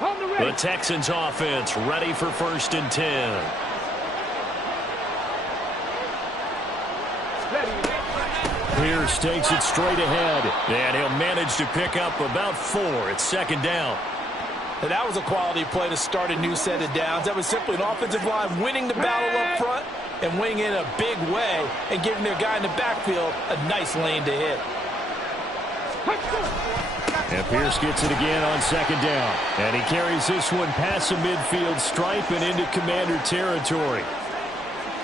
The Texans offense ready for 1st and 10. Pierce takes it straight ahead, and he'll manage to pick up about 4. It's 2nd down. And that was a quality play to start a new set of downs. That was simply an offensive line winning the battle up front and winning in a big way and giving their guy in the backfield a nice lane to hit. And Pierce gets it again on 2nd down. And he carries this one past the midfield stripe and into Commander territory.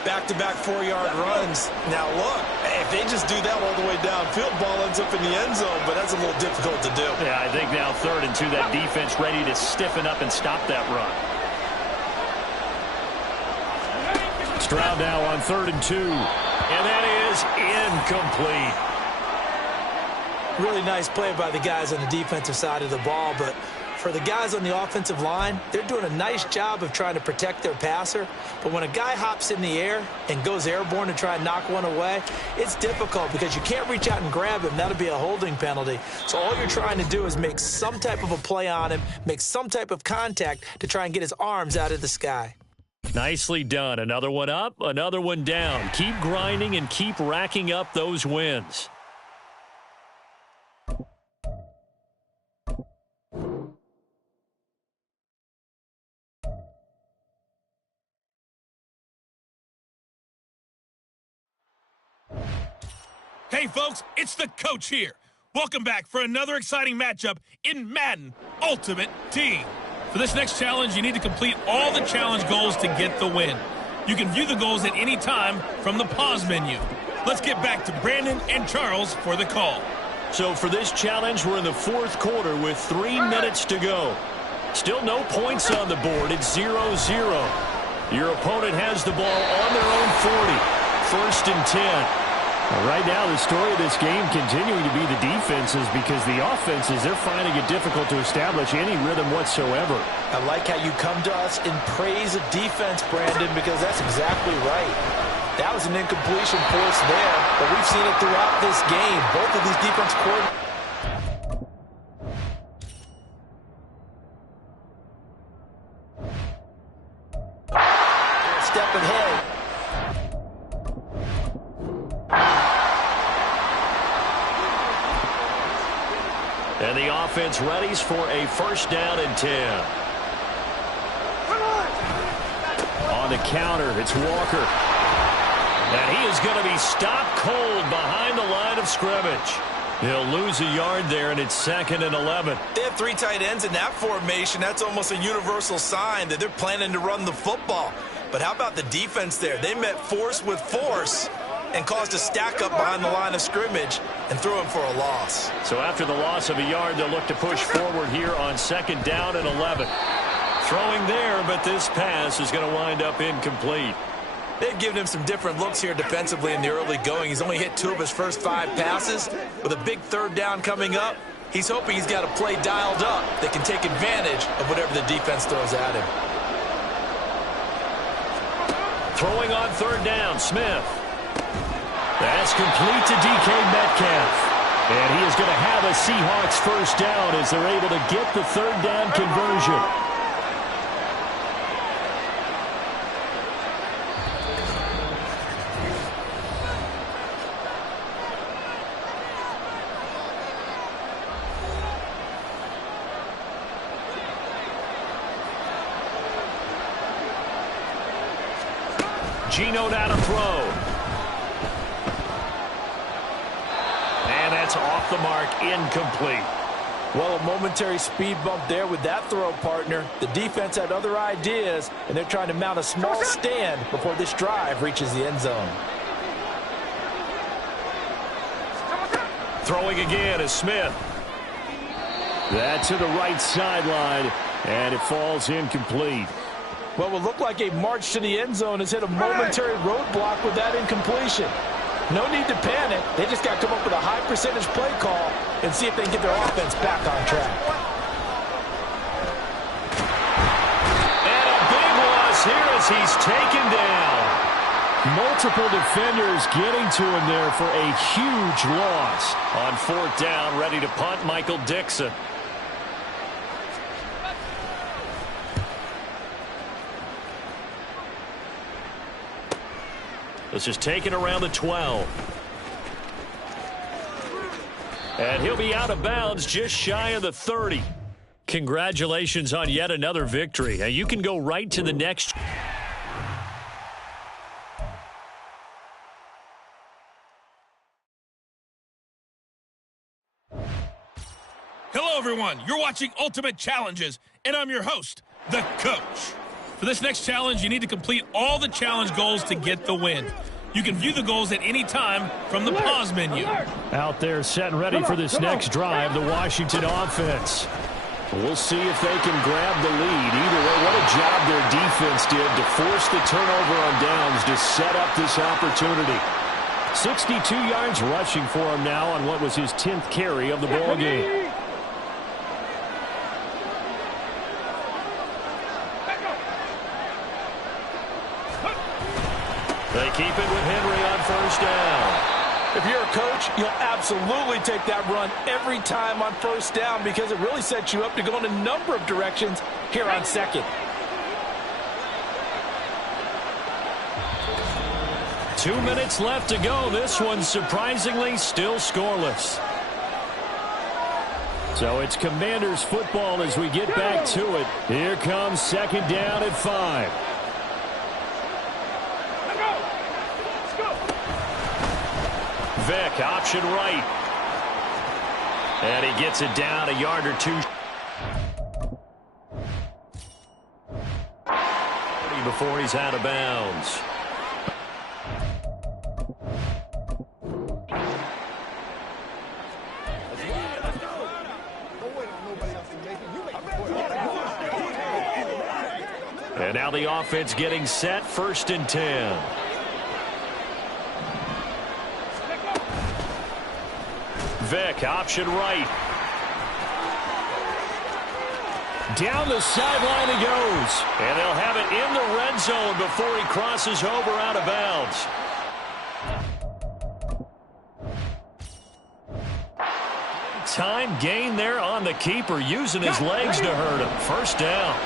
Back-to-back 4-yard runs. Now, look, if they just do that all the way downfield, ball ends up in the end zone, but that's a little difficult to do. Yeah, I think now 3rd and 2, that defense ready to stiffen up and stop that run. Stroud now on 3rd and 2, and that is incomplete. Really nice play by the guys on the defensive side of the ball, but for the guys on the offensive line, they're doing a nice job of trying to protect their passer. But when a guy hops in the air and goes airborne to try and knock one away, it's difficult because you can't reach out and grab him. That'll be a holding penalty. So all you're trying to do is make some type of a play on him, make some type of contact to try and get his arms out of the sky. Nicely done. Another one up, another one down. Keep grinding and keep racking up those wins. Hey, folks, it's the coach here. Welcome back for another exciting matchup in Madden Ultimate Team. For this next challenge, you need to complete all the challenge goals to get the win. You can view the goals at any time from the pause menu. Let's get back to Brandon and Charles for the call. So for this challenge, we're in the 4th quarter with 3 minutes to go. Still no points on the board. It's 0-0. Your opponent has the ball on their own 40. 1st and 10. Right now, the story of this game continuing to be the defenses because the offenses, they're finding it difficult to establish any rhythm whatsoever. I like how you come to us in praise of defense, Brandon, because that's exactly right. That was an incompletion force there, but we've seen it throughout this game. Both of these defense coordinators. Step ahead. And the offense readies for a 1st down and 10. On the counter, it's Walker. And he is going to be stopped cold behind the line of scrimmage. He'll lose a yard there, and it's 2nd and 11. They have 3 tight ends in that formation. That's almost a universal sign that they're planning to run the football. But how about the defense there? They met force with force and caused a stack up behind the line of scrimmage and threw him for a loss. So after the loss of a yard, they'll look to push forward here on 2nd down and 11. Throwing there, but this pass is going to wind up incomplete. They've given him some different looks here defensively in the early going. He's only hit 2 of his first 5 passes. With a big 3rd down coming up, he's hoping he's got a play dialed up that can take advantage of whatever the defense throws at him. Throwing on 3rd down, Smith. That's complete to DK Metcalf. And he is going to have a Seahawks 1st down as they're able to get the 3rd down conversion. Geno now to throw. And that's off the mark, incomplete. Well, a momentary speed bump there with that throw, partner. The defense had other ideas, and they're trying to mount a small stand before this drive reaches the end zone. Throwing again is Smith. That's to the right sideline, and it falls incomplete. Well, it looked like a march to the end zone has hit a momentary roadblock with that incompletion. No need to panic. They just got to come up with a high percentage play call and see if they can get their offense back on track. And a big loss here as he's taken down. Multiple defenders getting to him there for a huge loss. On 4th down, ready to punt, Michael Dixon. This is taken around the 12. And he'll be out of bounds just shy of the 30. Congratulations on yet another victory. Now you can go right to the next. Hello, everyone. You're watching Ultimate Challenges, and I'm your host, the Coach. For this next challenge, you need to complete all the challenge goals to get the win. You can view the goals at any time from the pause menu. Out there set and ready for this next drive, the Washington offense. We'll see if they can grab the lead. Either way, what a job their defense did to force the turnover on downs to set up this opportunity. 62 yards rushing for him now on what was his 10th carry of the ball game. They keep it with Henry on first down. If you're a coach, you'll absolutely take that run every time on first down because it really sets you up to go in a number of directions here on second. 2 minutes left to go. This one surprisingly still scoreless. So it's Commanders football as we get back to it. Here comes second down at 5. Vick, option right. And he gets it down a yard or two. Before he's out of bounds. And now the offense getting set, 1st and 10. Vick, option right. Down the sideline he goes. And they'll have it in the red zone before he crosses over out of bounds. Time gain there on the keeper, using his legs to hurt him. First down.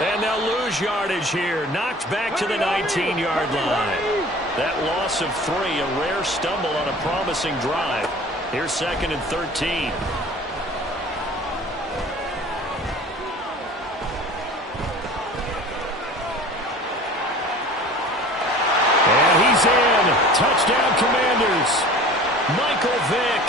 And they'll lose yardage here. Knocked back to the 19-yard line. That loss of 3, a rare stumble on a promising drive. Here's 2nd and 13. And he's in. Touchdown, Commanders. Michael Vick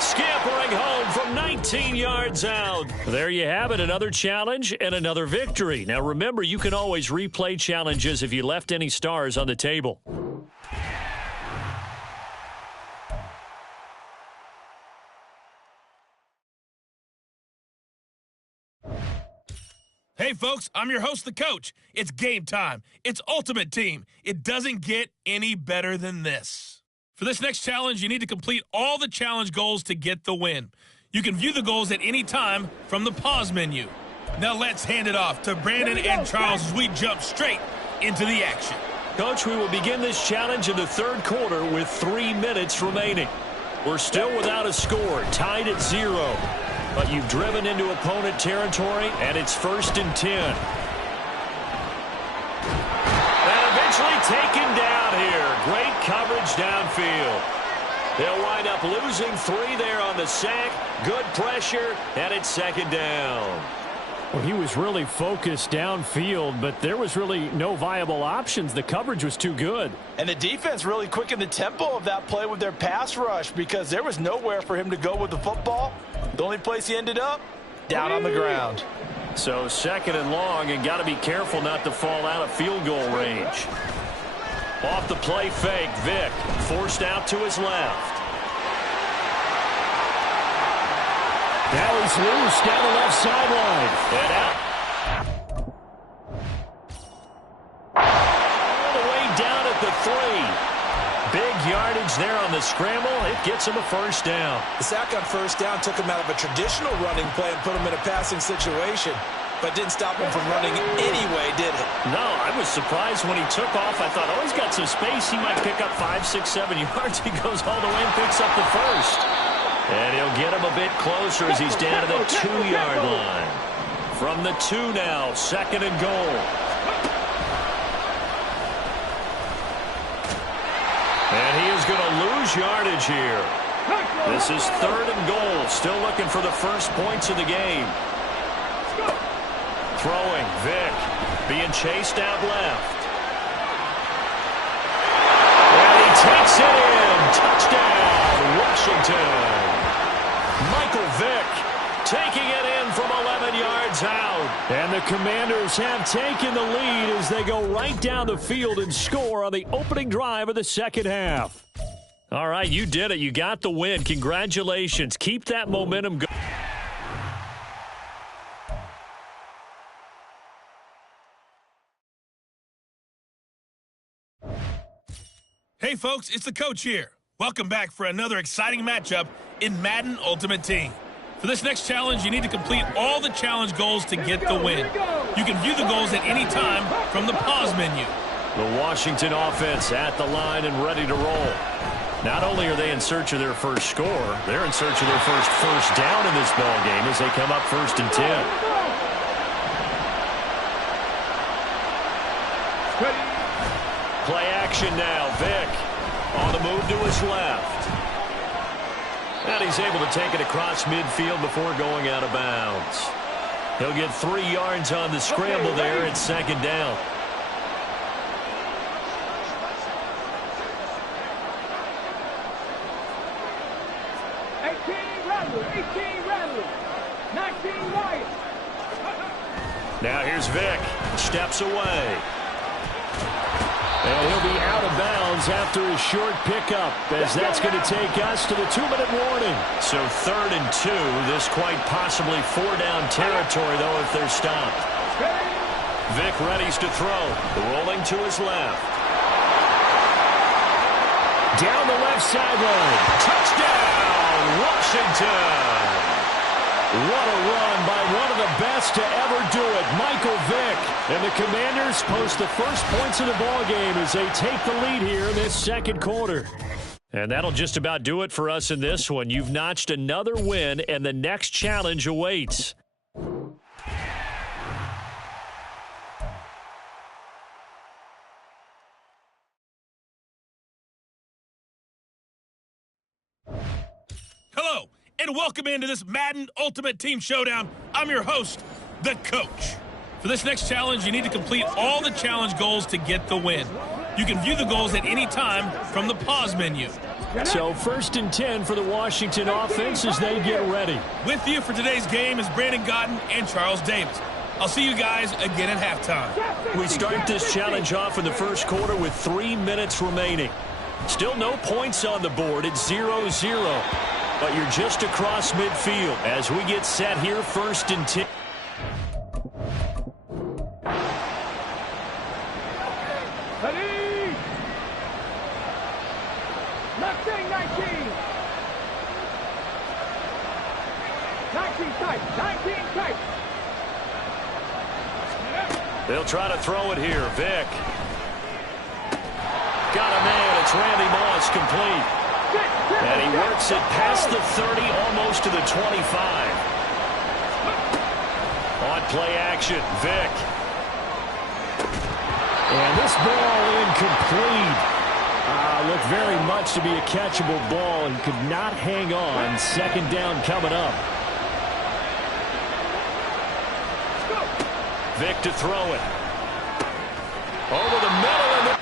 scampering home from 19 yards out. There you have it, another challenge and another victory. Now remember, you can always replay challenges if you left any stars on the table. Hey, folks, I'm your host, the Coach. It's game time. It's Ultimate Team. It doesn't get any better than this. For this next challenge, you need to complete all the challenge goals to get the win. You can view the goals at any time from the pause menu. Now let's hand it off to Brandon and Charles as we jump straight into the action. Coach, we will begin this challenge in the 3rd quarter with 3 minutes remaining. We're still without a score, tied at 0. But you've driven into opponent territory, and it's 1st and 10. And eventually taken down here. Great coverage downfield. They'll wind up losing 3 there on the sack. Good pressure, and it's 2nd down. Well, he was really focused downfield, but there was really no viable options. The coverage was too good. And the defense really quickened the tempo of that play with their pass rush because there was nowhere for him to go with the football. The only place he ended up, down on the ground. So 2nd and long, and got to be careful not to fall out of field goal range. Off the play fake, Vick forced out to his left. Now he's loose down the left sideline. And out. All the way down at the 3. Big yardage there on the scramble. It gets him a 1st down. The sack on 1st down took him out of a traditional running play and put him in a passing situation, but didn't stop him from running anyway, did it? No, I was surprised when he took off. I thought, oh, he's got some space. He might pick up 5, 6, 7 yards. He goes all the way and picks up the 1st. And he'll get him a bit closer as he's down to the 2-yard line. From the 2 now, 2nd and goal. And he is going to lose yardage here. This is 3rd and goal. Still looking for the first points of the game. Throwing, Vick. Being chased out left. And he takes it in. Touchdown, Washington. Michael Vick taking it in from 11 yards out. And the Commanders have taken the lead as they go right down the field and score on the opening drive of the second half. All right, you did it. You got the win. Congratulations. Keep that momentum going. Hey, folks, it's the coach here. Welcome back for another exciting matchup in Madden Ultimate Team. For this next challenge, you need to complete all the challenge goals to get the win. You can view the goals at any time from the pause menu. The Washington offense at the line and ready to roll. Not only are they in search of their first score, they're in search of their first down in this ball game as they come up 1st and 10. Play action now. Vick on the move to his left. And he's able to take it across midfield before going out of bounds. He'll get 3 yards on the scramble there at 2nd down. Now here's Vick. Steps away. And he'll be out of bounds after a short pickup, as that's going to take us to the 2-minute warning. So 3rd and 2. This quite possibly 4-down territory, though, if they're stopped. Vick readies to throw. Rolling to his left. Down the left sideline. Touchdown, Washington. What a run by one of the best to ever do it, Michael Vick. And the Commanders post the first points of the ball game as they take the lead here in this second quarter. And that'll just about do it for us in this one. You've notched another win, and the next challenge awaits. Hello, and welcome into this Madden Ultimate Team Showdown. I'm your host, the coach. For this next challenge, you need to complete all the challenge goals to get the win. You can view the goals at any time from the pause menu. So 1st and 10 for the Washington offense as they get ready. With you for today's game is Brandon Godden and Charles Davis. I'll see you guys again at halftime. We start this challenge off in the first quarter with 3 minutes remaining. Still no points on the board. It's 0-0. But you're just across midfield as we get set here 1st and 10. Left wing 19. 19 tight. 19 tight. They'll try to throw it here. Vick. Got a man. It's Randy Moss complete. And he works it past the 30, almost to the 25. On play action, Vick. And this ball incomplete. Looked very much to be a catchable ball and could not hang on. 2nd down coming up. Vick to throw it. Over the middle and the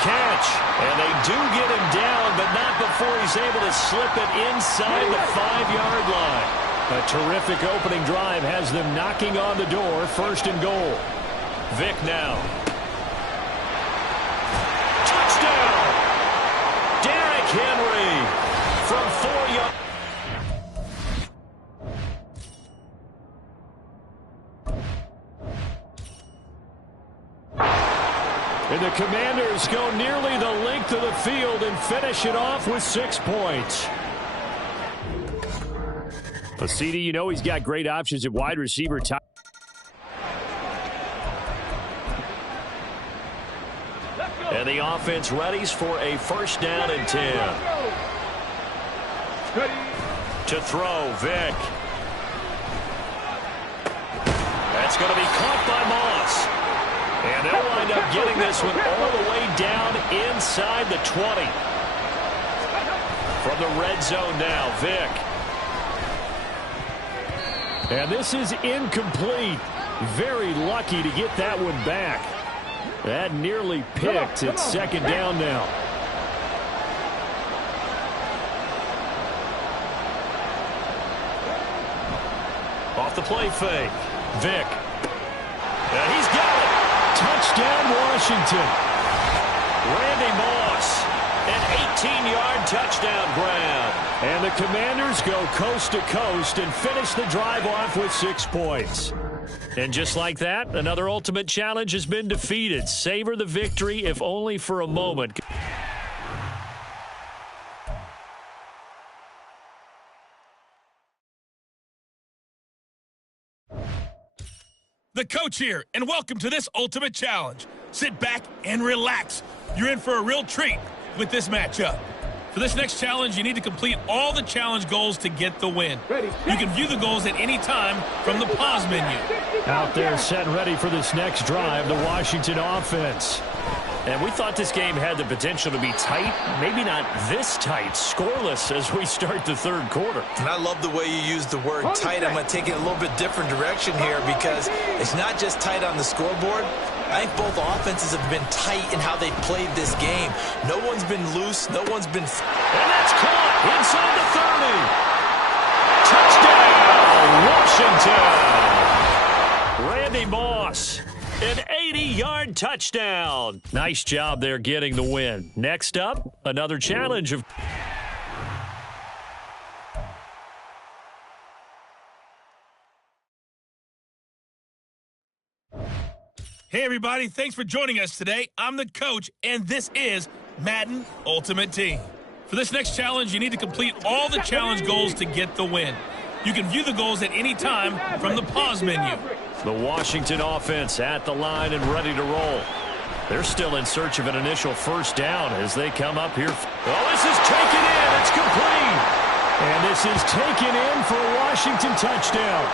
catch. And they do get him down, but not before he's able to slip it inside the 5-yard line. A terrific opening drive has them knocking on the door. 1st and goal. Vick now. Touchdown! Derrick Henry from 4 yards. And the Commanders go nearly the length of the field and finish it off with 6 points. But CD, you know he's got great options at wide receiver. And the offense readies for a 1st down and 10. To throw, Vick. That's going to be caught by Moss. And they'll wind up getting this one all the way down inside the 20. From the red zone now, Vick. And this is incomplete. Very lucky to get that one back. That nearly picked. It's second down now. Off the play fake. Vick. And he's got it. Touchdown, Washington. Randy Moss. An 18-yard touchdown grab. And the Commanders go coast to coast and finish the drive off with 6 points. And just like that, another ultimate challenge has been defeated. Savor the victory, if only for a moment. The coach here, and welcome to this ultimate challenge. Sit back and relax. You're in for a real treat with this matchup. For this next challenge, you need to complete all the challenge goals to get the win. You can view the goals at any time from the pause menu. Out there set ready for this next drive, the Washington offense. And we thought this game had the potential to be tight, maybe not this tight, scoreless as we start the third quarter. And I love the way you use the word tight. I'm going to take it a little bit different direction here because it's not just tight on the scoreboard. I think both offenses have been tight in how they've played this game. No one's been loose. No one's been... And that's caught inside the 30. Touchdown, Washington. Randy Moss. An 80-yard touchdown. Nice job there getting the win. Next up, another challenge of... Hey, everybody. Thanks for joining us today. I'm the coach, and this is Madden Ultimate Team. For this next challenge, you need to complete all the challenge goals to get the win. You can view the goals at any time from the pause menu. The Washington offense at the line and ready to roll. They're still in search of an initial first down as they come up here. Oh, this is taken in. It's complete. And this is taken in for a Washington touchdown.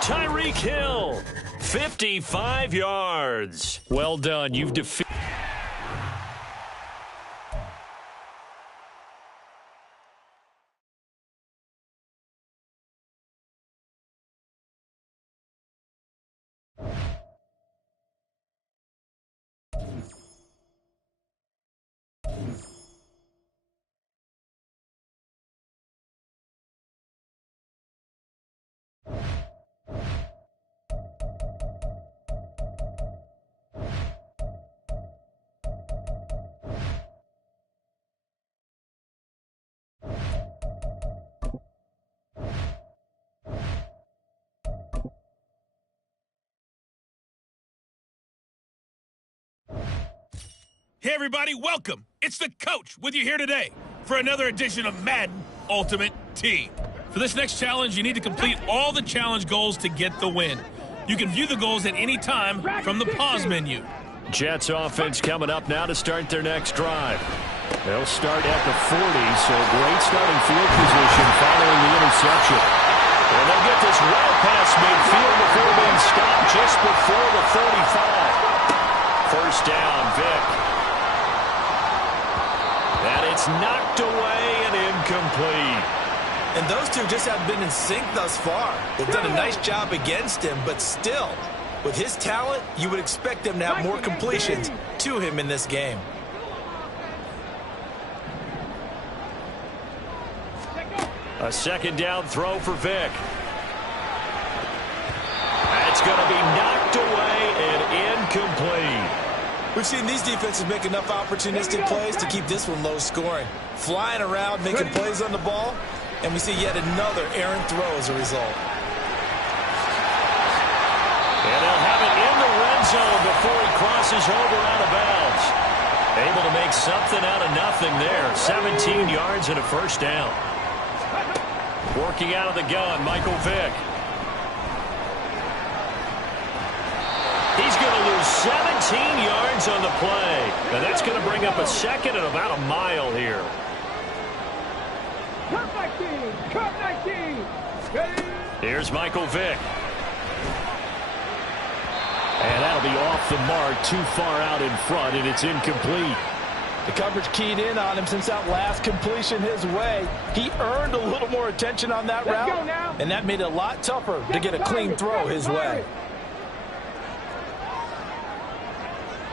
Tyreek Hill, 55 yards. Well done. You've defeated... Hey, everybody, welcome. It's the coach with you here today for another edition of Madden Ultimate Team. For this next challenge, you need to complete all the challenge goals to get the win. You can view the goals at any time from the pause menu. Jets offense coming up now to start their next drive. They'll start at the 40, so great starting field position following the interception. And they'll get this well past midfield before being stopped just before the 35. First down, Vick. And it's knocked away and incomplete. And those two just haven't been in sync thus far. They've done a nice job against him, but still, with his talent, you would expect them to have more completions to him in this game. A second down throw for Vick. That's going to be knocked away and incomplete. We've seen these defenses make enough opportunistic plays to keep this one low scoring. Flying around, making plays on the ball, and we see yet another errant throw as a result. And they'll have it in the red zone before he crosses over out of bounds. Able to make something out of nothing there. 17 yards and a first down. Working out of the gun, Michael Vick. He's going to lose 17 yards on the play. And that's going to bring up a second and about a mile here. Cut 19. Cut 19. Ready? Here's Michael Vick. And that'll be off the mark, too far out in front, and it's incomplete. The coverage keyed in on him since that last completion his way. He earned a little more attention on that route, and that made it a lot tougher to get a clean throw his way.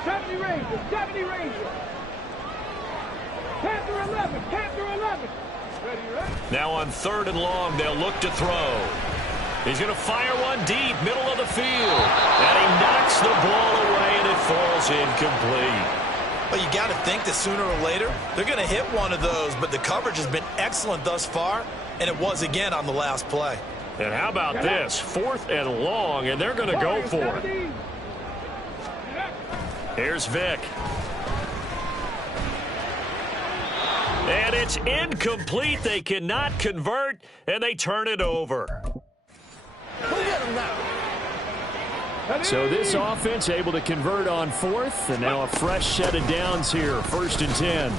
70 Rangers, 70 Rangers. Panther 11, Panther 11. Ready, ready? Now on 3rd and long, they'll look to throw. He's going to fire one deep, middle of the field. And he knocks the ball away, and it falls incomplete. But you got to think that sooner or later, they're going to hit one of those. But the coverage has been excellent thus far, and it was again on the last play. And how about this? 4th and long, and they're going to go for it. Here's Vick. And it's incomplete. They cannot convert, and they turn it over. So this offense able to convert on 4th, and now a fresh set of downs here, 1st and 10.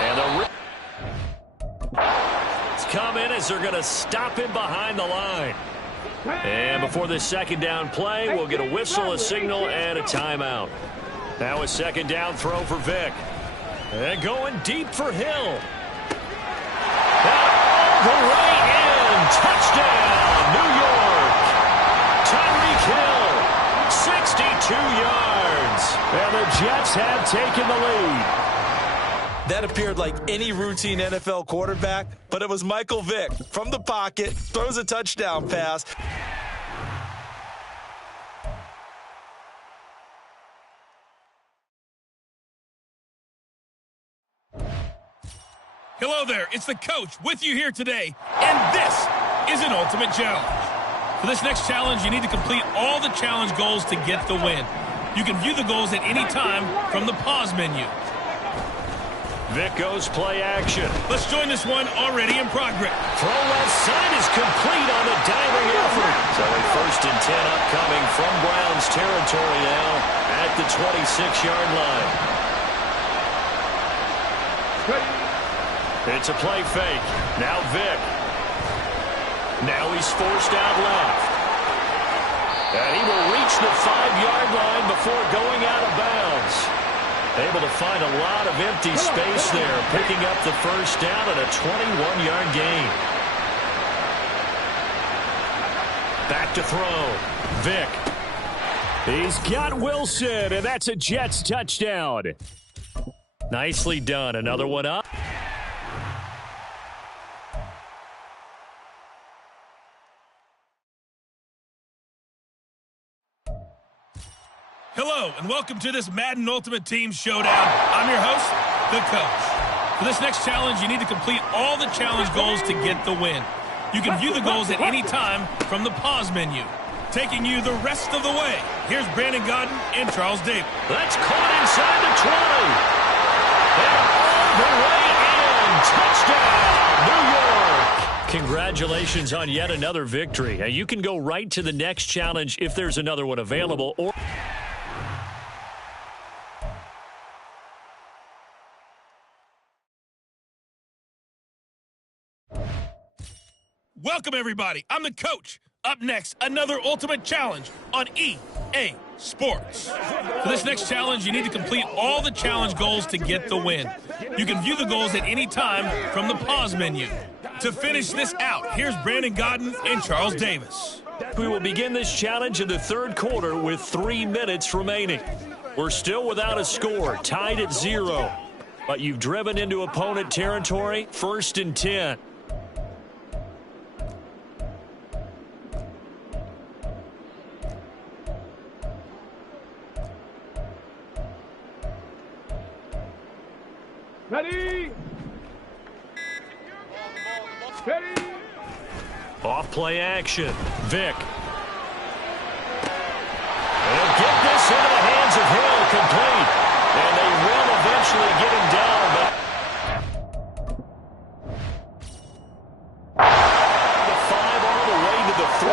And it's come in as they're going to stop him behind the line. And before this 2nd down play, we'll get a whistle, a signal, and a timeout. Now a 2nd down throw for Vick. And going deep for Hill. And all the way in. Touchdown, New York. Tyreek Hill, 62 yards. And the Jets have taken the lead. That appeared like any routine NFL quarterback, but it was Michael Vick from the pocket, throws a touchdown pass. Hello there, it's the coach with you here today, and this is an ultimate challenge. For this next challenge, you need to complete all the challenge goals to get the win. You can view the goals at any time from the pause menu. Vick goes play action. Let's join this one already in progress. Throw left side is complete on the diving effort. So a 1st and 10 upcoming from Browns territory now at the 26-yard line. It's a play fake. Now Vick. Now he's forced out left. And he will reach the 5-yard line before going out of bounds. Able to find a lot of empty space there, picking up the 1st down and a 21-yard gain. Back to throw. Vick. He's got Wilson, and that's a Jets touchdown. Nicely done. Another one up. Hello, and welcome to this Madden Ultimate Team Showdown. I'm your host, the coach. For this next challenge, you need to complete all the challenge goals to get the win. You can view the goals at any time from the pause menu. Taking you the rest of the way, here's Brandon Godden and Charles Davis. That's caught inside the 20. And all the way in. Touchdown, New York. Congratulations on yet another victory. Now, you can go right to the next challenge if there's another one available, or welcome, everybody. I'm the coach. Up next, another ultimate challenge on EA Sports. For this next challenge, you need to complete all the challenge goals to get the win. You can view the goals at any time from the pause menu. To finish this out, here's Brandon Godden and Charles Davis. we will begin this challenge in the 3rd quarter with 3 minutes remaining. We're still without a score, tied at 0. But you've driven into opponent territory, 1st and 10. Ready? Ready? Off play action. Vick. They'll get this into the hands of Hill, complete. And they will eventually get him down. But the 5 all the way to the 3.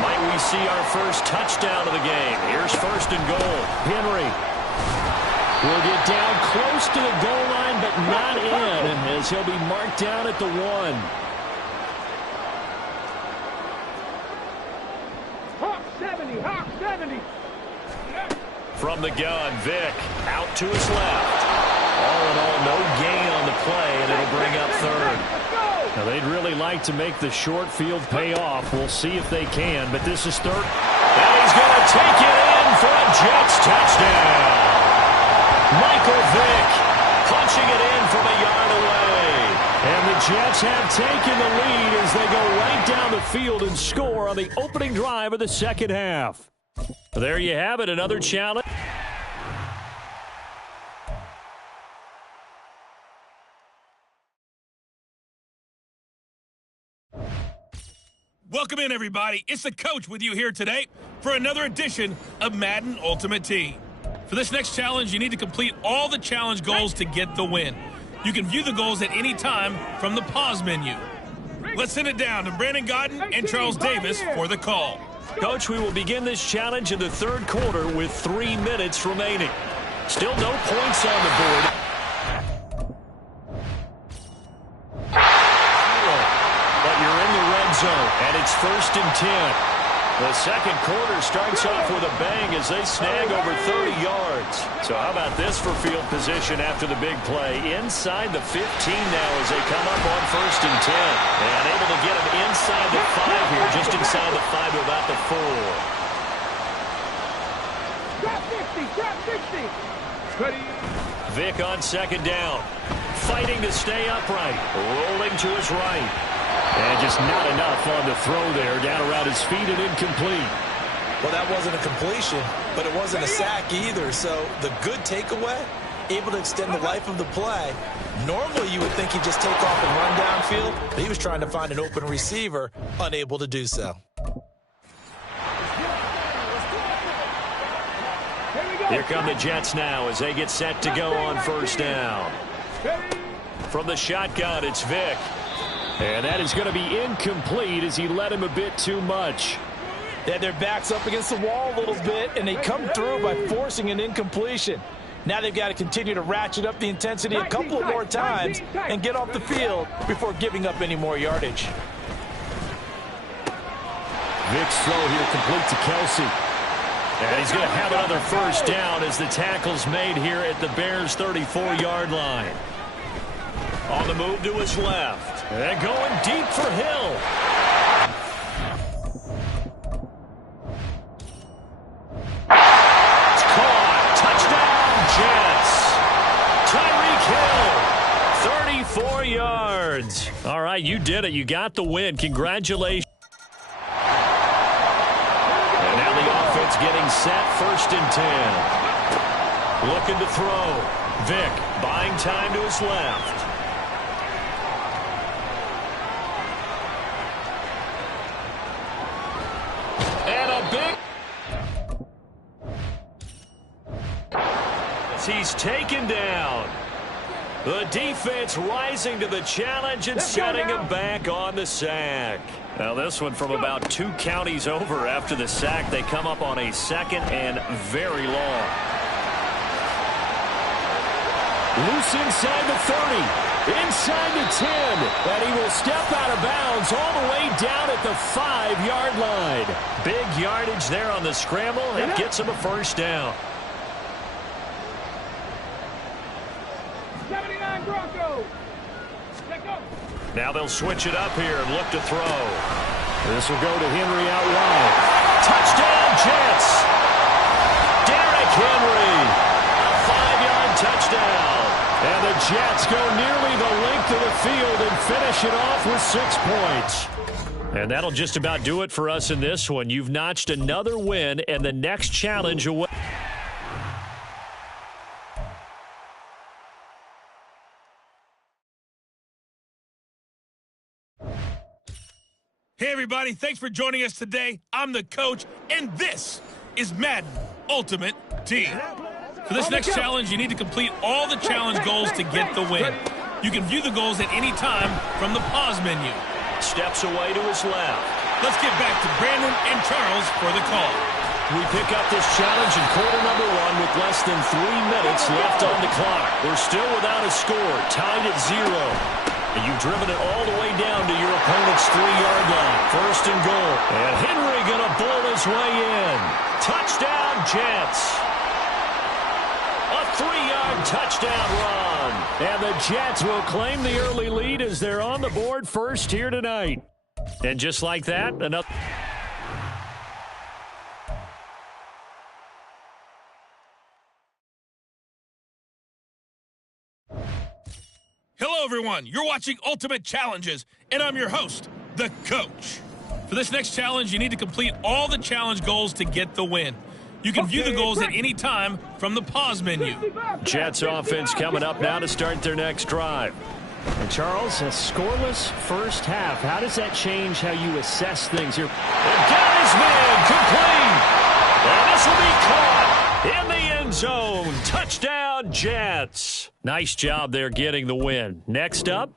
Might we see our first touchdown of the game? Here's 1st and goal. Henry. will get down close to the goal line, but not in, as he'll be marked down at the 1. Hawk 70, Hawk 70. From the gun, Vic out to his left. All in all, no gain on the play, and it'll bring up third. Now, they'd really like to make the short field pay off. We'll see if they can, but this is third. And he's going to take it in for a Jets touchdown. Michael Vick punching it in from a yard away. And the Jets have taken the lead as they go right down the field and score on the opening drive of the second half. There you have it, another challenge. Welcome in, everybody. It's the coach with you here today for another edition of Madden Ultimate Team. For this next challenge, you need to complete all the challenge goals to get the win. You can view the goals at any time from the pause menu. Let's send it down to Brandon Godden and Charles Davis for the call. Coach, we will begin this challenge in the third quarter with 3 minutes remaining. Still no points on the board. But you're in the red zone, and it's 1st and 10. The second quarter starts off with a bang as they snag over 30 yards. So how about this for field position after the big play? Inside the 15 now as they come up on 1st and 10. And able to get them inside the 5 here, just inside the 5 to about the 4. Drop 50, drop 60. Ready. Vic on second down. Fighting to stay upright. Rolling to his right. And just not enough on the throw there. Down around his feet and incomplete. Well, that wasn't a completion, but it wasn't a sack either. So the good takeaway, able to extend the life of the play. Normally you would think he'd just take off and run downfield, but he was trying to find an open receiver, unable to do so. Here come the Jets now as they get set to go on 1st down. From the shotgun, it's Vic. And that is going to be incomplete as he led him a bit too much. They had their backs up against the wall a little bit, and they come through by forcing an incompletion. Now they've got to continue to ratchet up the intensity a couple of more times and get off the field before giving up any more yardage. Vic's throw here complete to Kelsey. And he's going to have another 1st down as the tackle's made here at the Bears' 34-yard line. On the move to his left. And going deep for Hill. It's caught. Touchdown, Jets. Tyreek Hill. 34 yards. All right, you did it. You got the win. Congratulations. And now the offense getting set. 1st and 10. Looking to throw. Vic buying time to his left. He's taken down. The defense rising to the challenge and setting him back on the sack. Now this one from about 2 counties over after the sack. They come up on a 2nd and very long. Loose inside the 30. Inside the 10. And he will step out of bounds all the way down at the 5-yard line. Big yardage there on the scramble. It gets him a 1st down. 79 Broncos. Now they'll switch it up here and look to throw. This will go to Henry out wide. Touchdown, Jets. Derrick Henry. A 5-yard touchdown. And the Jets go nearly the length of the field and finish it off with 6 points. And that'll just about do it for us in this one. You've notched another win and the next challenge away. Hey, everybody. Thanks for joining us today. I'm the coach, and this is Madden Ultimate Team. For this next challenge, you need to complete all the challenge goals to get the win. You can view the goals at any time from the pause menu. Steps away to his left. Let's get back to Brandon and Charles for the call. We pick up this challenge in quarter number one with less than 3 minutes left on the clock. We're still without a score, tied at 0. And you've driven it all the way down to your opponent's 3-yard line. First and goal. And Henry going to bull his way in. Touchdown, Jets. A 3-yard touchdown run. And the Jets will claim the early lead as they're on the board first here tonight. And just like that, another... Hello, everyone. You're watching Ultimate Challenges, and I'm your host, the Coach. For this next challenge, you need to complete all the challenge goals to get the win. You can view the goals at any time from the pause menu. Jets offense coming up now to start their next drive. And Charles, a scoreless first half. How does that change how you assess things here? And down his man, complete. And this will be caught in the end zone. Touchdown, Jets. Nice job there getting the win. Next up.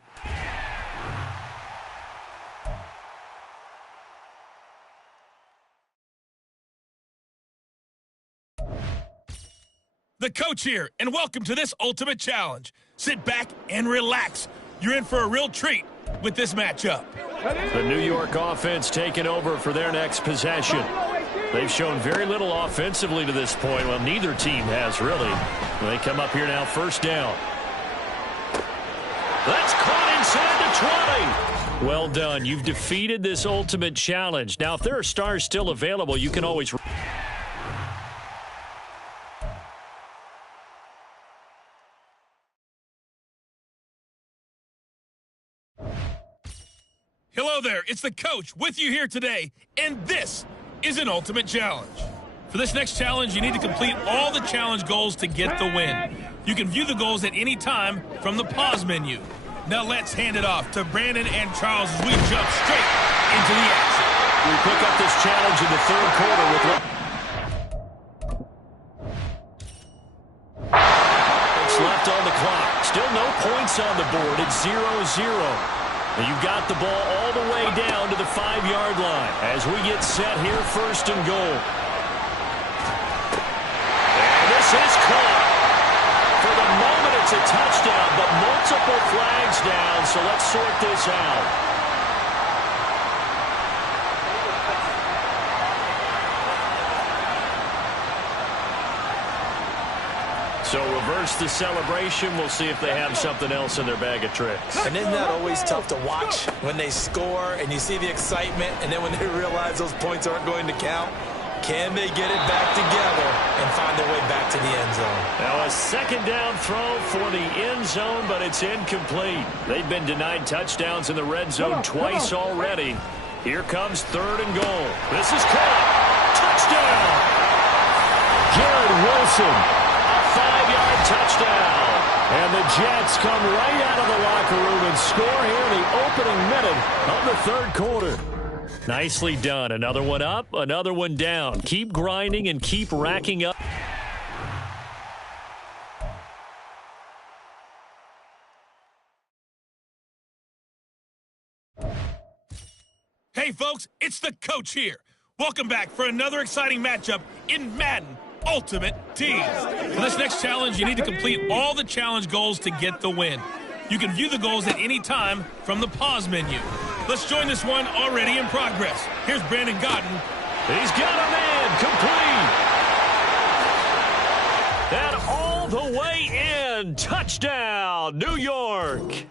The Coach here, and welcome to this Ultimate Challenge. Sit back and relax. You're in for a real treat with this matchup. The New York offense taking over for their next possession. They've shown very little offensively to this point. Well, neither team has, really. They come up here now, first down. That's caught inside the 20. Well done. You've defeated this Ultimate Challenge. Now, if there are stars still available, you can always... Hello there, it's the Coach with you here today, and this is an Ultimate Challenge. For this next challenge, you need to complete all the challenge goals to get the win. You can view the goals at any time from the pause menu. Now let's hand it off to Brandon and Charles as we jump straight into the action. We pick up this challenge in the third quarter with... It's left on the clock. Still no points on the board. It's 0-0. You've got the ball all the way down to the 5-yard line as we get set here, first and goal. And this is caught. For the moment, it's a touchdown, but multiple flags down, so let's sort this out. So reverse the celebration. We'll see if they have something else in their bag of tricks. And isn't that always tough to watch when they score and you see the excitement, and then when they realize those points aren't going to count? Can they get it back together and find their way back to the end zone? Now a second down throw for the end zone, but it's incomplete. They've been denied touchdowns in the red zone twice already. Here comes third and goal. This is caught. Touchdown! Jared Wilson. 5-yard touchdown. And the Jets come right out of the locker room and score here in the opening minute of the third quarter. Nicely done. Another one up, another one down. Keep grinding and keep racking up. Hey, folks, it's the Coach here. Welcome back for another exciting matchup in Madden Ultimate Team. For this next challenge, you need to complete all the challenge goals to get the win. You can view the goals at any time from the pause menu. Let's join this one already in progress. Here's Brandon Godden. He's got a man complete. And all the way in. Touchdown, New York.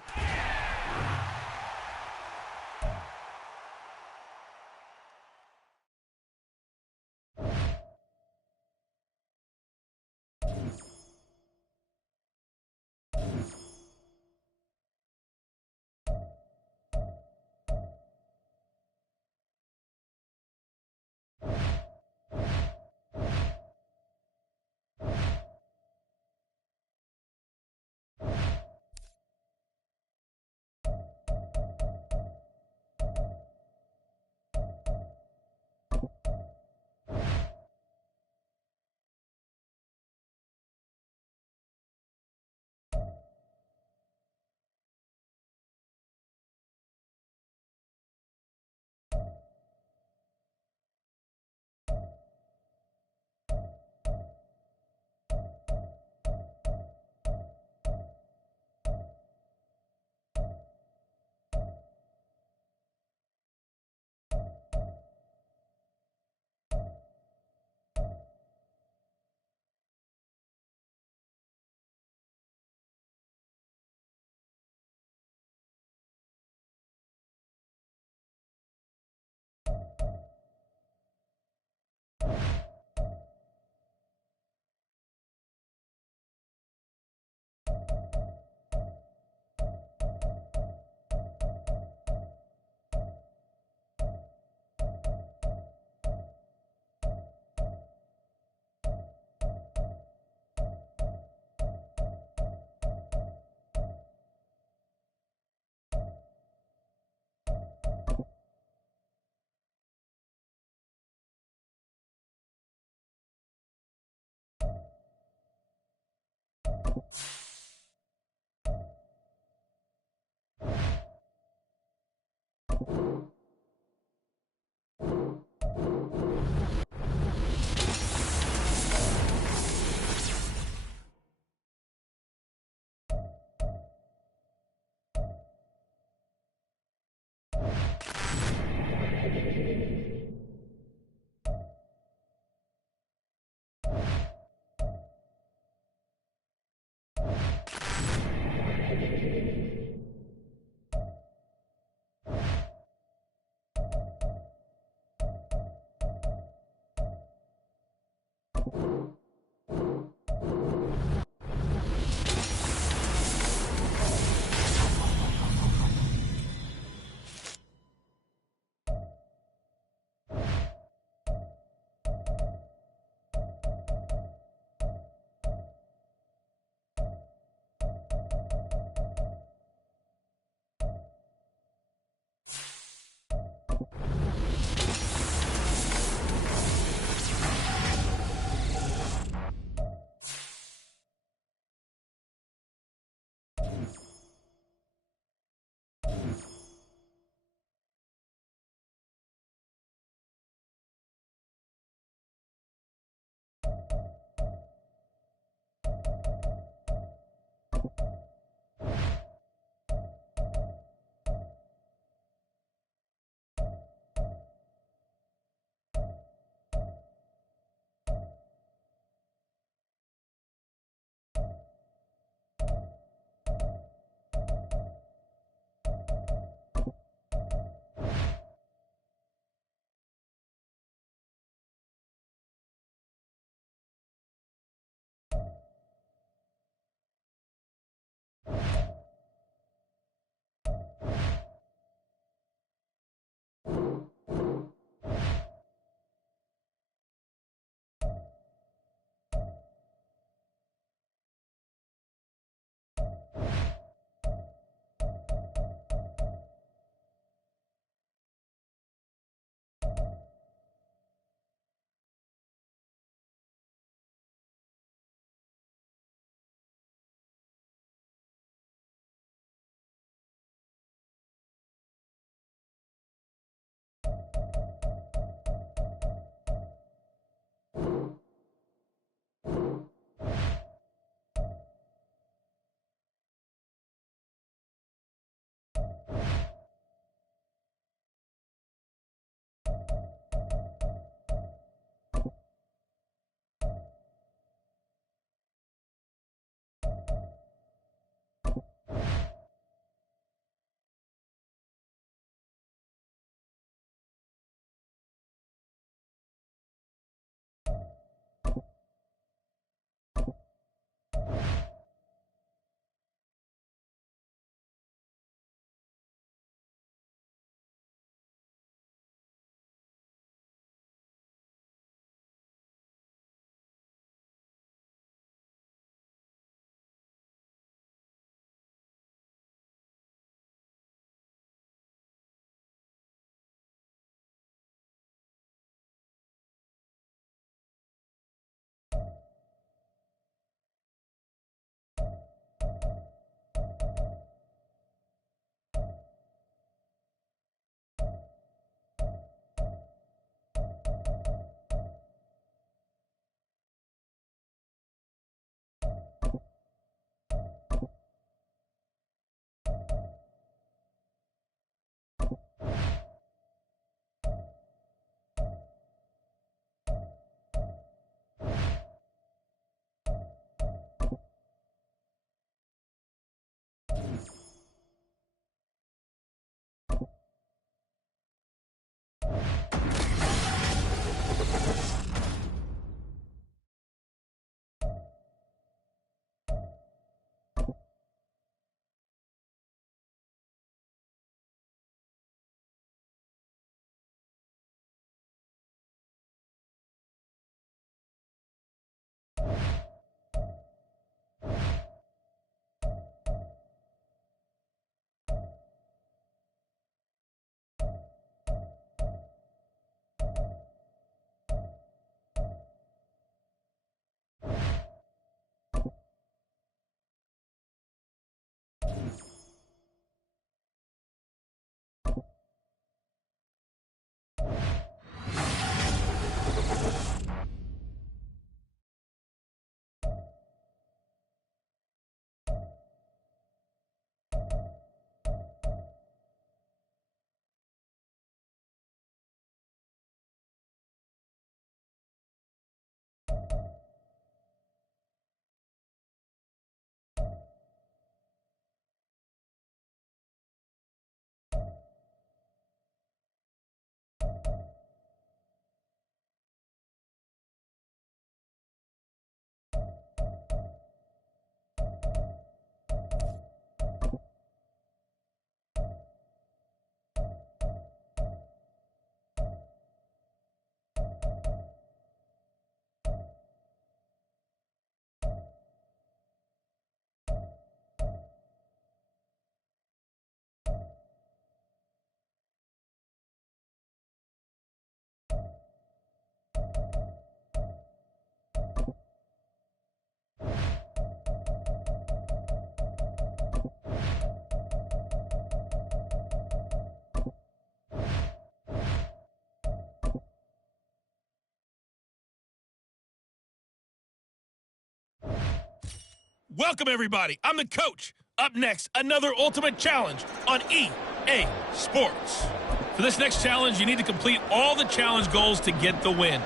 Welcome, everybody. I'm the coach. Up next, another Ultimate Challenge on EA Sports. For this next challenge, you need to complete all the challenge goals to get the win.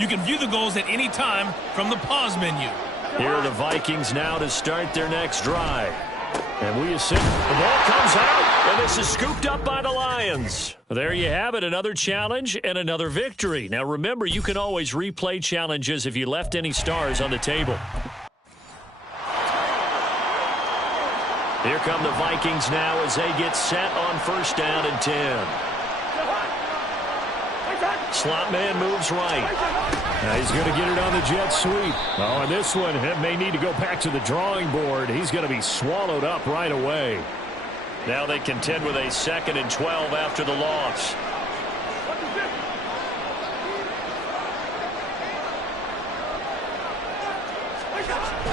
You can view the goals at any time from the pause menu. Here are the Vikings now to start their next drive. And we assume the ball comes out, and this is scooped up by the Lions. There you have it, another challenge and another victory. Now remember, you can always replay challenges if you left any stars on the table. Here come the Vikings now as they get set on first down and 10. Slot man moves right. Now he's going to get it on the jet sweep. Oh, and this one may need to go back to the drawing board. He's going to be swallowed up right away. Now they contend with a 2nd and 12 after the loss.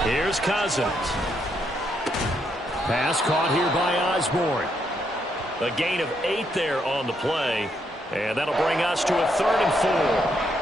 Here's Cousins. Pass caught here by Osborne. A gain of 8 there on the play. And that'll bring us to a 3rd and 4.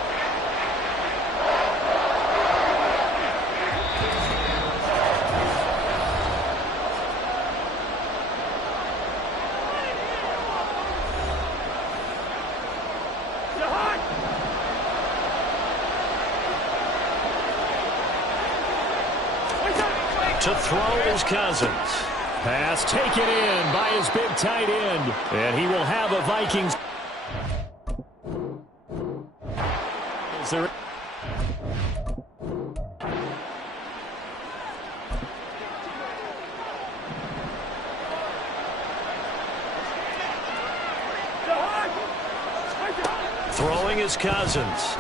To throw is Cousins. Pass taken in by his big tight end. And he will have a Vikings. Is there... Throwing is Cousins.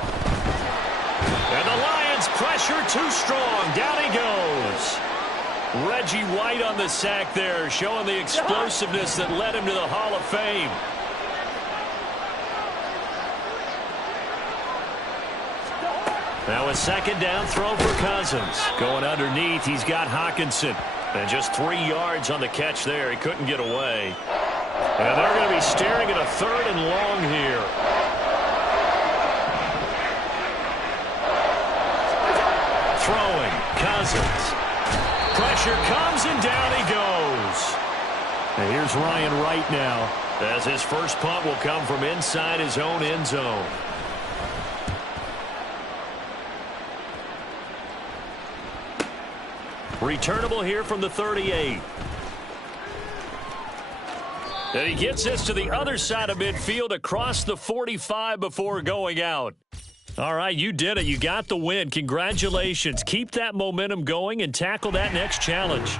And the Lions pressure too strong. Down he goes. Reggie White on the sack there, showing the explosiveness that led him to the Hall of Fame. Now a 2nd down throw for Cousins. Going underneath, he's got Hawkinson. And just 3 yards on the catch there. He couldn't get away. And they're going to be staring at a 3rd and long here. Throwing, Cousins. Pressure comes, and down he goes. And here's Ryan Wright now. As his first punt will come from inside his own end zone. Returnable here from the 38. And he gets this to the other side of midfield across the 45 before going out. All right, you did it. You got the win. Congratulations. Keep that momentum going and tackle that next challenge.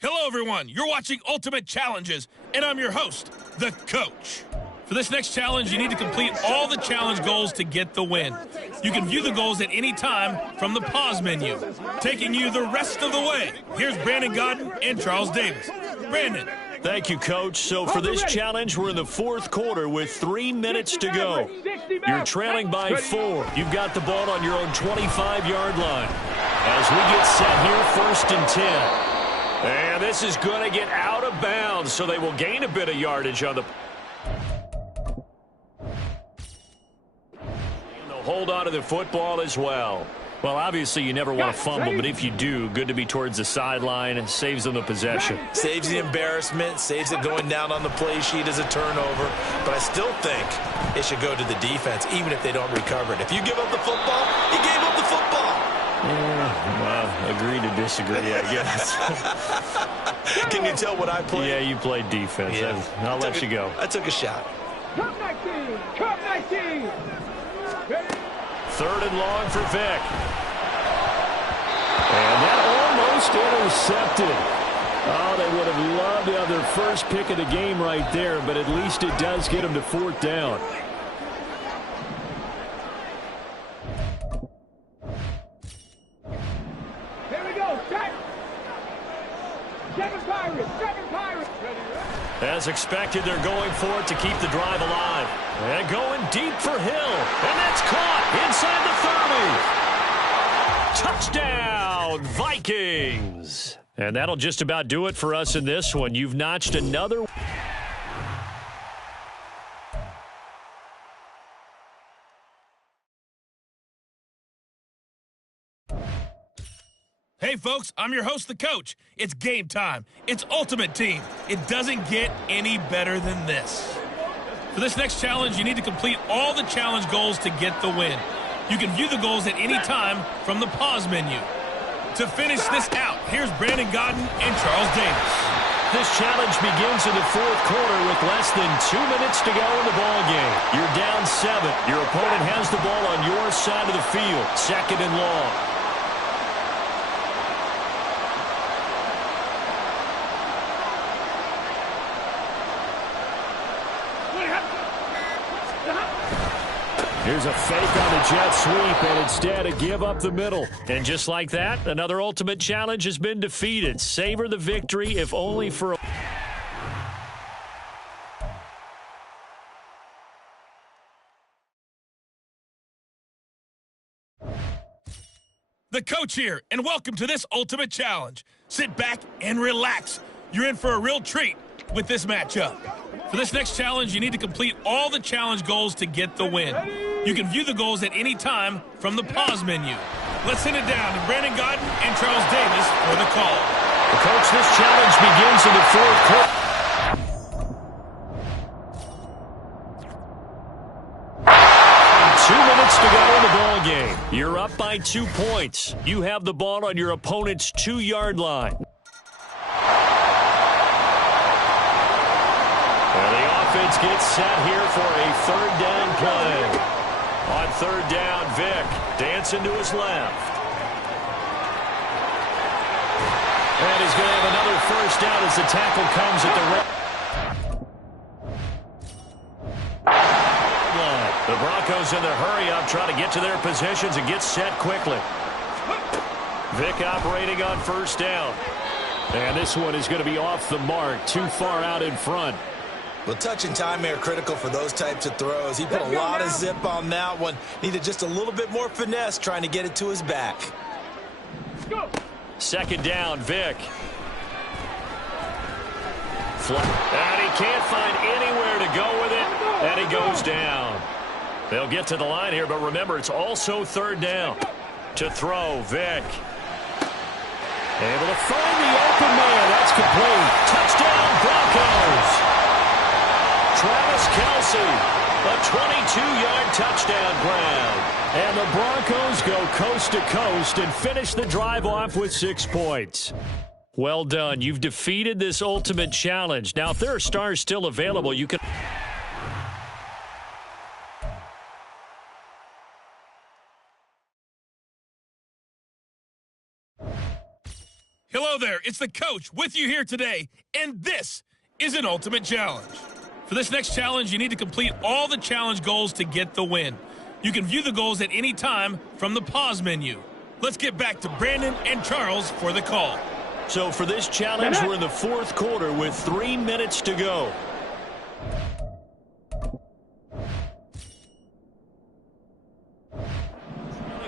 Hello, everyone. You're watching Ultimate Challenges, and I'm your host, the coach. For this next challenge, you need to complete all the challenge goals to get the win. You can view the goals at any time from the pause menu. Taking you the rest of the way, here's Brandon Godden and Charles Davis. Brandon. Thank you, Coach. So for this challenge, we're in the 4th quarter with 3 minutes to go. You're trailing by 4. You've got the ball on your own 25-yard line. As we get set here, 1st and 10. And this is going to get out of bounds, so they will gain a bit of yardage on the... Hold on to the football as well. Well, obviously, you never want to fumble, but if you do, good to be towards the sideline. It saves them the possession. Saves the embarrassment, saves it going down on the play sheet as a turnover. But I still think it should go to the defense, even if they don't recover it. If you give up the football, you gave up the football. Yeah, well, agree to disagree, I guess. Can you tell what I played? Yeah, you played defense. Yeah. I'll let you go. I took a shot. Come 19! Come 19! 3rd and long for Vic. And that almost intercepted. Oh, they would have loved to have their first pick of the game right there, but at least it does get them to 4th down. Here we go, set! 7 Pirates! 7 Pirates! As expected, they're going for it to keep the drive alive. And going deep for Hill. And that's caught inside the 30. Touchdown, Vikings. And that'll just about do it for us in this one. You've notched another. Hey, folks, I'm your host, the coach. It's game time. It's Ultimate Team. It doesn't get any better than this. For this next challenge, you need to complete all the challenge goals to get the win. You can view the goals at any time from the pause menu. To finish this out, here's Brandon Godden and Charles Davis. This challenge begins in the fourth quarter with less than 2 minutes to go in the ball game. You're down 7. Your opponent has the ball on your side of the field. 2nd and long. Here's a fake on the jet sweep, and instead a give up the middle. And just like that, another ultimate challenge has been defeated. Savor the victory, if only for a... The coach here, and welcome to this ultimate challenge. Sit back and relax. You're in for a real treat with this matchup. For this next challenge, you need to complete all the challenge goals to get the win. You can view the goals at any time from the pause menu. Let's send it down to Brandon Godden and Charles Davis for the call. Coach, this challenge begins in the fourth quarter. 2 minutes to go in the ball game. You're up by 2 points. You have the ball on your opponent's 2-yard line. And the offense gets set here for a 3rd down play. On 3rd down, Vic dancing to his left. And he's going to have another 1st down as the tackle comes at the line. The Broncos in their hurry-up trying to get to their positions and get set quickly. Vic operating on 1st down. And this one is going to be off the mark, too far out in front. Well, touch and time are critical for those types of throws. He put a lot of zip on that one. Needed just a little bit more finesse trying to get it to his back. 2nd down, Vic. And he can't find anywhere to go with it, and he goes down. They'll get to the line here, but remember, it's also 3rd down. To throw, Vic. Able to find the open man. That's complete. Touchdown, Broncos. Travis Kelce, a 22-yard touchdown grab. And the Broncos go coast to coast and finish the drive off with 6 points. Well done. You've defeated this ultimate challenge. Now, if there are stars still available, you can... Hello there, it's the coach with you here today, and this is an ultimate challenge. For this next challenge, you need to complete all the challenge goals to get the win. You can view the goals at any time from the pause menu. Let's get back to Brandon and Charles for the call. So for this challenge, we're in the fourth quarter with 3 minutes to go.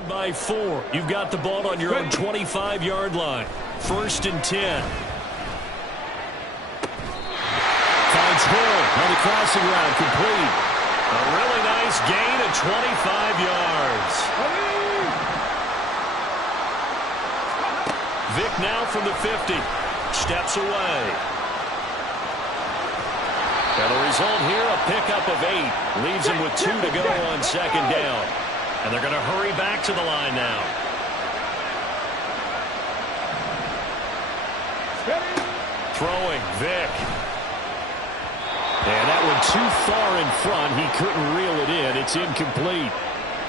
By 4. You've got the ball on your own 25-yard line. 1st and 10. Finds Hill on the crossing route, complete. A really nice gain of 25 yards. Vic now from the 50. Steps away. And the result here, a pickup of 8. Leaves him with 2 to go on 2nd down. And they're going to hurry back to the line now. Throwing, Vic. And that one too far in front. He couldn't reel it in. It's incomplete.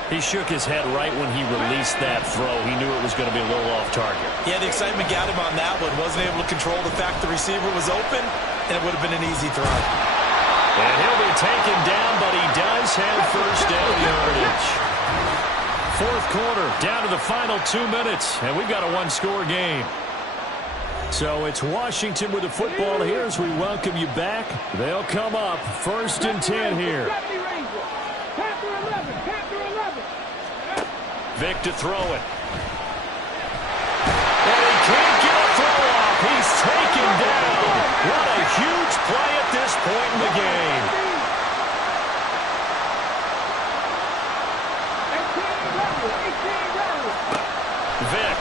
He shook his head right when he released that throw. He knew it was going to be a little off target. Yeah, the excitement got him on that one. Wasn't able to control the fact the receiver was open, and it would have been an easy throw. And he'll be taken down, but he does have 1st down yardage. Fourth quarter, down to the final 2 minutes, and we've got a 1-score game. So it's Washington with the football here as we welcome you back. They'll come up 1st and 10 here. Vic to throw it. And he can't get a throw off. He's taken down. What a huge play at this point in the game. Vic.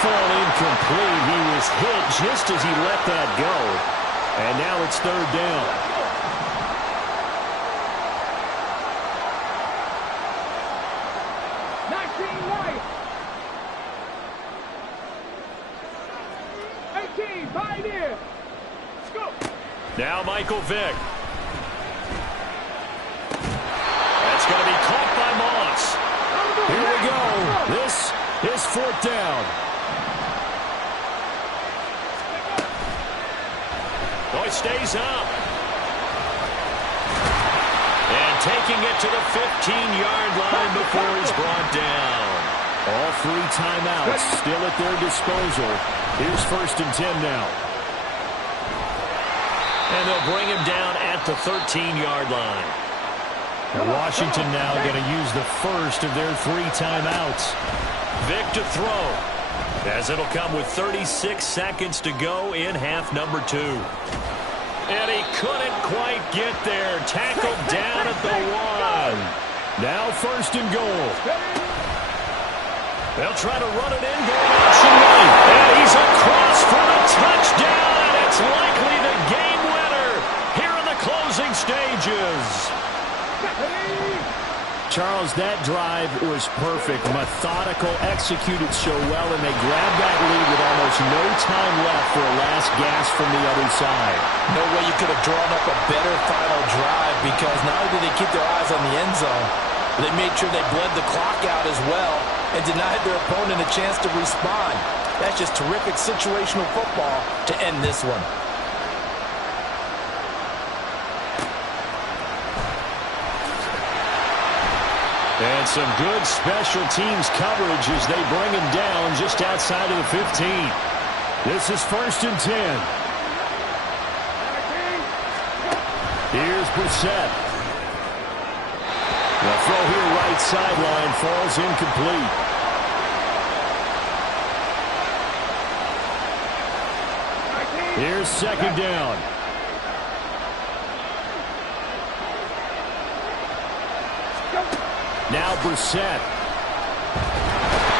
fall incomplete. He was hit just as he let that go. And now it's third down. Now Michael Vick. That's going to be caught by Moss. Here we go. This is fourth down. Oh, he stays up. And taking it to the 15-yard line before he's brought down. All three timeouts still at their disposal. Here's first and 10 now. And they'll bring him down at the 13-yard line. Now Washington now going to use the first of their three timeouts. Vick to throw, as it'll come with 36 seconds to go in half number 2. And he couldn't quite get there. Tackled down at the 1. Now first and goal. They'll try to run it in, going option right. And he's across for the touchdown, and it's likely the game winner here in the closing stages. Charles, that drive was perfect. Methodical, executed so well, and they grabbed that lead with almost no time left for a last gasp from the other side. No way you could have drawn up a better final drive, because not only did they keep their eyes on the end zone, but they made sure they bled the clock out as well and denied their opponent a chance to respond. That's just terrific situational football to end this one. And some good special teams coverage as they bring him down just outside of the 15. This is first and 10. Here's Brissett. The throw here right sideline falls incomplete. Here's second down. Now Brissett.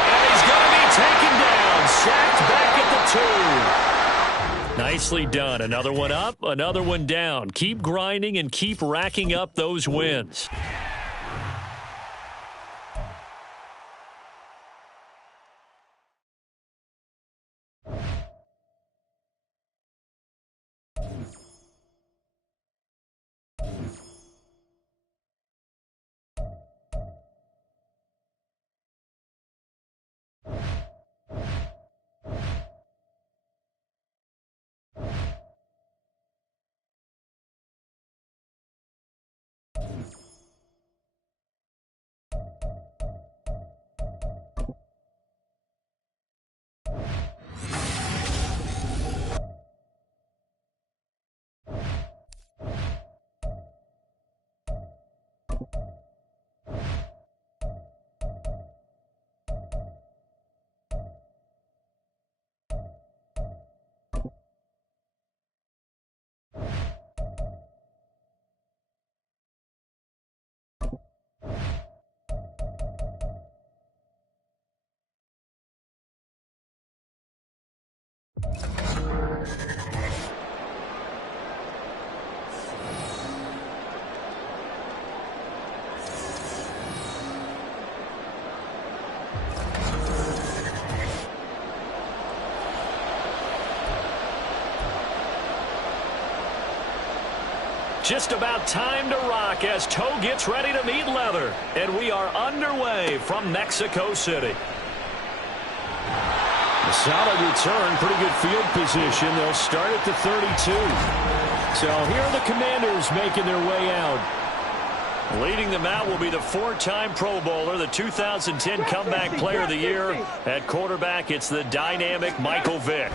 And he's going to be taken down. Sacked back at the 2. Nicely done. Another one up, another one down. Keep grinding and keep racking up those wins. Just about time to rock as Toe gets ready to meet leather. And we are underway from Mexico City. A solid return, pretty good field position. They'll start at the 32. So here are the Commanders making their way out. Leading them out will be the 4-time Pro Bowler, the 2010 Comeback Player of the Year. At quarterback, it's the dynamic Michael Vick.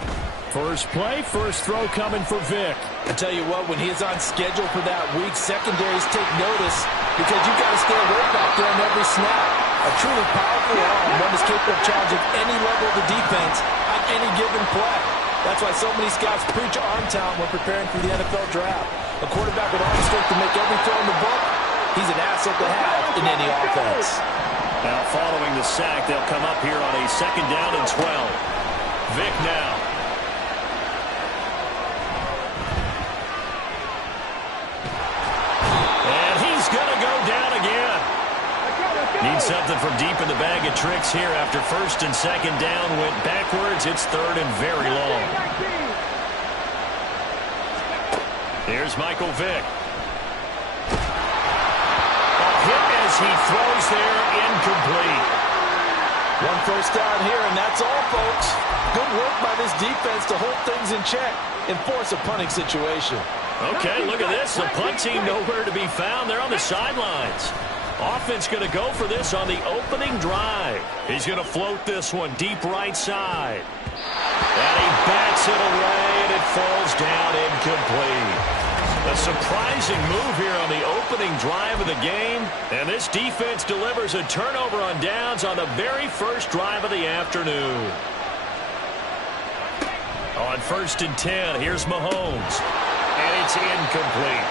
First play, first throw coming for Vick. I tell you what, when he's on schedule for that week, secondaries take notice because you've got to stay awake back there on every snap. A truly powerful arm, one is capable of challenging any level of the defense on any given play. That's why so many scouts preach arm talent when preparing for the NFL draft. A quarterback with arm strength to make every throw in the book, he's an asset to have in any offense. Now following the sack, they'll come up here on a 2nd down and 12. tricks here after first and second down went backwards. It's third and very long. Here's Michael Vick. A hit as he throws there, incomplete. One first down here, and that's all, folks. Good work by this defense to hold things in check and force a punting situation. Okay, look at this. The punt team nowhere to be found. They're on the sidelines. Offense going to go for this on the opening drive. He's going to float this one deep right side. And he bats it away, and it falls down incomplete. A surprising move here on the opening drive of the game. And this defense delivers a turnover on downs on the very first drive of the afternoon. On first and 10, here's Mahomes. And it's incomplete.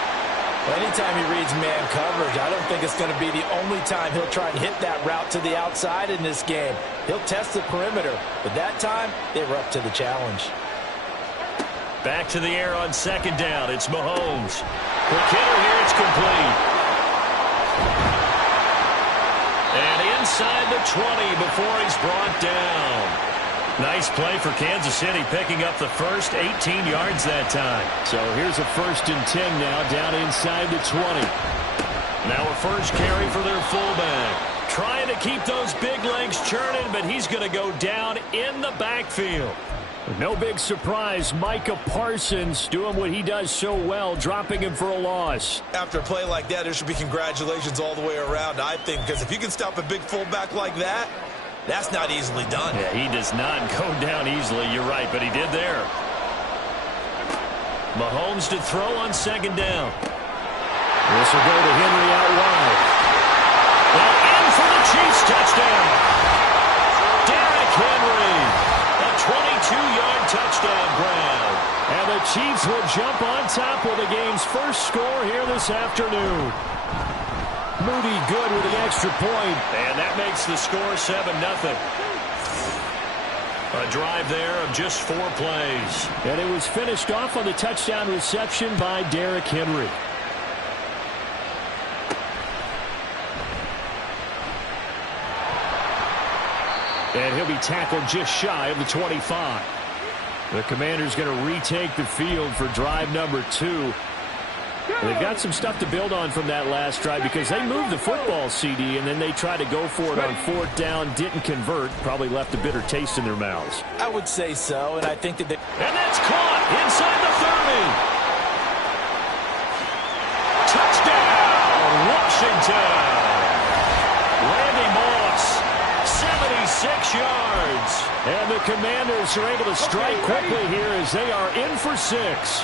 Anytime he reads man coverage, I don't think it's going to be the only time he'll try and hit that route to the outside in this game. He'll test the perimeter, but that time, they were up to the challenge. Back to the air on second down. It's Mahomes. Quick hitter here. It's complete. And inside the 20 before he's brought down. Nice play for Kansas City, picking up the first 18 yards that time. So here's a first and 10 now, down inside the 20. Now a first carry for their fullback. Trying to keep those big legs churning, but he's going to go down in the backfield. No big surprise, Micah Parsons doing what he does so well, dropping him for a loss. After a play like that, there should be congratulations all the way around, I think, because if you can stop a big fullback like that, that's not easily done. Yeah, he does not go down easily, you're right, but he did there. Mahomes to throw on second down. This will go to Henry out wide. And in for the Chiefs touchdown. Derrick Henry. A 22-yard touchdown grab. And the Chiefs will jump on top with the game's first score here this afternoon. Moody good with the extra point. And that makes the score 7-0. A drive there of just 4 plays. And it was finished off on the touchdown reception by Derrick Henry. And he'll be tackled just shy of the 25. The Commanders going to retake the field for drive number 2. They've got some stuff to build on from that last drive because they moved the football, CD, and then they tried to go for it on 4th down, didn't convert, probably left a bitter taste in their mouths. I would say so, and I think that they... And that's caught inside the 30. Touchdown, Washington. Randy Moss, 76 yards. And the Commanders are able to strike quickly here as they are in for 6.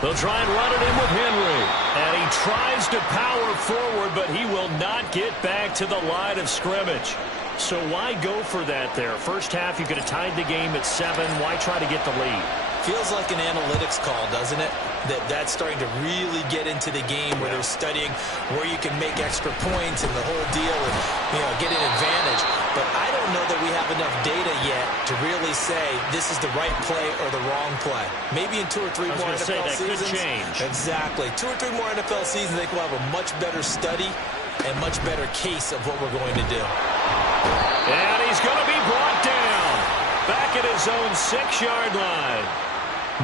They'll try and run it in with Henry. And he tries to power forward, but he will not get back to the line of scrimmage. So why go for that there? First half, you could have tied the game at 7. Why try to get the lead? Feels like an analytics call, doesn't it? That's starting to really get into the game where they're studying where you can make extra points and the whole deal and, get an advantage. But I don't know that we have enough data yet to really say this is the right play or the wrong play. Maybe in 2 or 3 more NFL seasons. Could change. Exactly. 2 or 3 more NFL seasons, I think we'll have a much better study and much better case of what we're going to do. And he's going to be brought down back at his own 6-yard line.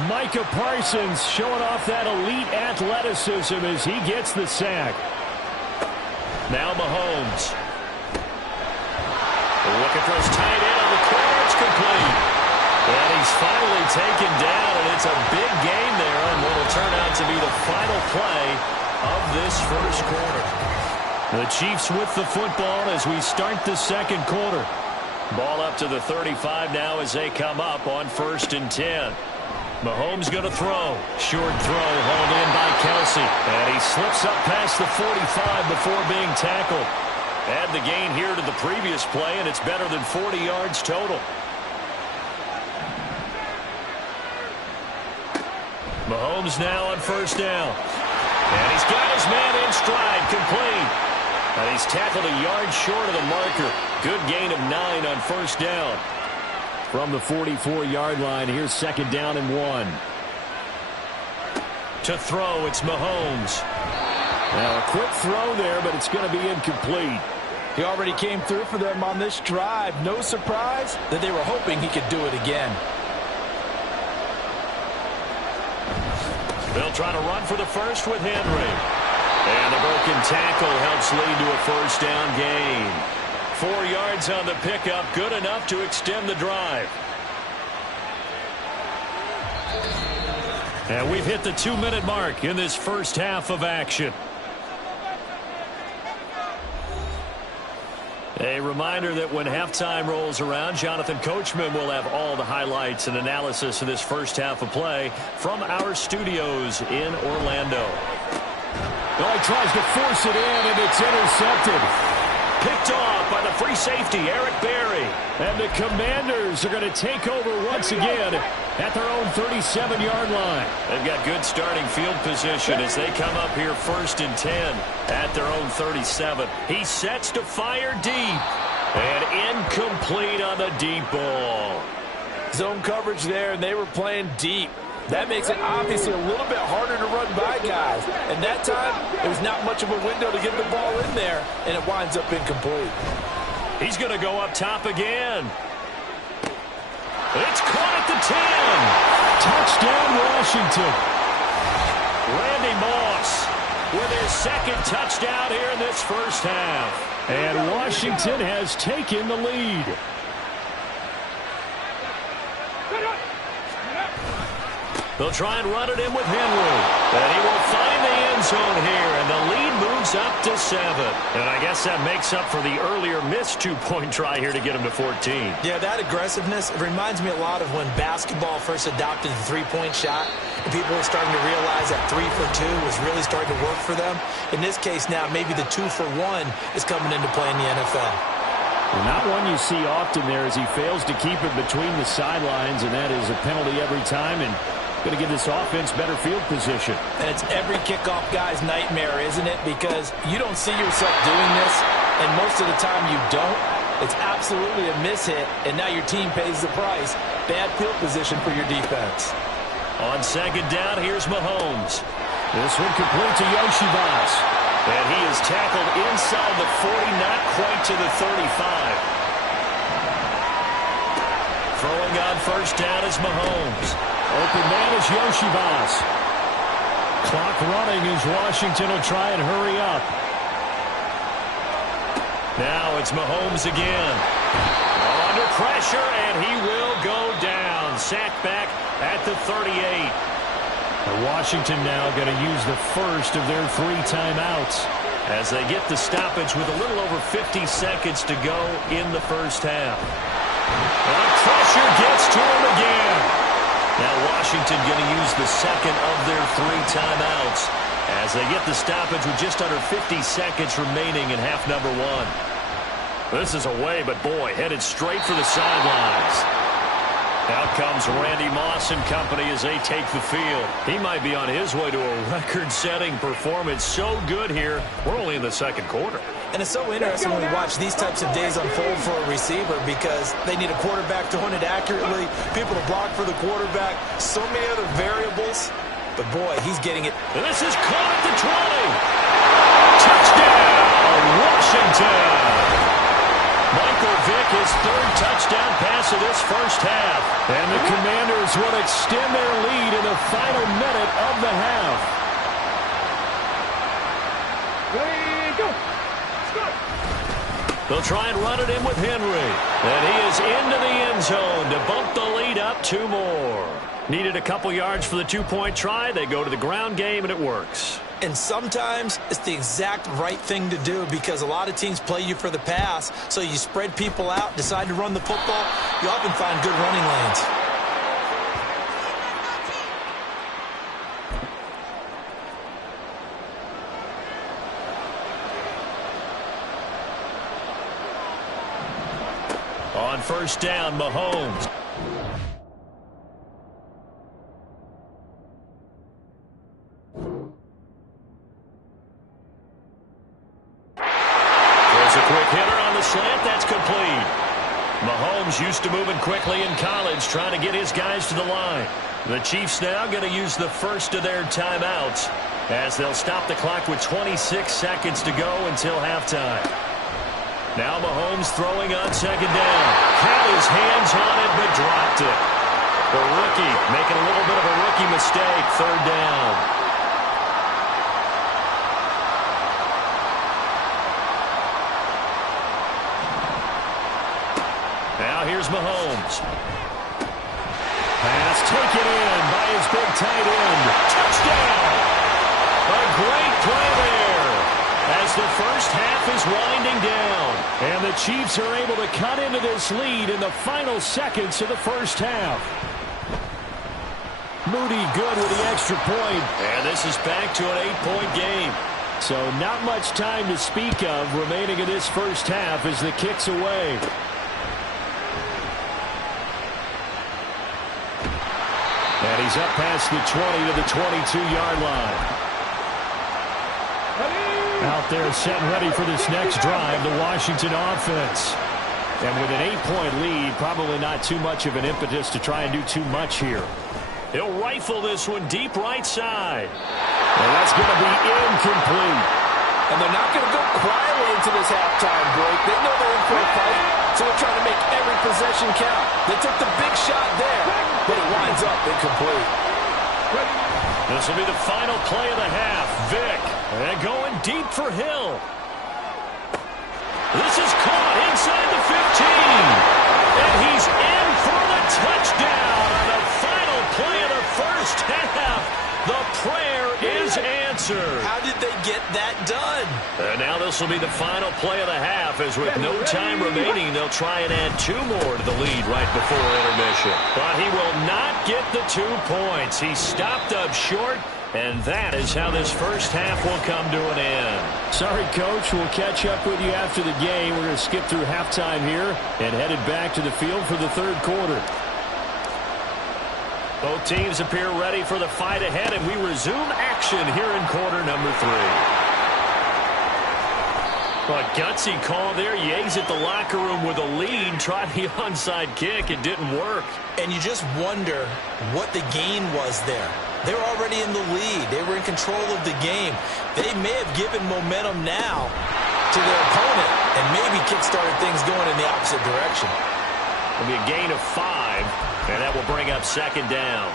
Micah Parsons showing off that elite athleticism as he gets the sack. Now Mahomes. Looking for his tight end on the corner. It's complete. And he's finally taken down, and it's a big gain there on what will turn out to be the final play of this first quarter. The Chiefs with the football as we start the second quarter. Ball up to the 35 now as they come up on first and 10. Mahomes going to throw. Short throw hauled in by Kelsey. And he slips up past the 45 before being tackled. Add the gain here to the previous play, and it's better than 40 yards total. Mahomes now on first down. And he's got his man in stride, complete. And he's tackled a yard short of the marker. Good gain of 9 on first down. From the 44-yard line, here's second down and 1. To throw, it's Mahomes. Now a quick throw there, but it's going to be incomplete. He already came through for them on this drive. No surprise that they were hoping he could do it again. They'll try to run for the first with Henry. And the broken tackle helps lead to a first down gain. 4 yards on the pickup, good enough to extend the drive. And we've hit the 2-minute mark in this first half of action. A reminder that when halftime rolls around, Jonathan Coachman will have all the highlights and analysis of this first half of play from our studios in Orlando. Well, he tries to force it in, and it's intercepted. Picked off by the free safety, Eric Berry. And the Commanders are going to take over once again at their own 37-yard line. They've got good starting field position as they come up here 1st and 10 at their own 37. He sets to fire deep. And incomplete on the deep ball. Zone coverage there, and they were playing deep. That makes it obviously a little bit harder to run by guys. And that time, there's not much of a window to get the ball in there, and it winds up incomplete. He's going to go up top again. It's caught at the 10. Touchdown, Washington. Randy Moss with his second touchdown here in this first half. And Washington has taken the lead. They'll try and run it in with Henry. And he will find the end zone here, and the lead moves up to 7. And I guess that makes up for the earlier missed 2-point try here to get him to 14. Yeah, that aggressiveness, it reminds me a lot of when basketball first adopted the three-point shot, and people were starting to realize that 3 for 2 was really starting to work for them. In this case now, maybe the 2 for 1 is coming into play in the NFL. Well, not one you see often there as he fails to keep it between the sidelines, and that is a penalty every time, and going to give this offense better field position. And it's every kickoff guy's nightmare, isn't it? Because you don't see yourself doing this, and most of the time you don't. It's absolutely a mishit, and now your team pays the price. Bad field position for your defense. On second down, here's Mahomes. This one complete to Yoshibas. And he is tackled inside the 40, not quite to the 35. Throwing on first down is Mahomes. Open man is Yoshibas. Clock running as Washington will try and hurry up. Now it's Mahomes again. Under pressure, and he will go down. Sacked back at the 38. And Washington now going to use the first of their 3 timeouts as they get the stoppage with a little over 50 seconds to go in the first half. And pressure gets to him again. Now Washington going to use the second of their 3 timeouts as they get the stoppage with just under 50 seconds remaining in half number 1. This is away, but boy, headed straight for the sidelines. Out comes Randy Moss and company as they take the field. He might be on his way to a record-setting performance. So good here. We're only in the second quarter. And it's so interesting when we watch these types of days unfold for a receiver because they need a quarterback throwing it accurately, people to block for the quarterback, so many other variables. But, boy, he's getting it. And this is caught at the 20. Touchdown, Washington. Michael Vick, his 3rd touchdown pass of this first half. And the Commanders will extend their lead in the final minute of the half. They'll try and run it in with Henry. And he is into the end zone to bump the lead up 2 more. Needed a couple yards for the 2-point try. They go to the ground game, and it works. And sometimes it's the exact right thing to do because a lot of teams play you for the pass, so you spread people out, decide to run the football. You often find good running lanes. On first down, Mahomes. There's a quick hitter on the slant. That's complete. Mahomes used to moving quickly in college, trying to get his guys to the line. The Chiefs now going to use the first of their timeouts as they'll stop the clock with 26 seconds to go until halftime. Now Mahomes throwing on second down. Had his hands on it, but dropped it. The rookie making a little bit of a rookie mistake, third down. Now here's Mahomes. Pass taken in by his big tight end. Touchdown! A great play there as the first half is winding down. And the Chiefs are able to cut into this lead in the final seconds of the first half. Moody good with the extra point. And this is back to an 8-point game. So not much time to speak of remaining in this first half as the kick's away. And he's up past the 20 to the 22-yard line. Out there set and ready for this next drive, the Washington offense. And with an 8-point lead, probably not too much of an impetus to try and do too much here. He'll rifle this one deep right side. And that's going to be incomplete. And they're not going to go quietly into this halftime break. They know they're in for a fight, so they're trying to make every possession count. They took the big shot there, but it winds up incomplete. This will be the final play of the half. Vick, and going deep for Hill. This is caught inside the 15. And he's in for the touchdown on the final play of the first half. The prayer is answered. How did they get that done? And now this will be the final play of the half, as with no time remaining, they'll try and add 2 more to the lead right before intermission. But he will not get the 2 points. He stopped up short, and that is how this first half will come to an end. Sorry, Coach. We'll catch up with you after the game. We're going to skip through halftime here and headed back to the field for the third quarter. Both teams appear ready for the fight ahead, and we resume action here in quarter number 3. A gutsy call there. You exit the locker room with a lead. Tried the onside kick. It didn't work. And you just wonder what the gain was there. They're already in the lead. They were in control of the game. They may have given momentum now to their opponent and maybe kick-started things going in the opposite direction. It'll be a gain of 5, and that will bring up second down.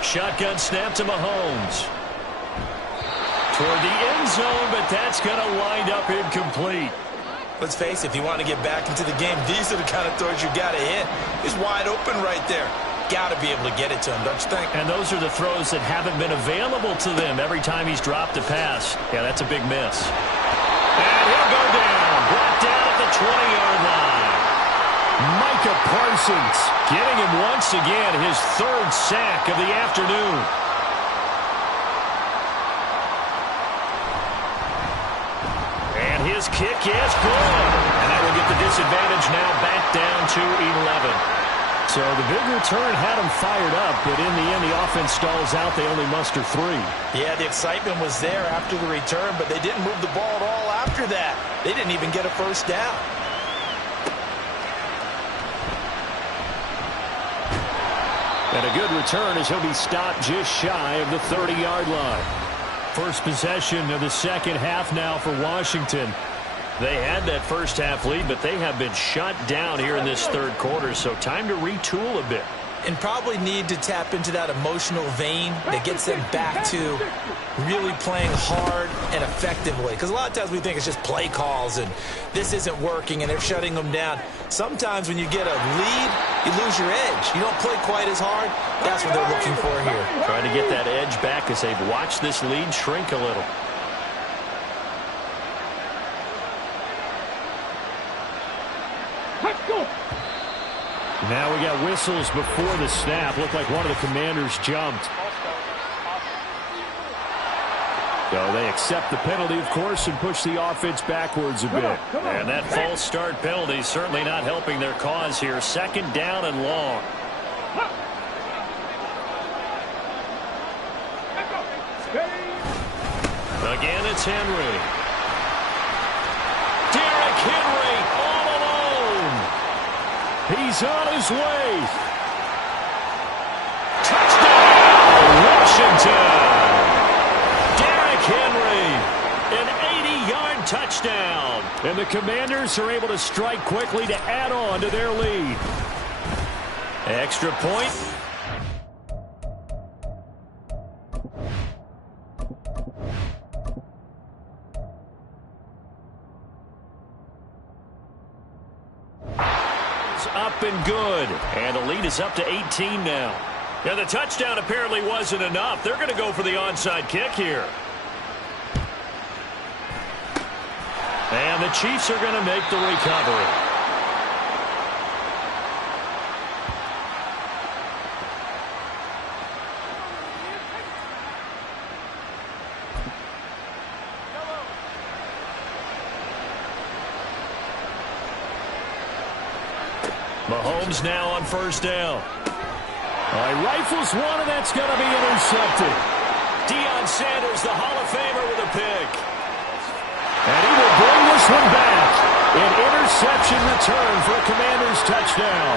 Shotgun snap to Mahomes. Toward the end zone, but that's going to wind up incomplete. Let's face it, if you want to get back into the game, these are the kind of throws you got to hit. He's wide open right there. Got to be able to get it to him, don't you think? And those are the throws that haven't been available to them every time he's dropped a pass. Yeah, that's a big miss. And he'll go down. Brought down at the 20-yard line. Micah Parsons getting him once again, his 3rd sack of the afternoon. And his kick is good. And that will get the disadvantage now back down to 11. So the big return had them fired up, but in the end, the offense stalls out. They only muster 3. Yeah, the excitement was there after the return, but they didn't move the ball at all after that. They didn't even get a first down. And a good return as he'll be stopped just shy of the 30-yard line. First possession of the second half now for Washington. They had that first half lead, but they have been shut down here in this third quarter, so time to retool a bit. And probably need to tap into that emotional vein that gets them back to really playing hard and effectively. Because a lot of times we think it's just play calls and this isn't working and they're shutting them down. Sometimes when you get a lead, you lose your edge. You don't play quite as hard. That's what they're looking for here. Trying to get that edge back as they've watched this lead shrink a little. Now we got whistles before the snap. Looked like one of the commanders jumped. So they accept the penalty, of course, and push the offense backwards a bit. And that false start penalty certainly not helping their cause here. Second down and long. Again, it's Henry. Derrick Henry all alone. He He's on his way. Touchdown, Washington. Derrick Henry, an 80-yard touchdown. And the Commanders are able to strike quickly to add on to their lead. Extra point. Up and good. And the lead is up to 18 now. And the touchdown apparently wasn't enough. They're going to go for the onside kick here. And the Chiefs are going to make the recovery. Mahomes now on first down. All right, rifles one, and that's going to be intercepted. Deion Sanders, the Hall of Famer, with a pick. And he will bring this one back. An interception return for a Commanders touchdown.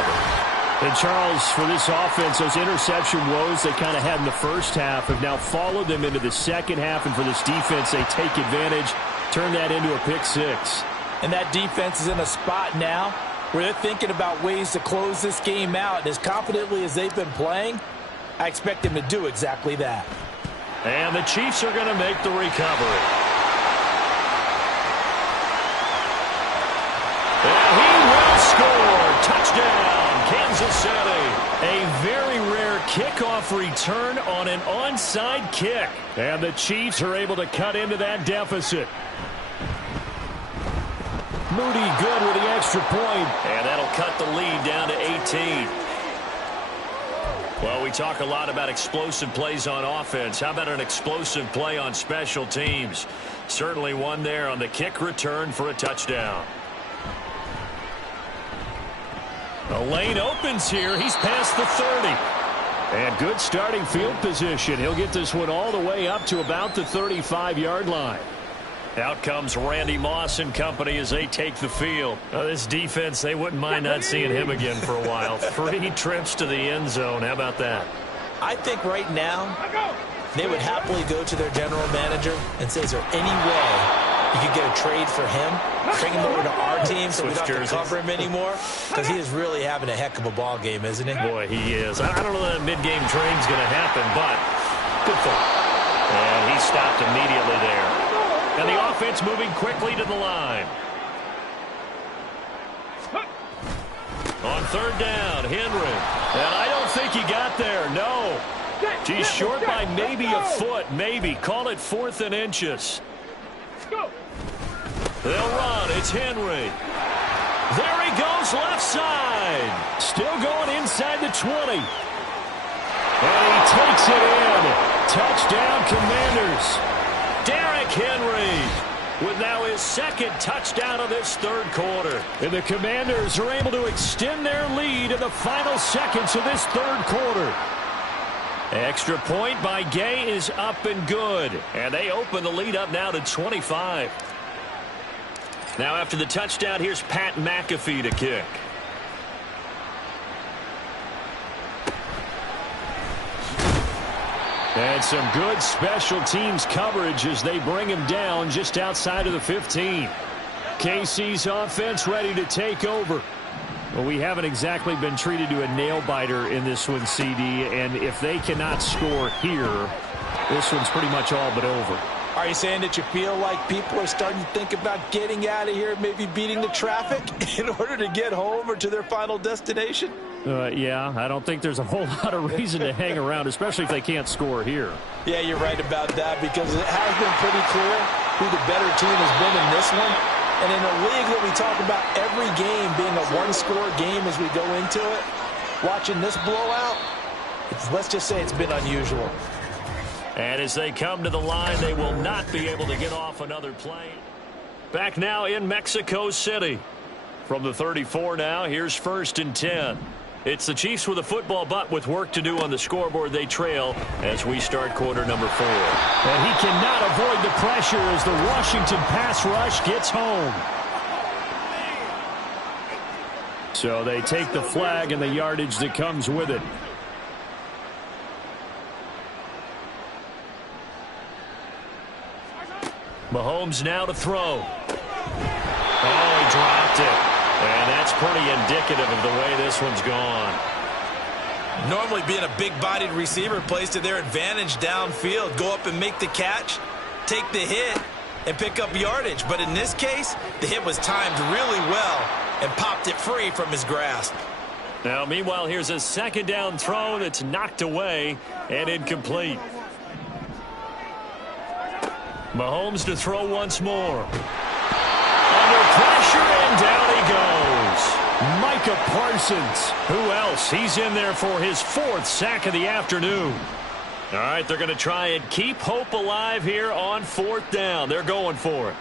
And Charles, for this offense, those interception woes they kind of had in the first half have now followed them into the second half. And for this defense, they take advantage, turn that into a pick six. And that defense is in a spot now where they're thinking about ways to close this game out. And as confidently as they've been playing, I expect them to do exactly that. And the Chiefs are going to make the recovery. And he will score. Touchdown, Kansas City. A very rare kickoff return on an onside kick. And the Chiefs are able to cut into that deficit. Moody good with the extra point. And that'll cut the lead down to 18. Well, we talk a lot about explosive plays on offense. How about an explosive play on special teams? Certainly one there on the kick return for a touchdown. The lane opens here. He's past the 30. And good starting field position. He'll get this one all the way up to about the 35-yard line. Out comes Randy Moss and company as they take the field. This defense, they wouldn't mind not seeing him again for a while. 3 trips to the end zone. How about that? I think right now they would happily go to their general manager and say, is there any way you could get a trade for him? Bring him over to our team so we don't have to cover him anymore? Because he is really having a heck of a ball game, isn't he? Boy, he is. I don't know that a mid-game trade's going to happen, but good thought. And he stopped immediately there. And the offense moving quickly to the line. On third down, Henry. And I don't think he got there, no. He's short by maybe a foot, maybe. Call it 4th and inches. They'll run. It's Henry. There he goes, left side. Still going inside the 20. And he takes it in. Touchdown, Commanders. Derrick Henry with now his second touchdown of this third quarter. And the Commanders are able to extend their lead in the final seconds of this third quarter. Extra point by Gay is up and good. And they open the lead up now to 25. Now after the touchdown, here's Pat McAfee to kick. And some good special teams coverage as they bring him down just outside of the 15. KC's offense ready to take over. Well, we haven't exactly been treated to a nail-biter in this one, CD, and if they cannot score here, this one's pretty much all but over. Are you saying that you feel like people are starting to think about getting out of here, maybe beating the traffic in order to get home or to their final destination? Yeah, I don't think there's a whole lot of reason to hang around, especially if they can't score here. Yeah, you're right about that because it has been pretty clear who the better team has been in this one. And in a league that we talk about every game being a one-score game as we go into it, watching this blowout, let's just say it's been unusual. And as they come to the line, they will not be able to get off another play. Back now in Mexico City. From the 34 now, here's 1st and 10. It's the Chiefs with a football, but with work to do on the scoreboard, they trail as we start quarter number 4. And he cannot avoid the pressure as the Washington pass rush gets home. So they take the flag and the yardage that comes with it. Mahomes now to throw. Oh, he dropped it. And that's pretty indicative of the way this one's gone. Normally being a big-bodied receiver plays to their advantage downfield. Go up and make the catch, take the hit, and pick up yardage. But in this case, the hit was timed really well and popped it free from his grasp. Now, meanwhile, here's a second down throw that's knocked away and incomplete. Mahomes to throw once more. Under pressure, and down he goes. Micah Parsons. Who else? He's in there for his 4th sack of the afternoon. All right, they're going to try and keep hope alive here on 4th down. They're going for it.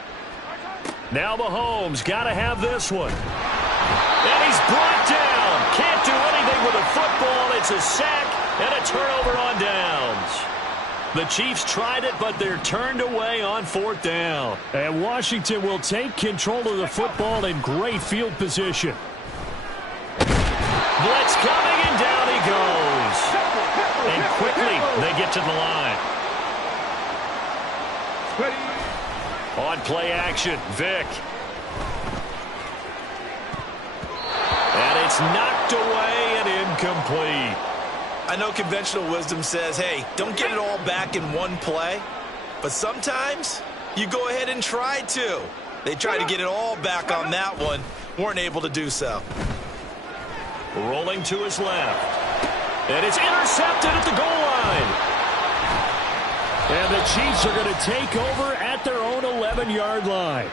Now Mahomes got to have this one. And he's brought down. Can't do anything with a football. It's a sack and a turnover on downs. The Chiefs tried it, but they're turned away on 4th down. And Washington will take control of the football in great field position. Blitz coming, and down he goes. And quickly, they get to the line. On play action, Vic. And it's knocked away and incomplete. I know conventional wisdom says, hey, don't get it all back in one play. But sometimes you go ahead and try to. They tried to get it all back on that one. Weren't able to do so. Rolling to his left. And it's intercepted at the goal line. And the Chiefs are going to take over at their own 11-yard line.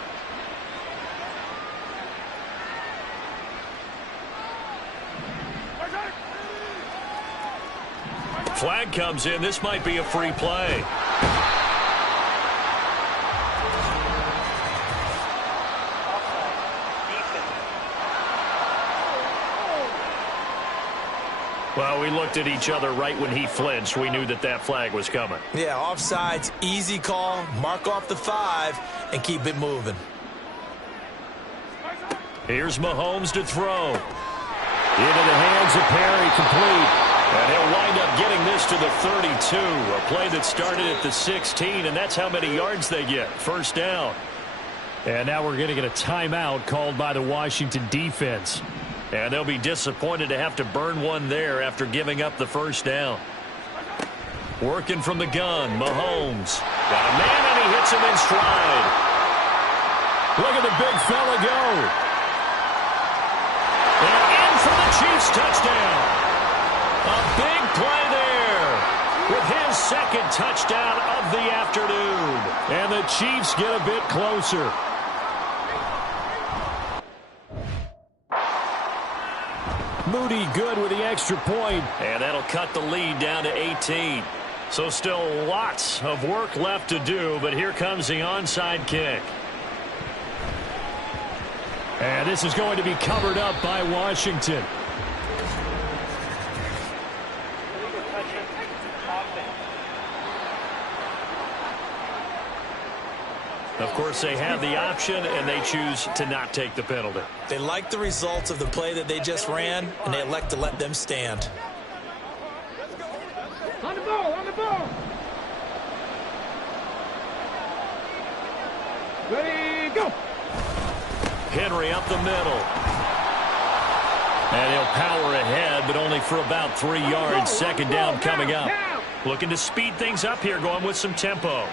Flag comes in. This might be a free play. Well, we looked at each other right when he flinched. We knew that that flag was coming. Yeah, offsides, easy call. Mark off the 5 and keep it moving. Here's Mahomes to throw. Into the hands of Perry, complete. And he'll wind up getting this to the 32. A play that started at the 16, and that's how many yards they get. First down. And now we're going to get a timeout called by the Washington defense. And they'll be disappointed to have to burn one there after giving up the first down. Working from the gun, Mahomes. Got a man, and he hits him in stride. Look at the big fella go. And in for the Chiefs touchdown. A big play there with his 2nd touchdown of the afternoon. And the Chiefs get a bit closer. Moody good with the extra point. And that'll cut the lead down to 18. So still lots of work left to do, but here comes the onside kick. And this is going to be covered up by Washington. Of course, they have the option, and they choose to not take the penalty. They like the results of the play that they just ran, and they elect to let them stand. On the ball, on the ball. Ready, go. Henry up the middle. And he'll power ahead, but only for about 3 yards. Second down coming up. Looking to speed things up here, going with some tempo.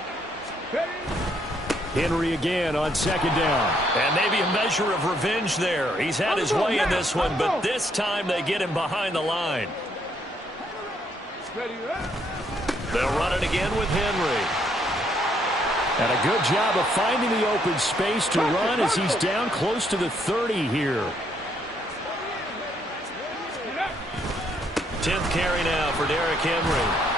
Henry again on second down. And maybe a measure of revenge there. He's had his way in this one, but this time they get him behind the line. They'll run it again with Henry. And a good job of finding the open space to run as he's down close to the 30 here. 10th carry now for Derrick Henry.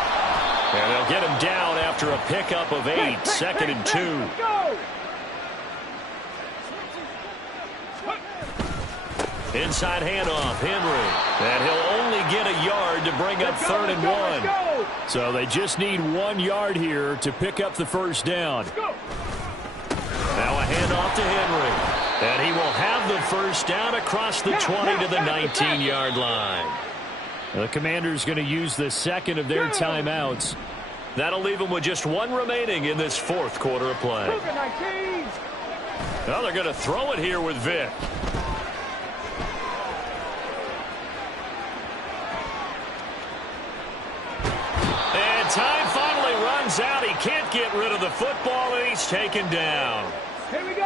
And they'll get him down after a pickup of 8. 2nd and 2. Inside handoff, Henry. And he'll only get a yard to bring up 3rd and 1. So they just need 1 yard here to pick up the first down. Now a handoff to Henry. And he will have the first down across the 20 to the 19-yard line. The Commanders going to use the second of their timeouts. That'll leave them with just one remaining in this fourth quarter of play. Well, they're going to throw it here with Vic. And time finally runs out. He can't get rid of the football, and he's taken down.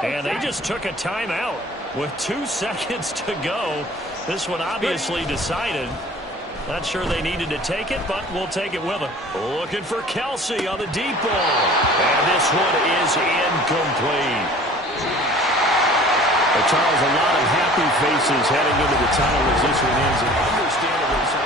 And they just took a timeout with 2 seconds to go. This one obviously decided. Not sure they needed to take it, but we'll take it with them. Looking for Kelsey on the deep ball. And this one is incomplete. Well, Charles, a lot of happy faces heading into the tunnel as this one ends. And understandably so.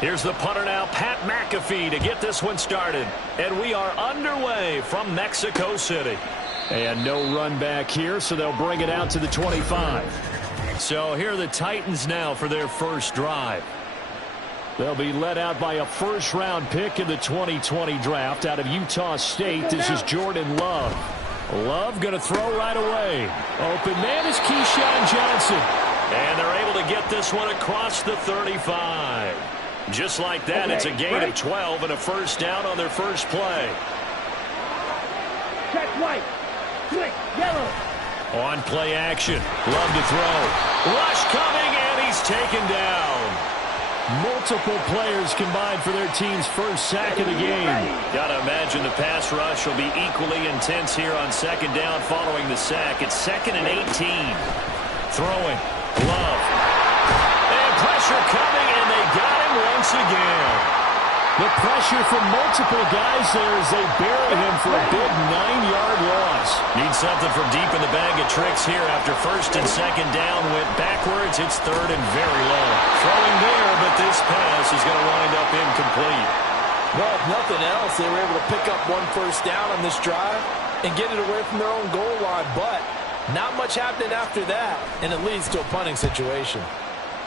Here's the punter now, Pat McAfee, to get this one started. And we are underway from Mexico City. And no run back here, so they'll bring it out to the 25. So here are the Titans now for their first drive. They'll be led out by a first-round pick in the 2020 draft out of Utah State. This is Jordan Love. Love going to throw right away. Open man is Keyshawn Johnson. And they're able to get this one across the 35. Just like that, it's a gain of 12 and a first down on their first play. Check white. Click yellow. On play action. Love to throw. Rush coming, and he's taken down. Multiple players combined for their team's first sack of the game. Got to imagine the pass rush will be equally intense here on second down following the sack. It's 2nd and 18. Throwing. Love. And pressure coming, and they got him once again. The pressure from multiple guys there as they bury him for a big 9-yard loss. Need something from deep in the bag of tricks here after first and second down went backwards. It's 3rd and very low. Throwing there, but this pass is going to wind up incomplete. Well, if nothing else, they were able to pick up one first down on this drive and get it away from their own goal line. But not much happening after that, and it leads to a punting situation.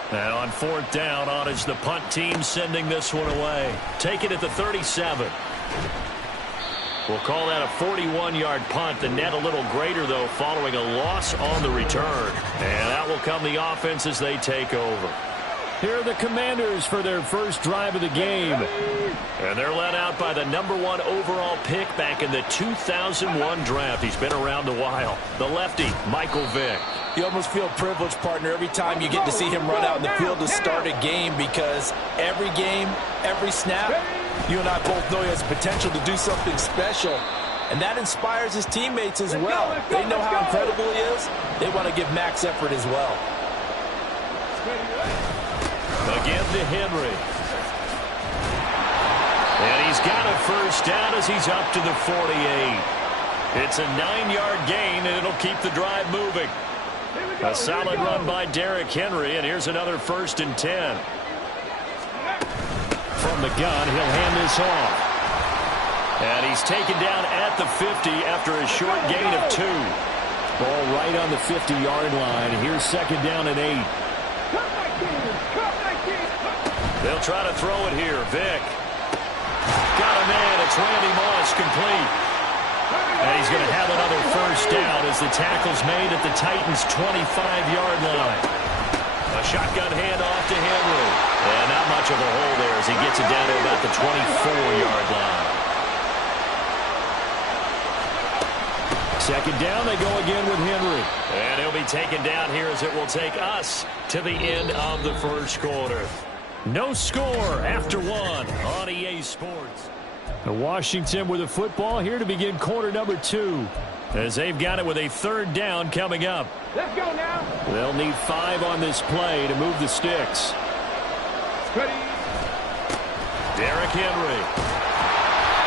And on 4th down, on is the punt team sending this one away. Take it at the 37. We'll call that a 41-yard punt. The net a little greater, though, following a loss on the return. And that will come the offense as they take over. Here are the Commanders for their first drive of the game. And they're led out by the #1 overall pick back in the 2001 draft. He's been around a while. The lefty, Michael Vick. You almost feel privileged, partner, every time you get to see him run out in the field to start a game, because every game, every snap, you and I both know he has potential to do something special. And that inspires his teammates as well. They know how incredible he is. They want to give max effort as well. Again to Henry. And he's got a first down as he's up to the 48. It's a 9-yard gain, and it'll keep the drive moving. A solid run by Derrick Henry, and here's another 1st and 10. From the gun, he'll hand this off. And he's taken down at the 50 after a short gain of 2. Ball right on the 50-yard line. Here's 2nd down and 8. They'll try to throw it here. Vick. Got a man. It's Randy Moss, complete. And he's going to have another first down as the tackle's made at the Titans' 25-yard line. A shotgun handoff to Henry. And not much of a hole there as he gets it down to about the 24-yard line. 2nd down, they go again with Henry. And he'll be taken down here as it will take us to the end of the first quarter. No score after 1 on EA Sports. Washington with the football here to begin quarter number 2. As they've got it with a 3rd down coming up. Let's go now. They'll need 5 on this play to move the sticks. Ready. Derrick Henry.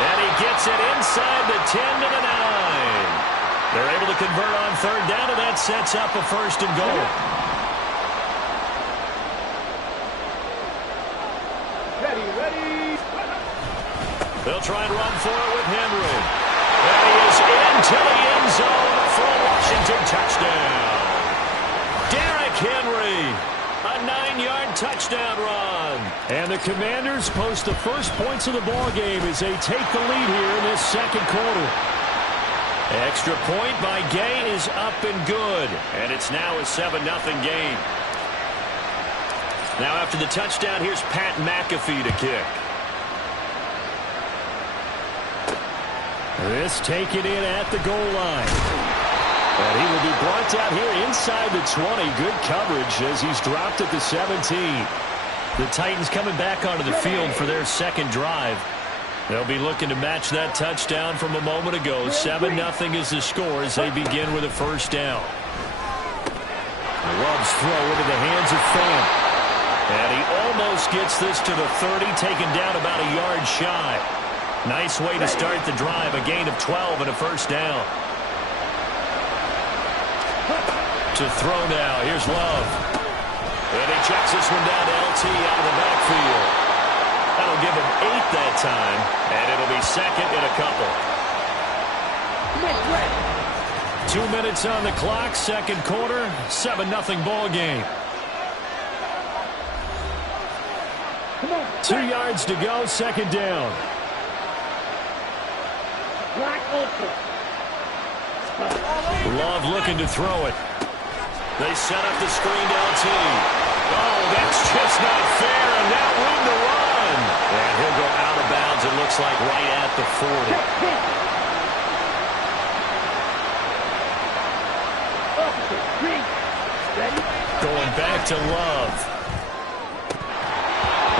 And he gets it inside the 10 to the 9. They're able to convert on 3rd down, and that sets up a 1st and goal. Ready. They'll try and run for it with Henry. And he is into the end zone for a Washington touchdown. Derrick Henry, a 9-yard touchdown run. And the Commanders post the first points of the ball game as they take the lead here in this 2nd quarter. Extra point by Gay is up and good. And it's now a 7-0 game. Now after the touchdown, here's Pat McAfee to kick. This taken in at the goal line. And he will be brought down here inside the 20. Good coverage as he's dropped at the 17. The Titans coming back onto the field for their 2nd drive. They'll be looking to match that touchdown from a moment ago. 7-0 is the score as they begin with a first down. Love's throw into the hands of Pham. And he almost gets this to the 30, taken down about a yard shy. Nice way to start the drive, a gain of 12 and a first down. To throw now, here's Love. And he checks this one down to LT out of the backfield. That'll give him 8 that time, and it'll be second in a couple. 2 minutes on the clock, second quarter, 7-0 ball game. 2 yards to go, second down. Love looking to throw it. They set up the screened LT. Oh, that's just not fair, and now room to run. And he'll go out of bounds, it looks like, right at the 40. Going back to Love.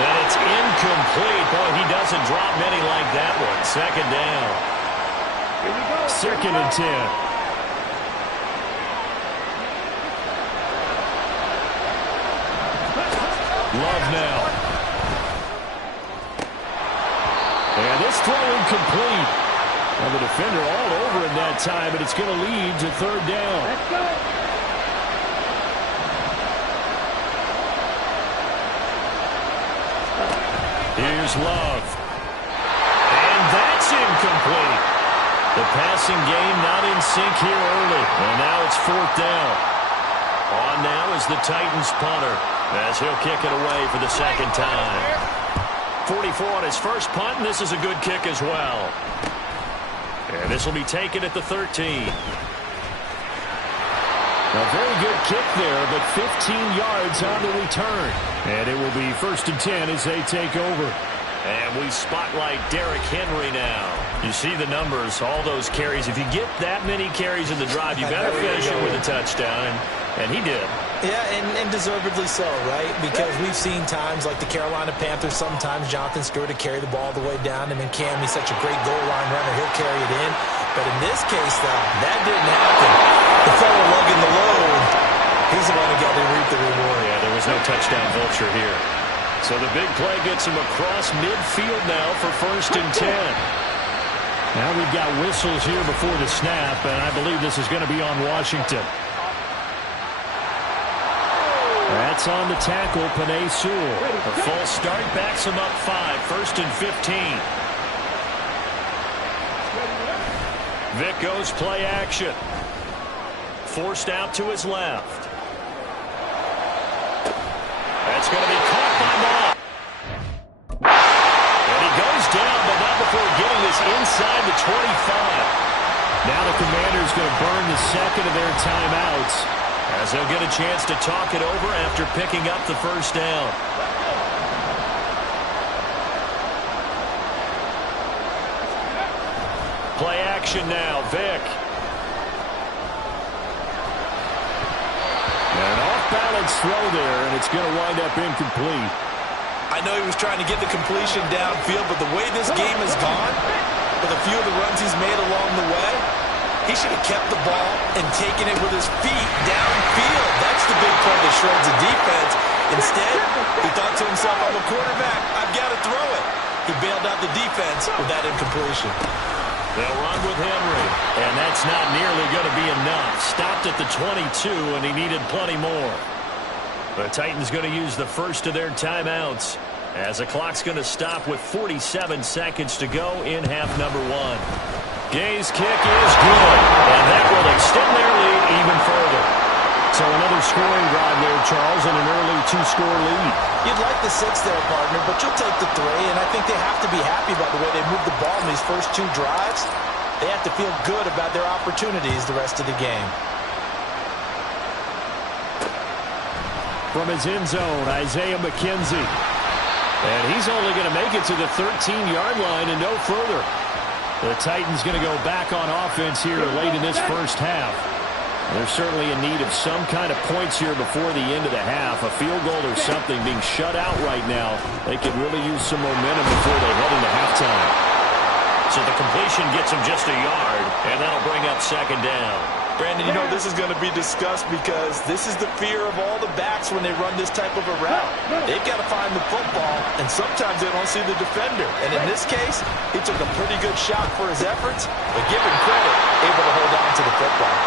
And it's incomplete. Boy, he doesn't drop many like that one. Second down. Second and 10. Love now. And this throw incomplete. Well, the defender all over in that time, but it's going to lead to third down. Let's go. Here's Love. And that's incomplete. The passing game not in sync here early. And now it's fourth down. On now is the Titans punter, as he'll kick it away for the second time. 44 on his first punt, and this is a good kick as well. And this will be taken at the 13. A very good kick there, but 15 yards on the return. And it will be first and 10 as they take over. And we spotlight Derrick Henry now. You see the numbers, all those carries. If you get that many carries in the drive, you better finish it with a touchdown. And he did. Yeah, and deservedly so, right? Because we've seen times like the Carolina Panthers, sometimes Jonathan Stewart to carry the ball all the way down, and then Cam, he's such a great goal line runner, he'll carry it in. But in this case, though, that didn't happen. The fellow lugging the load, he's the one who got to reap the reward. Yeah, there was no touchdown vulture here. So the big play gets him across midfield now for first and 10. Now we've got whistles here before the snap, and I believe this is going to be on Washington. That's on the tackle, Penei Sewell. A false start backs him up 5, first and 15. Vic goes play action. Forced out to his left. That's going to be caught by Moss. And he goes down, but not before getting this inside the 25. Now the Commanders going to burn the second of their timeouts, as they'll get a chance to talk it over after picking up the first down. Play action now, Vic. An off-balance throw there, and it's going to wind up incomplete. I know he was trying to get the completion downfield, but the way this game has gone, with a few of the runs he's made along the way, he should have kept the ball and taken it with his feet downfield. That's the big play that shreds the defense. Instead, he thought to himself, I'm a quarterback, I've got to throw it. He bailed out the defense with that incompletion. They'll run with Henry, and that's not nearly going to be enough. Stopped at the 22, and he needed plenty more. The Titans going to use the first of their timeouts, as the clock's going to stop with 47 seconds to go in half number 1. Gay's kick is good, and that will extend their lead even further. So another scoring drive there, Charles, and an early 2-score lead. You'd like the 6 there, partner, but you'll take the 3, and I think they have to be happy about the way they moved the ball in these first 2 drives. They have to feel good about their opportunities the rest of the game. From his end zone, Isaiah McKenzie. And he's only going to make it to the 13-yard line and no further. The Titans going to go back on offense here late in this first half. They're certainly in need of some kind of points here before the end of the half. A field goal or something being shut out right now. They could really use some momentum before they head into halftime. So the completion gets him just a yard, and that'll bring up second down. Brandon, you know this is going to be discussed because this is the fear of all the backs when they run this type of a route. They've got to find the football, and sometimes they don't see the defender. And in this case, he took a pretty good shot for his efforts, but give him credit, able to hold on to the football.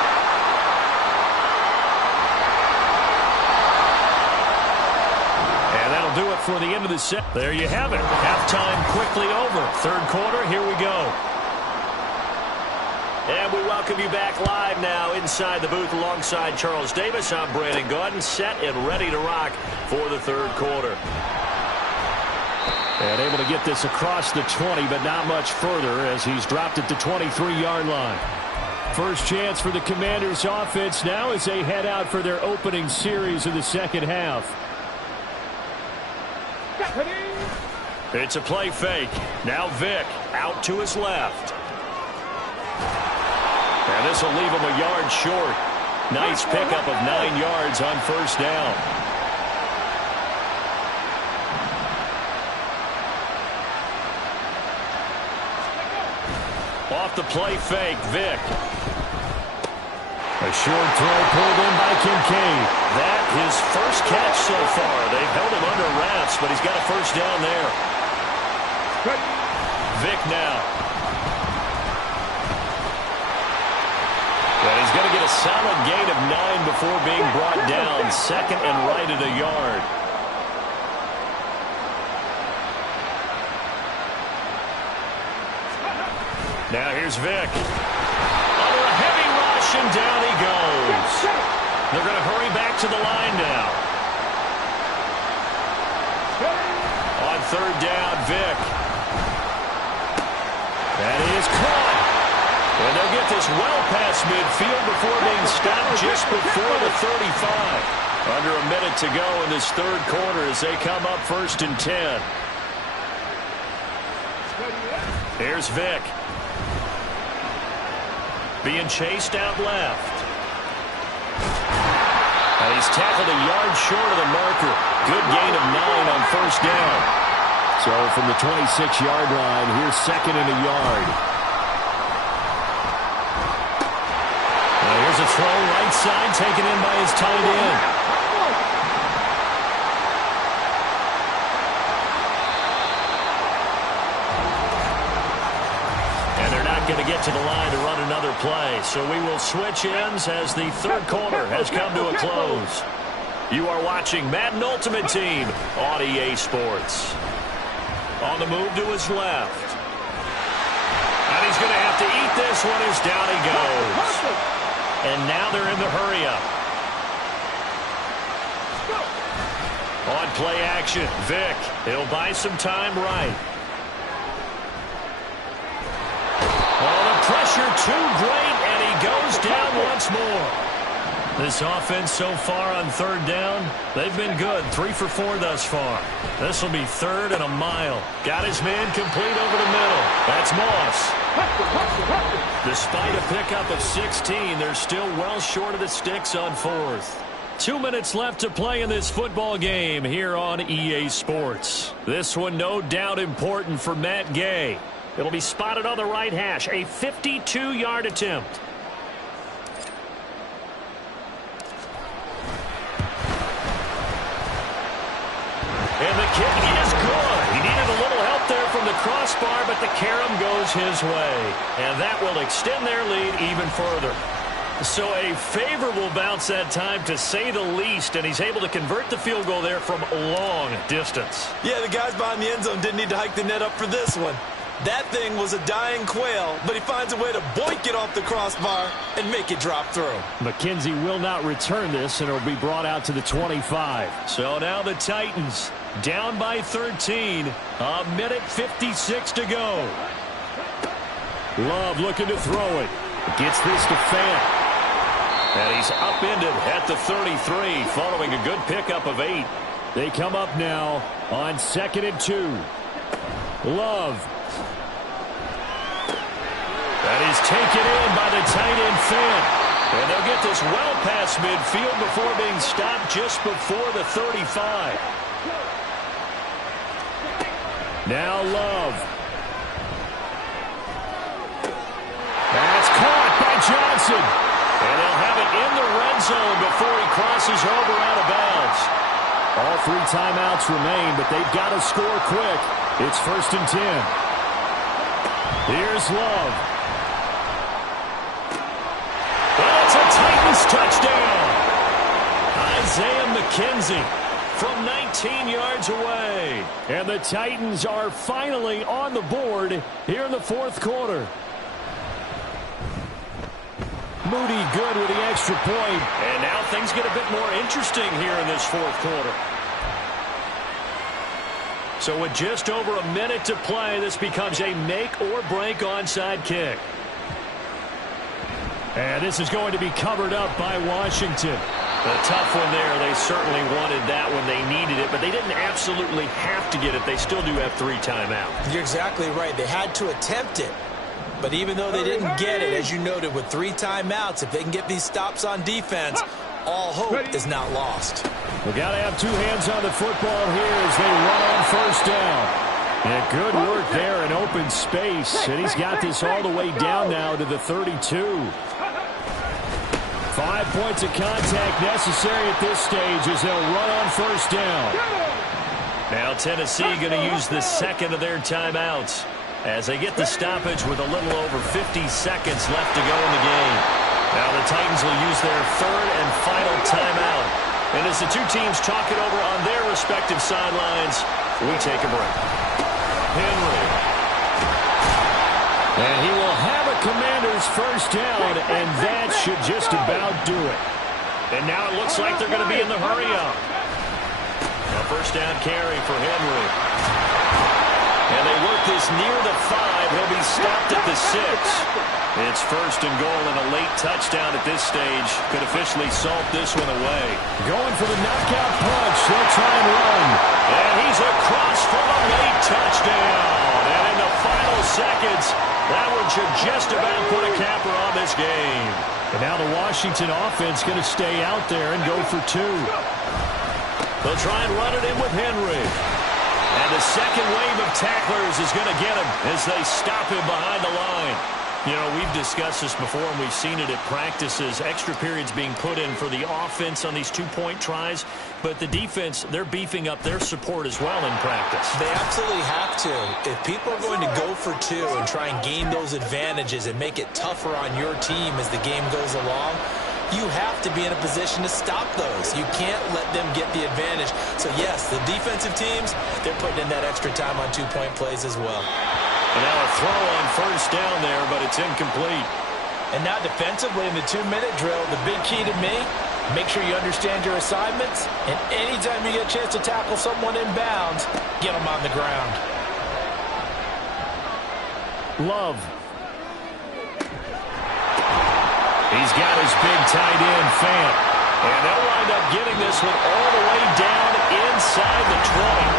And that'll do it for the end of the set. There you have it. Halftime quickly over. Third quarter, here we go. And we welcome you back live now inside the booth alongside Charles Davis. I'm Brandon Gaudin, set and ready to rock for the third quarter. And able to get this across the 20, but not much further as he's dropped at the 23-yard line. First chance for the Commanders' offense now as they head out for their opening series of the second half. It's a play fake. Now Vick out to his left. And this will leave him a yard short. Nice pickup of 9 yards on first down. Off the play fake, Vick. A short throw pulled in by Kincaid. That his first catch so far. They've held him under wraps, but he's got a first down there. Vick now. And he's going to get a solid gain of 9 before being brought down. Second and right at a yard. Now here's Vick. Under a heavy rush, and down he goes. They're going to hurry back to the line now. On third down, Vick. That is caught. And they'll get this well past midfield before being stopped just before the 35. Under a minute to go in this third quarter as they come up 1st and 10. Here's Vick. Being chased out left. And he's tackled a yard short of the marker. Good gain of 9 on first down. So from the 26-yard line, here's second and a yard. Now here's a throw right side taken in by his tight end. Going to get to the line to run another play. So we will switch ends as the third quarter has come to a close. You are watching Madden Ultimate Team on EA Sports. On the move to his left. And he's going to have to eat this one as down he goes. And now they're in the hurry up. On play action, Vick. He'll buy some time right. Pressure too great, and he goes down once more. This offense so far on third down, they've been good. 3 for 4 thus far. This will be third and a mile. Got his man complete over the middle. That's Moss. Despite a pickup of 16, they're still well short of the sticks on 4th. 2 minutes left to play in this football game here on EA Sports. This one no doubt important for Matt Gay. It'll be spotted on the right hash. A 52-yard attempt. And the kick is good. He needed a little help there from the crossbar, but the carom goes his way. And that will extend their lead even further. So a favorable bounce that time, to say the least, and he's able to convert the field goal there from long distance. Yeah, the guys behind the end zone didn't need to hike the net up for this one. That thing was a dying quail, but he finds a way to boink it off the crossbar and make it drop through. McKenzie will not return this, and it'll be brought out to the 25. So now the Titans down by 13. A minute 56 to go. Love looking to throw it. Gets this to Fant. And he's upended at the 33, following a good pickup of 8. They come up now on 2nd and 2. Love. That is taken in by the tight end Fant. And they'll get this well past midfield before being stopped just before the 35. Now Love. That's caught by Johnson. And they'll have it in the red zone before he crosses over out of bounds. All 3 timeouts remain, but they've got to score quick. It's 1st and 10. Here's Love. Well, it's a Titans touchdown. Isaiah McKenzie from 19 yards away. And the Titans are finally on the board here in the fourth quarter. Moody good with the extra point. And now things get a bit more interesting here in this fourth quarter. So with just over a minute to play, this becomes a make-or-break onside kick. And this is going to be covered up by Washington. A tough one there. They certainly wanted that when they needed it, but they didn't absolutely have to get it. They still do have 3 timeouts. You're exactly right. They had to attempt it. But even though they didn't get it, as you noted, with 3 timeouts, if they can get these stops on defense, all hope is not lost. We got to have 2 hands on the football here as they run on first down. And good work there in open space. And he's got this all the way down now to the 32. 5 points of contact necessary at this stage as they'll run on first down. Now Tennessee going to use the second of their timeouts as they get the stoppage with a little over 50 seconds left to go in the game. Now the Titans will use their third and final timeout. And as the 2 teams talk it over on their respective sidelines, we take a break. Henry. And he will have a Commander's first down, and that should just about do it. And now it looks like they're going to be in the hurry up. A first down carry for Henry. And they work this near the 5. He'll be stopped at the 6. It's first and goal, and a late touchdown at this stage could officially salt this one away. Going for the knockout punch. They'll try and run. And he's across for a late touchdown. And in the final seconds, that one should just about put a capper on this game. And now the Washington offense going to stay out there and go for 2. They'll try and run it in with Henry. And the second wave of tacklers is going to get him as they stop him behind the line. You know, we've discussed this before, and we've seen it at practices. Extra periods being put in for the offense on these 2-point tries. But the defense, they're beefing up their support as well in practice. They absolutely have to. If people are going to go for 2 and try and gain those advantages and make it tougher on your team as the game goes along, you have to be in a position to stop those. You can't let them get the advantage. So, yes, the defensive teams, they're putting in that extra time on 2-point plays as well. And now a throw on first down there, but it's incomplete. And now defensively in the 2-minute drill, the big key to me, make sure you understand your assignments. And anytime you get a chance to tackle someone in bounds, get them on the ground. Love. He's got his big tight end, Fant. And they'll wind up getting this one all the way down inside the 20.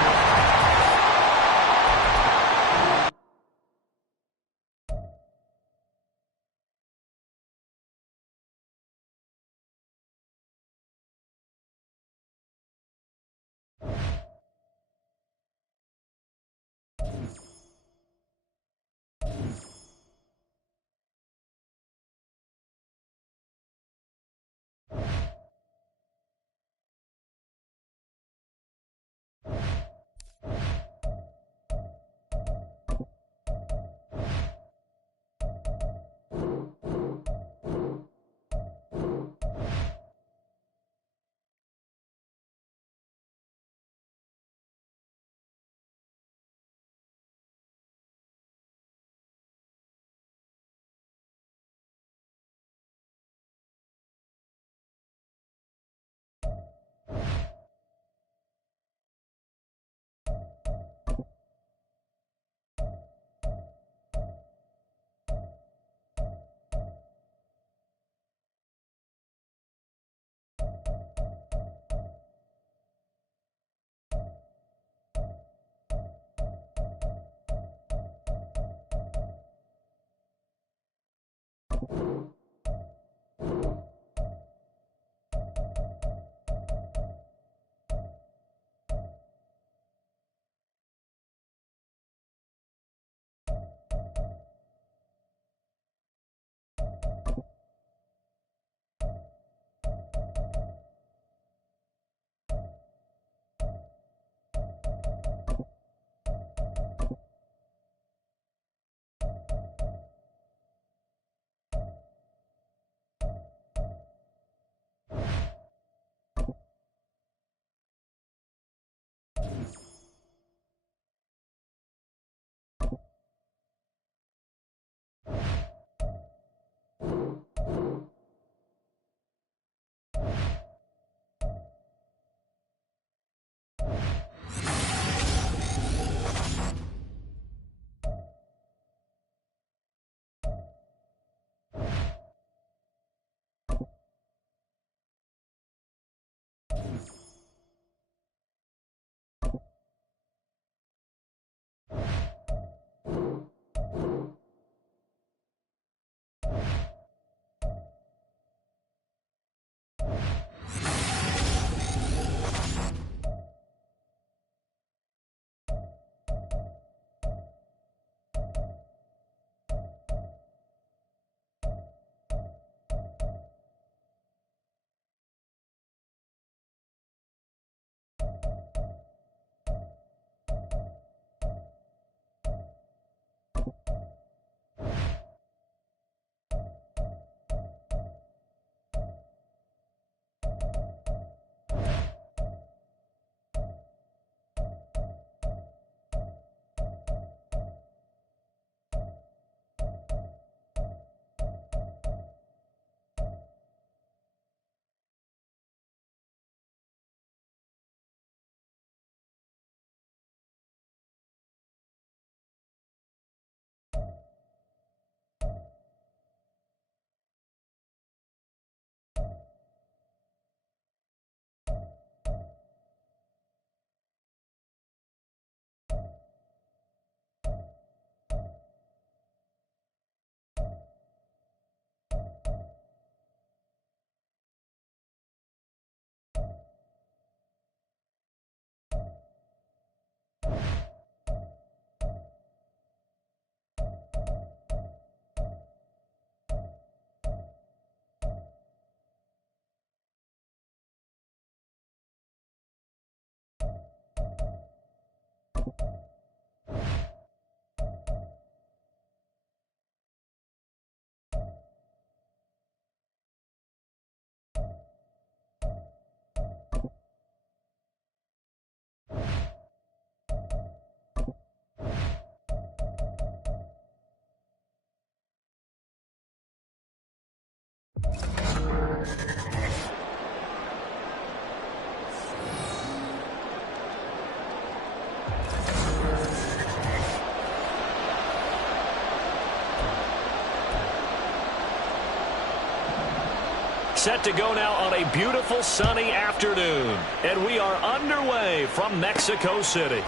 set to go now on a beautiful sunny afternoon. And we are underway from Mexico City.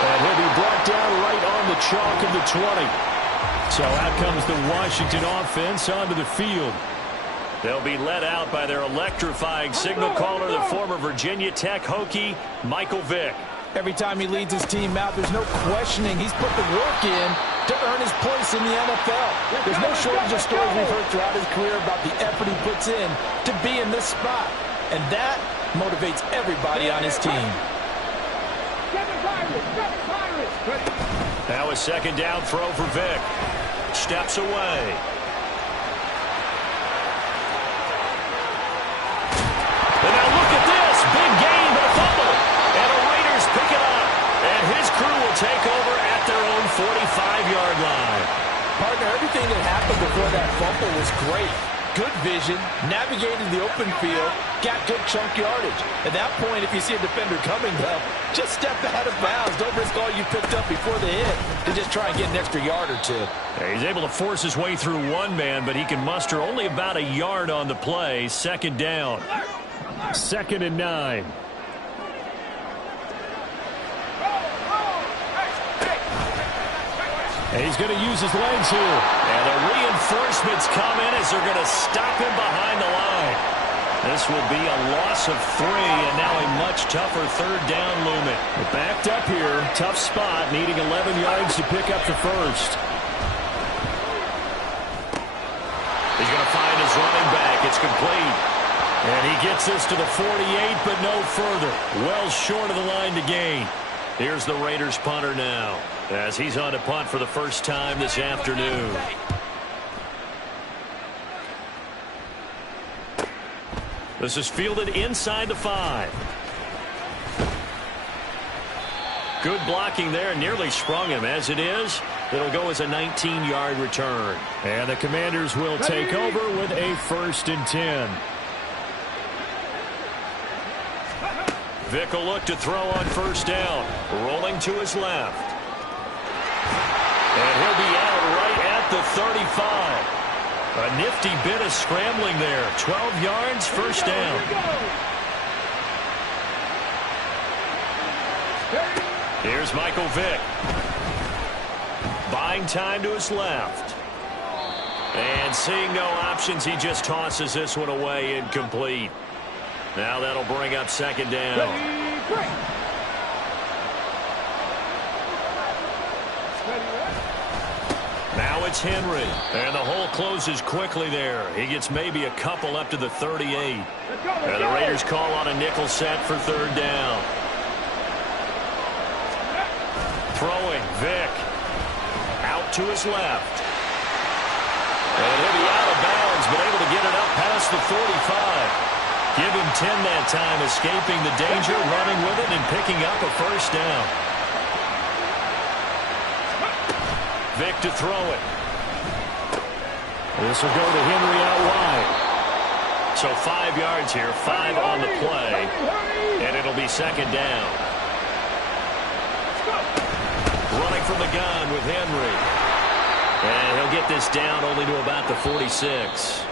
And he'll be brought down right on the chalk of the 20. So out comes the Washington offense onto the field. They'll be led out by their electrifying signal caller, the former Virginia Tech Hokie, Michael Vick. Every time he leads his team out, there's no questioning. He's put the work in to earn his place in the NFL. There's no shortage of stories we've heard throughout his career about the effort he puts in to be in this spot. And that motivates everybody on his team. Now a second down throw for Vick. Steps away. And now look at this. Big gain, but a fumble. And the Raiders pick it up. And his crew will take over at their own 45-yard line. Partner, everything that happened before that fumble was great. Good vision, navigated the open field, got good chunk yardage. At that point, if you see a defender coming, though, just step out of bounds. Don't risk all you picked up before the hit to just try and get an extra yard or two. He's able to force his way through one man, but he can muster only about a yard on the play. Second down. 2nd and 9. And he's going to use his legs here. And the reinforcements come in as they're going to stop him behind the line. This will be a loss of 3, and now a much tougher third down looming. Backed up here. Tough spot, needing 11 yards to pick up the first. He's going to find his running back. It's complete. And he gets this to the 48, but no further. Well short of the line to gain. Here's the Raiders punter now, as he's on to punt for the first time this afternoon. This is fielded inside the 5. Good blocking there, nearly sprung him. As it is, it'll go as a 19-yard return. And the Commanders will take over with a 1st and 10. Vick will look to throw on first down. Rolling to his left. And he'll be out right at the 35. A nifty bit of scrambling there. 12 yards, first down. Here's Michael Vick. Buying time to his left. And seeing no options, he just tosses this one away, incomplete. Now that'll bring up second down. Now it's Henry. And the hole closes quickly there. He gets maybe a couple up to the 38. And the Raiders call on a nickel set for third down. Throwing, Vick. Out to his left. And he'll be out of bounds, but able to get it up past the 45. Give him 10 that time, escaping the danger, running with it, and picking up a first down. Vick to throw it. This will go to Henry out wide. So 5 yards here, 5 on the play, and it'll be second down. Running from the gun with Henry. And he'll get this down only to about the 46.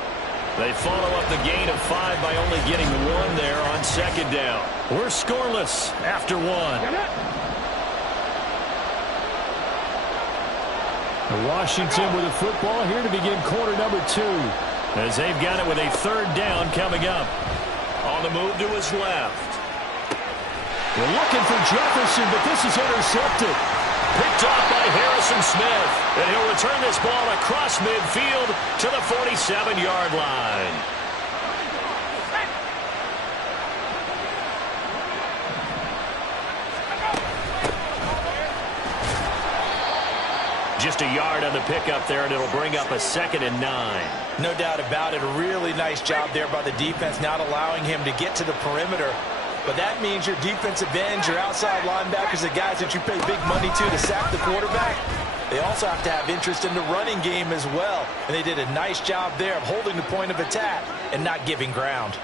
They follow up the gain of 5 by only getting 1 there on second down. We're scoreless after 1. Washington with the football here to begin quarter number 2. As they've got it with a third down coming up. On the move to his left. They're looking for Jefferson, but this is intercepted. Picked off by Harrison Smith. And he'll return this ball across midfield to the 47-yard line. Just a yard on the pickup there, and it'll bring up a 2nd and 9. No doubt about it. A really nice job there by the defense, not allowing him to get to the perimeter. But that means your defensive ends, your outside linebackers, the guys that you pay big money to sack the quarterback, they also have to have interest in the running game as well. And they did a nice job there of holding the point of attack and not giving ground.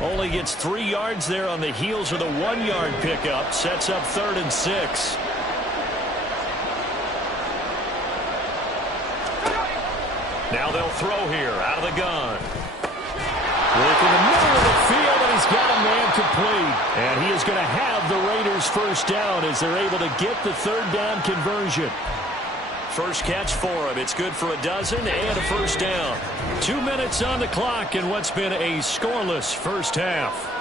Only gets 3 yards there on the heels of the 1-yard pickup. Sets up 3rd and 6. Now they'll throw here out of the gun. Look in the middle of the field, and he's got a man complete. And he is going to have the Raiders first down as they're able to get the third down conversion. First catch for him. It's good for a dozen and a first down. 2 minutes on the clock in what's been a scoreless first half.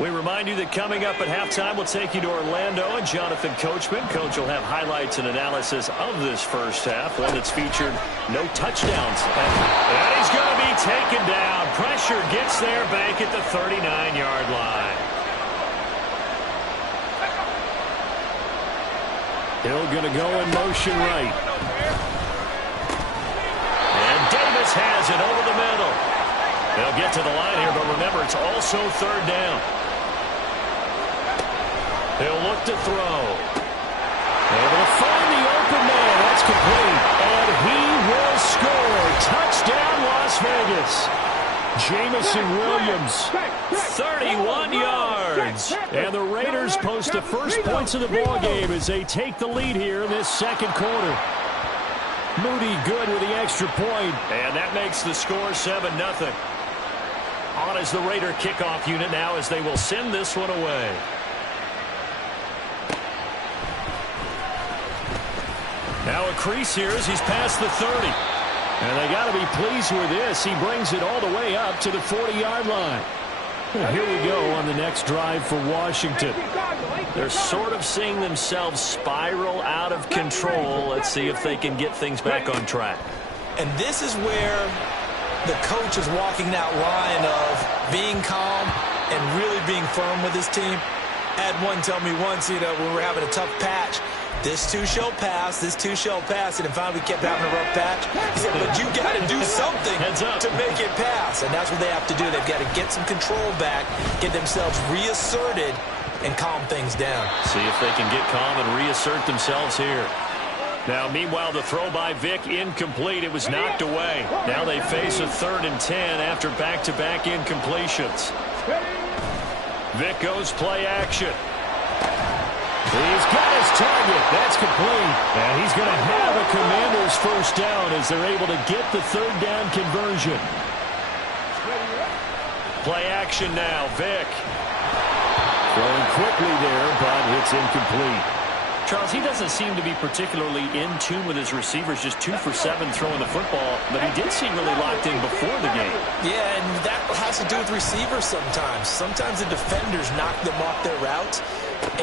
We remind you that coming up at halftime, we'll take you to Orlando and Jonathan Coachman. Coach will have highlights and analysis of this first half, one that's featured no touchdowns. And he's going to be taken down. Pressure gets there back at the 39-yard line. Hill going to go in motion right. And Davis has it over the middle. They'll get to the line here, but remember, it's also third down. He'll look to throw. Able to find the open man. That's complete. And he will score. Touchdown, Las Vegas. Jamison Williams, 31 yards. And the Raiders post the first points of the ballgame as they take the lead here in this second quarter. Moody good with the extra point. And that makes the score 7-0. On is the Raider kickoff unit now as they will send this one away. Now a crease here as he's past the 30. And they got to be pleased with this. He brings it all the way up to the 40-yard line. Well, here we go on the next drive for Washington. They're sort of seeing themselves spiral out of control. Let's see if they can get things back on track. And this is where the coach is walking that line of being calm and really being firm with his team. I had one tell me once, when we were having a tough patch, this too shall pass, this too shall pass, and finally we kept having a rough patch. He said, but you got to do something to make it pass, and that's what they have to do. They've got to get some control back, get themselves reasserted, and calm things down. See if they can get calm and reassert themselves here. Now, meanwhile, the throw by Vick incomplete. It was knocked away. Now they face a 3rd and 10 after back-to-back incompletions. Vick goes play action. He's got his target. That's complete. And he's going to have a Commanders first down as they're able to get the third down conversion. Play action now, Vick. Throwing quickly there, but it's incomplete. Charles, he doesn't seem to be particularly in tune with his receivers, just 2 for 7 throwing the football, but he did seem really locked in before the game. Yeah, and that has to do with receivers sometimes. Sometimes the defenders knock them off their routes,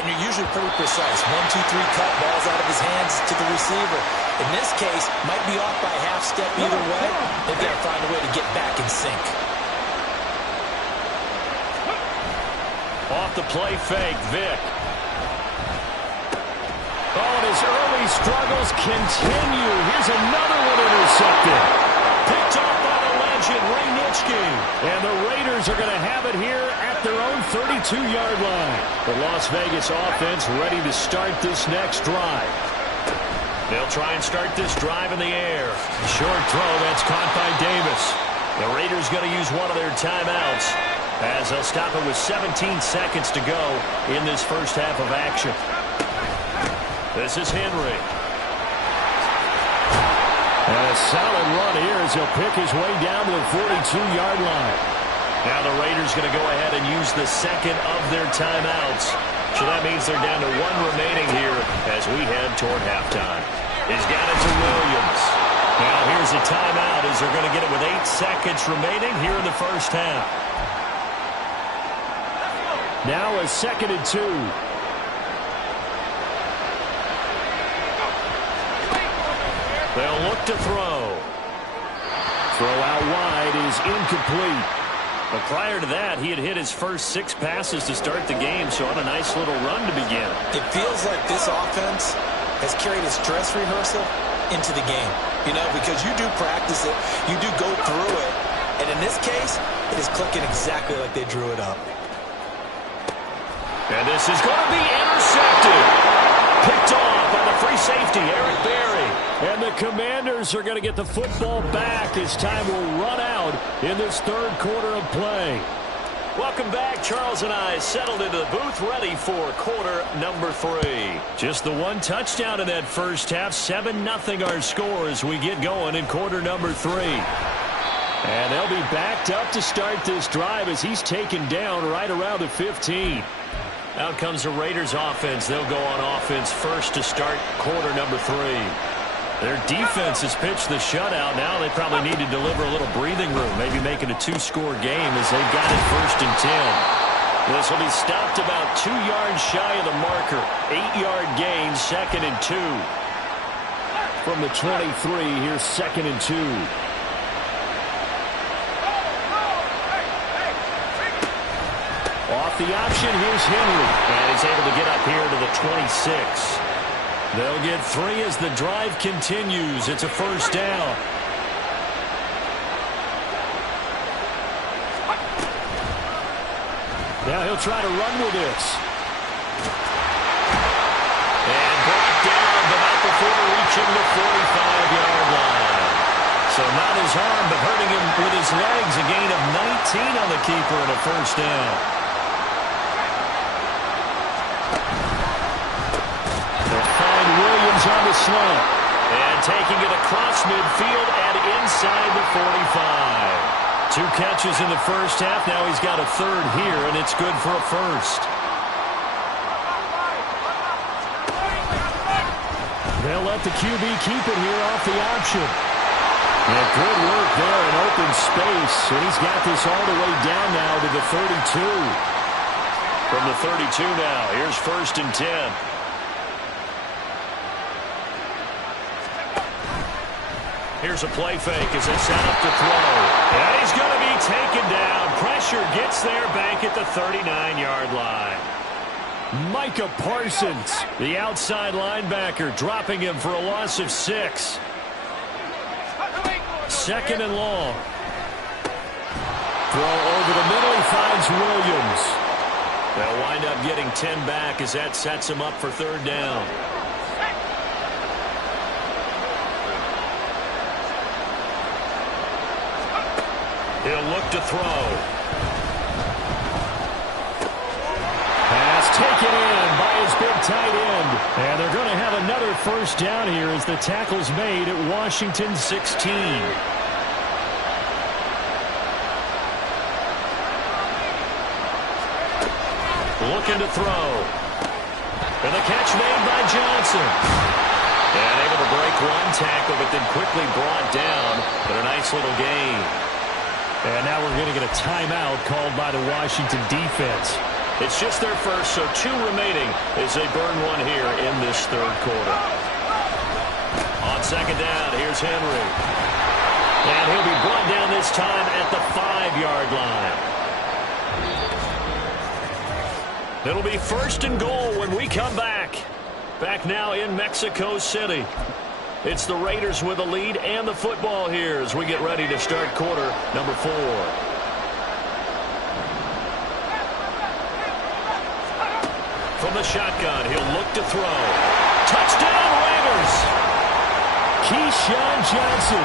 and you're usually pretty precise. 1, 2, 3 cut, balls out of his hands to the receiver. In this case, might be off by a half step either way. They've got to find a way to get back in sync. Off the play fake, Vick. Oh, and his early struggles continue. Here's another one intercepted. Picked off by the legend, Ray Nitschke. And the Raiders are going to have it here at their own 32-yard line. The Las Vegas offense ready to start this next drive. They'll try and start this drive in the air. Short throw, that's caught by Davis. The Raiders going to use one of their timeouts as they'll stop it with 17 seconds to go in this first half of action. This is Henry. And a solid run here as he'll pick his way down to the 42-yard line. Now the Raiders going to go ahead and use the second of their timeouts. So that means they're down to 1 remaining here as we head toward halftime. He's got it to Williams. Now here's a timeout as they're going to get it with 8 seconds remaining here in the first half. Now a 2nd and 2. They'll look to throw. Throw out wide is incomplete. But prior to that, he had hit his first 6 passes to start the game, so on a nice little run to begin. It feels like this offense has carried a stress rehearsal into the game, because you do practice it, you do go through it, and in this case, it is clicking exactly like they drew it up. And this is going to be intercepted. Picked off by the free safety, Eric Berry. And the Commanders are going to get the football back as time will run out in this third quarter of play. Welcome back. Charles and I settled into the booth, ready for quarter number 3. Just the one touchdown in that first half. 7-0 our score as we get going in quarter number 3. And they'll be backed up to start this drive as he's taken down right around the 15. Out comes the Raiders offense. They'll go on offense first to start quarter number 3. Their defense has pitched the shutout. Now they probably need to deliver a little breathing room, maybe make it a 2-score game as they've got it 1st and 10. This will be stopped about 2 yards shy of the marker. 8-yard gain, 2nd and 2. From the 23, here's 2nd and 2. Off the option, here's Henry. And he's able to get up here to the 26. They'll get 3 as the drive continues. It's a 1st down. Now he'll try to run with this. And brought down, but not before reaching the 45-yard line. So not his arm, but hurting him with his legs. A gain of 19 on the keeper and a 1st down. Williams on the slant. And taking it across midfield and inside the 45. 2 catches in the first half. Now he's got a 3rd here, and it's good for a 1st. They'll let the QB keep it here off the option. And good work there in open space. And he's got this all the way down now to the 32. From the 32 now, here's 1st and 10. Here's a play fake as they set up to throw. And he's going to be taken down. Pressure gets there back at the 39-yard line. Micah Parsons, the outside linebacker, dropping him for a loss of 6. 2nd and long. Throw over the middle. He finds Williams. They'll wind up getting 10 back as that sets him up for 3rd down. He'll look to throw. Pass taken in by his big tight end. And they're going to have another 1st down here as the tackle's made at Washington 16. Looking to throw. And the catch made by Johnson. And able to break 1 tackle, but then quickly brought down. But a nice little gain. And now we're going to get a timeout called by the Washington defense. It's just their first, so 2 remaining as they burn 1 here in this 3rd quarter. On 2nd down, here's Henry. And he'll be brought down this time at the 5-yard line. It'll be 1st and goal when we come back. Back now in Mexico City. It's the Raiders with a lead and the football here as we get ready to start quarter number 4. From the shotgun, he'll look to throw. Touchdown, Raiders! Keyshawn Johnson.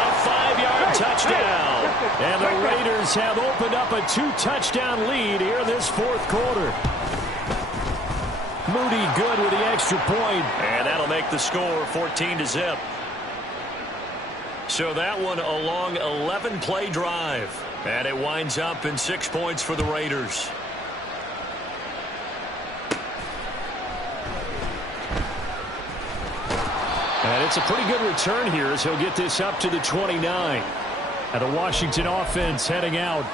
A 5-yard touchdown. And the Raiders have opened up a 2-touchdown lead here in this 4th quarter. Moody good with the extra point. And that'll make the score 14-0. So that one a long 11-play drive. And it winds up in 6 points for the Raiders. And it's a pretty good return here as he'll get this up to the 29. And the Washington offense heading out.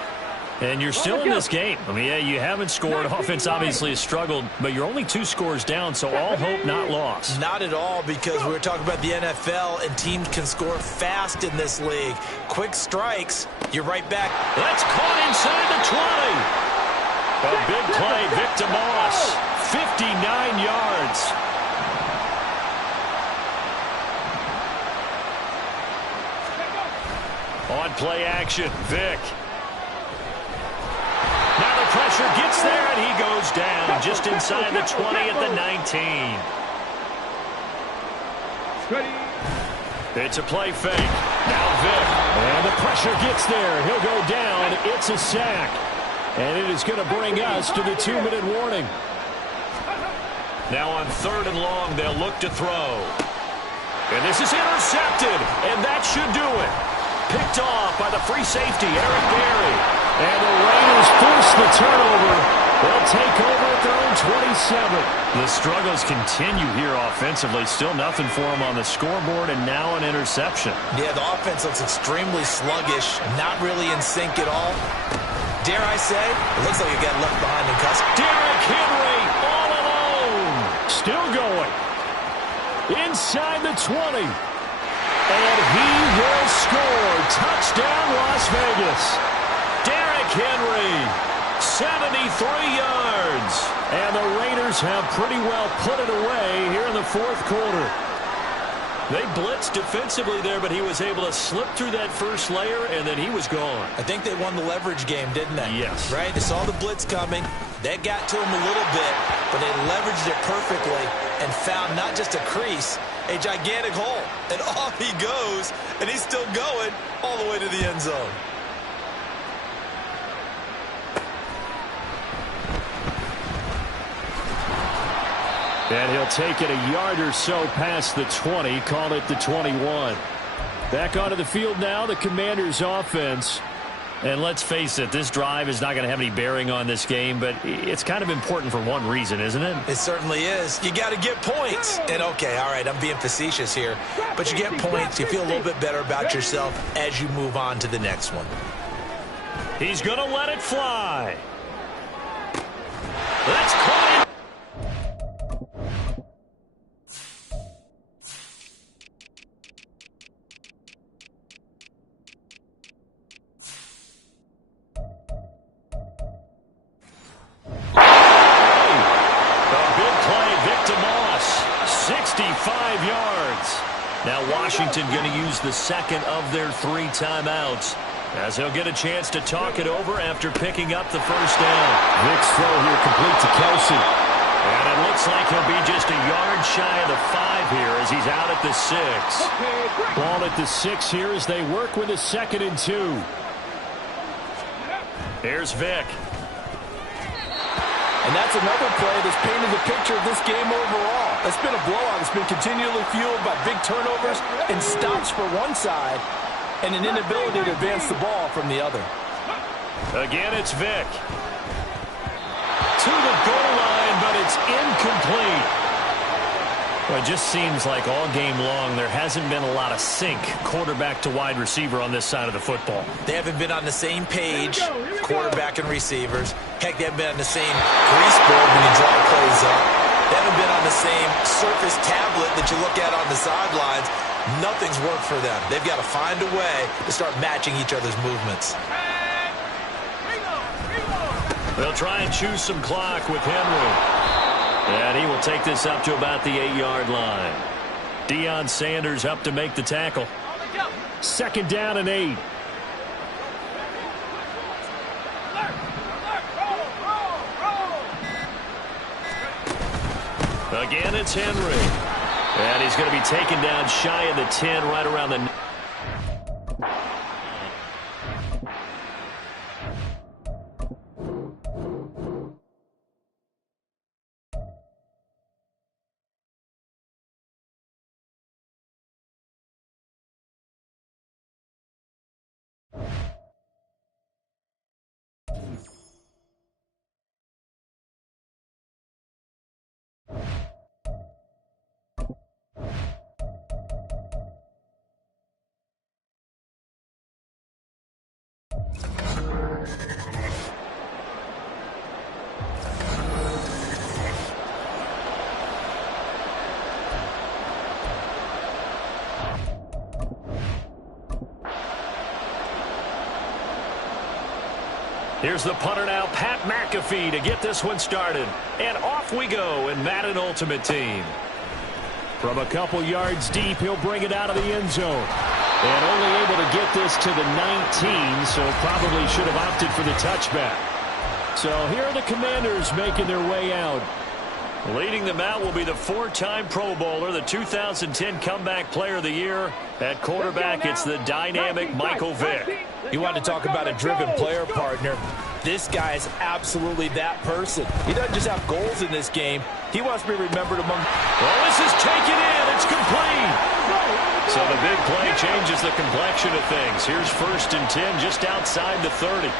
And you're still in this game. I mean, yeah, you haven't scored. Offense obviously has struggled, but you're only 2 scores down, so all hope not lost. Not at all, because we were talking about the NFL, and teams can score fast in this league. Quick strikes, you're right back. That's caught inside the 20. A big play, Victor Moss, 59 yards. On play action, Vic. Now the pressure gets there, and he goes down just inside the 20 at the 19. It's a play fake. Now Vic. And the pressure gets there. He'll go down. It's a sack. And it is going to bring us to the 2-minute warning. Now on 3rd and long, they'll look to throw. And this is intercepted, and that should do it. Picked off by the free safety, Eric Berry. And the Raiders force the turnover. They'll take over at their own 27. The struggles continue here offensively. Still nothing for them on the scoreboard, and now an interception. Yeah, the offense looks extremely sluggish, not really in sync at all. Dare I say, it looks like it got left behind in custody. Derrick Henry all alone. Still going. Inside the 20. And he will score. Touchdown, Las Vegas. Derrick Henry, 73 yards. And the Raiders have pretty well put it away here in the 4th quarter. They blitzed defensively there, but he was able to slip through that first layer, and then he was gone. I think they won the leverage game, didn't they? Yes. Right? They saw the blitz coming. That got to him a little bit, but they leveraged it perfectly and found not just a crease, a gigantic hole. And off he goes, and he's still going all the way to the end zone. And he'll take it a yard or so past the 20, call it the 21. Back onto the field now, the Commanders' offense. And let's face it, this drive is not going to have any bearing on this game, but it's kind of important for one reason, isn't it? It certainly is. You got to get points. And, okay, all right, I'm being facetious here. But you get points, you feel a little bit better about yourself as you move on to the next one. He's going to let it fly. That's caught. Now Washington going to use the second of their 3 timeouts as he'll get a chance to talk it over after picking up the first down. Vic's throw here complete to Kelsey. And it looks like he'll be just a yard shy of the 5 here as he's out at the 6. Ball at the 6 here as they work with a 2nd and 2. Here's Vic. And that's another play that's painted the picture of this game overall. It's been a blowout. It's been continually fueled by big turnovers and stops for one side and an inability to advance the ball from the other. Again, it's Vic. To the goal line, but it's incomplete. Well, it just seems like all game long there hasn't been a lot of sync quarterback to wide receiver on this side of the football. They haven't been on the same page, quarterback and receivers. Heck, they haven't been on the same grease board when you draw plays up. They haven't been on the same surface tablet that you look at on the sidelines. Nothing's worked for them. They've got to find a way to start matching each other's movements. They'll try and choose some clock with Henry. And he will take this up to about the 8-yard line. Deion Sanders up to make the tackle. 2nd down and 8. Again, it's Henry. And he's going to be taken down shy of the 10, right around the... Here's the punter now, Pat McAfee, to get this one started. And off we go in Madden Ultimate Team. From a couple yards deep, he'll bring it out of the end zone. And only able to get this to the 19, so probably should have opted for the touchback. So here are the Commanders making their way out. Leading them out will be the 4-time Pro Bowler, the 2010 Comeback Player of the Year. At quarterback, it's the dynamic Michael Vick. You want to talk about a driven player, partner. This guy is absolutely that person. He doesn't just have goals in this game. He wants to be remembered among... Well, this is taken in. It's complete. So the big play changes the complexion of things. Here's 1st and 10 just outside the 30.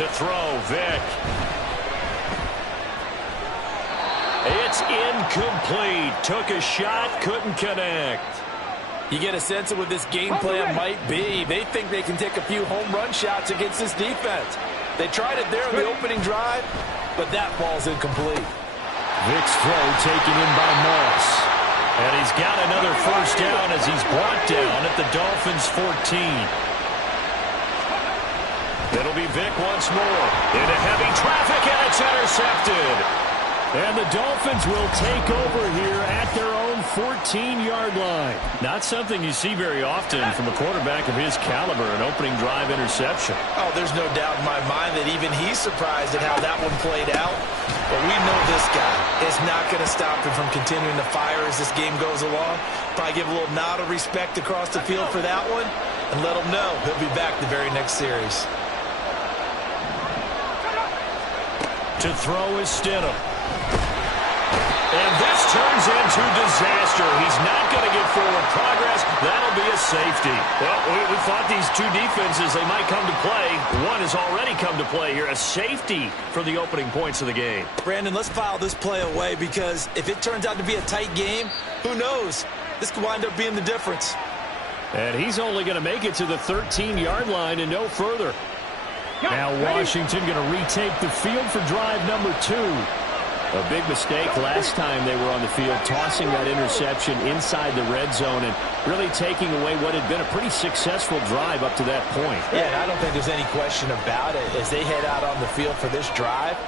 To throw, Vic. It's incomplete. Took a shot, couldn't connect. You get a sense of what this game plan might be. They think they can take a few home run shots against this defense. They tried it there on the opening drive, but that ball's incomplete. Vic's throw taken in by Moss. And he's got another 1st down as he's brought down at the Dolphins' 14. It'll be Vic once more. Into heavy traffic, and it's intercepted. And the Dolphins will take over here at their own 14-yard line. Not something you see very often from a quarterback of his caliber, an opening drive interception. Oh, there's no doubt in my mind that even he's surprised at how that one played out. But we know this guy is not going to stop him from continuing to fire as this game goes along. Probably give a little nod of respect across the field for that one and let him know he'll be back the very next series. To throw is Stidham. And this turns into disaster. He's not going to get forward progress. That'll be a safety. Well, we thought these two defenses, they might come to play. One has already come to play here. A safety for the opening points of the game. Brandon, let's file this play away because if it turns out to be a tight game, who knows? This could wind up being the difference. And he's only going to make it to the 13-yard line and no further. Now Washington going to retake the field for drive number 2. A big mistake last time they were on the field, tossing that interception inside the red zone and really taking away what had been a pretty successful drive up to that point. Yeah, I don't think there's any question about it. As they head out on the field for this drive,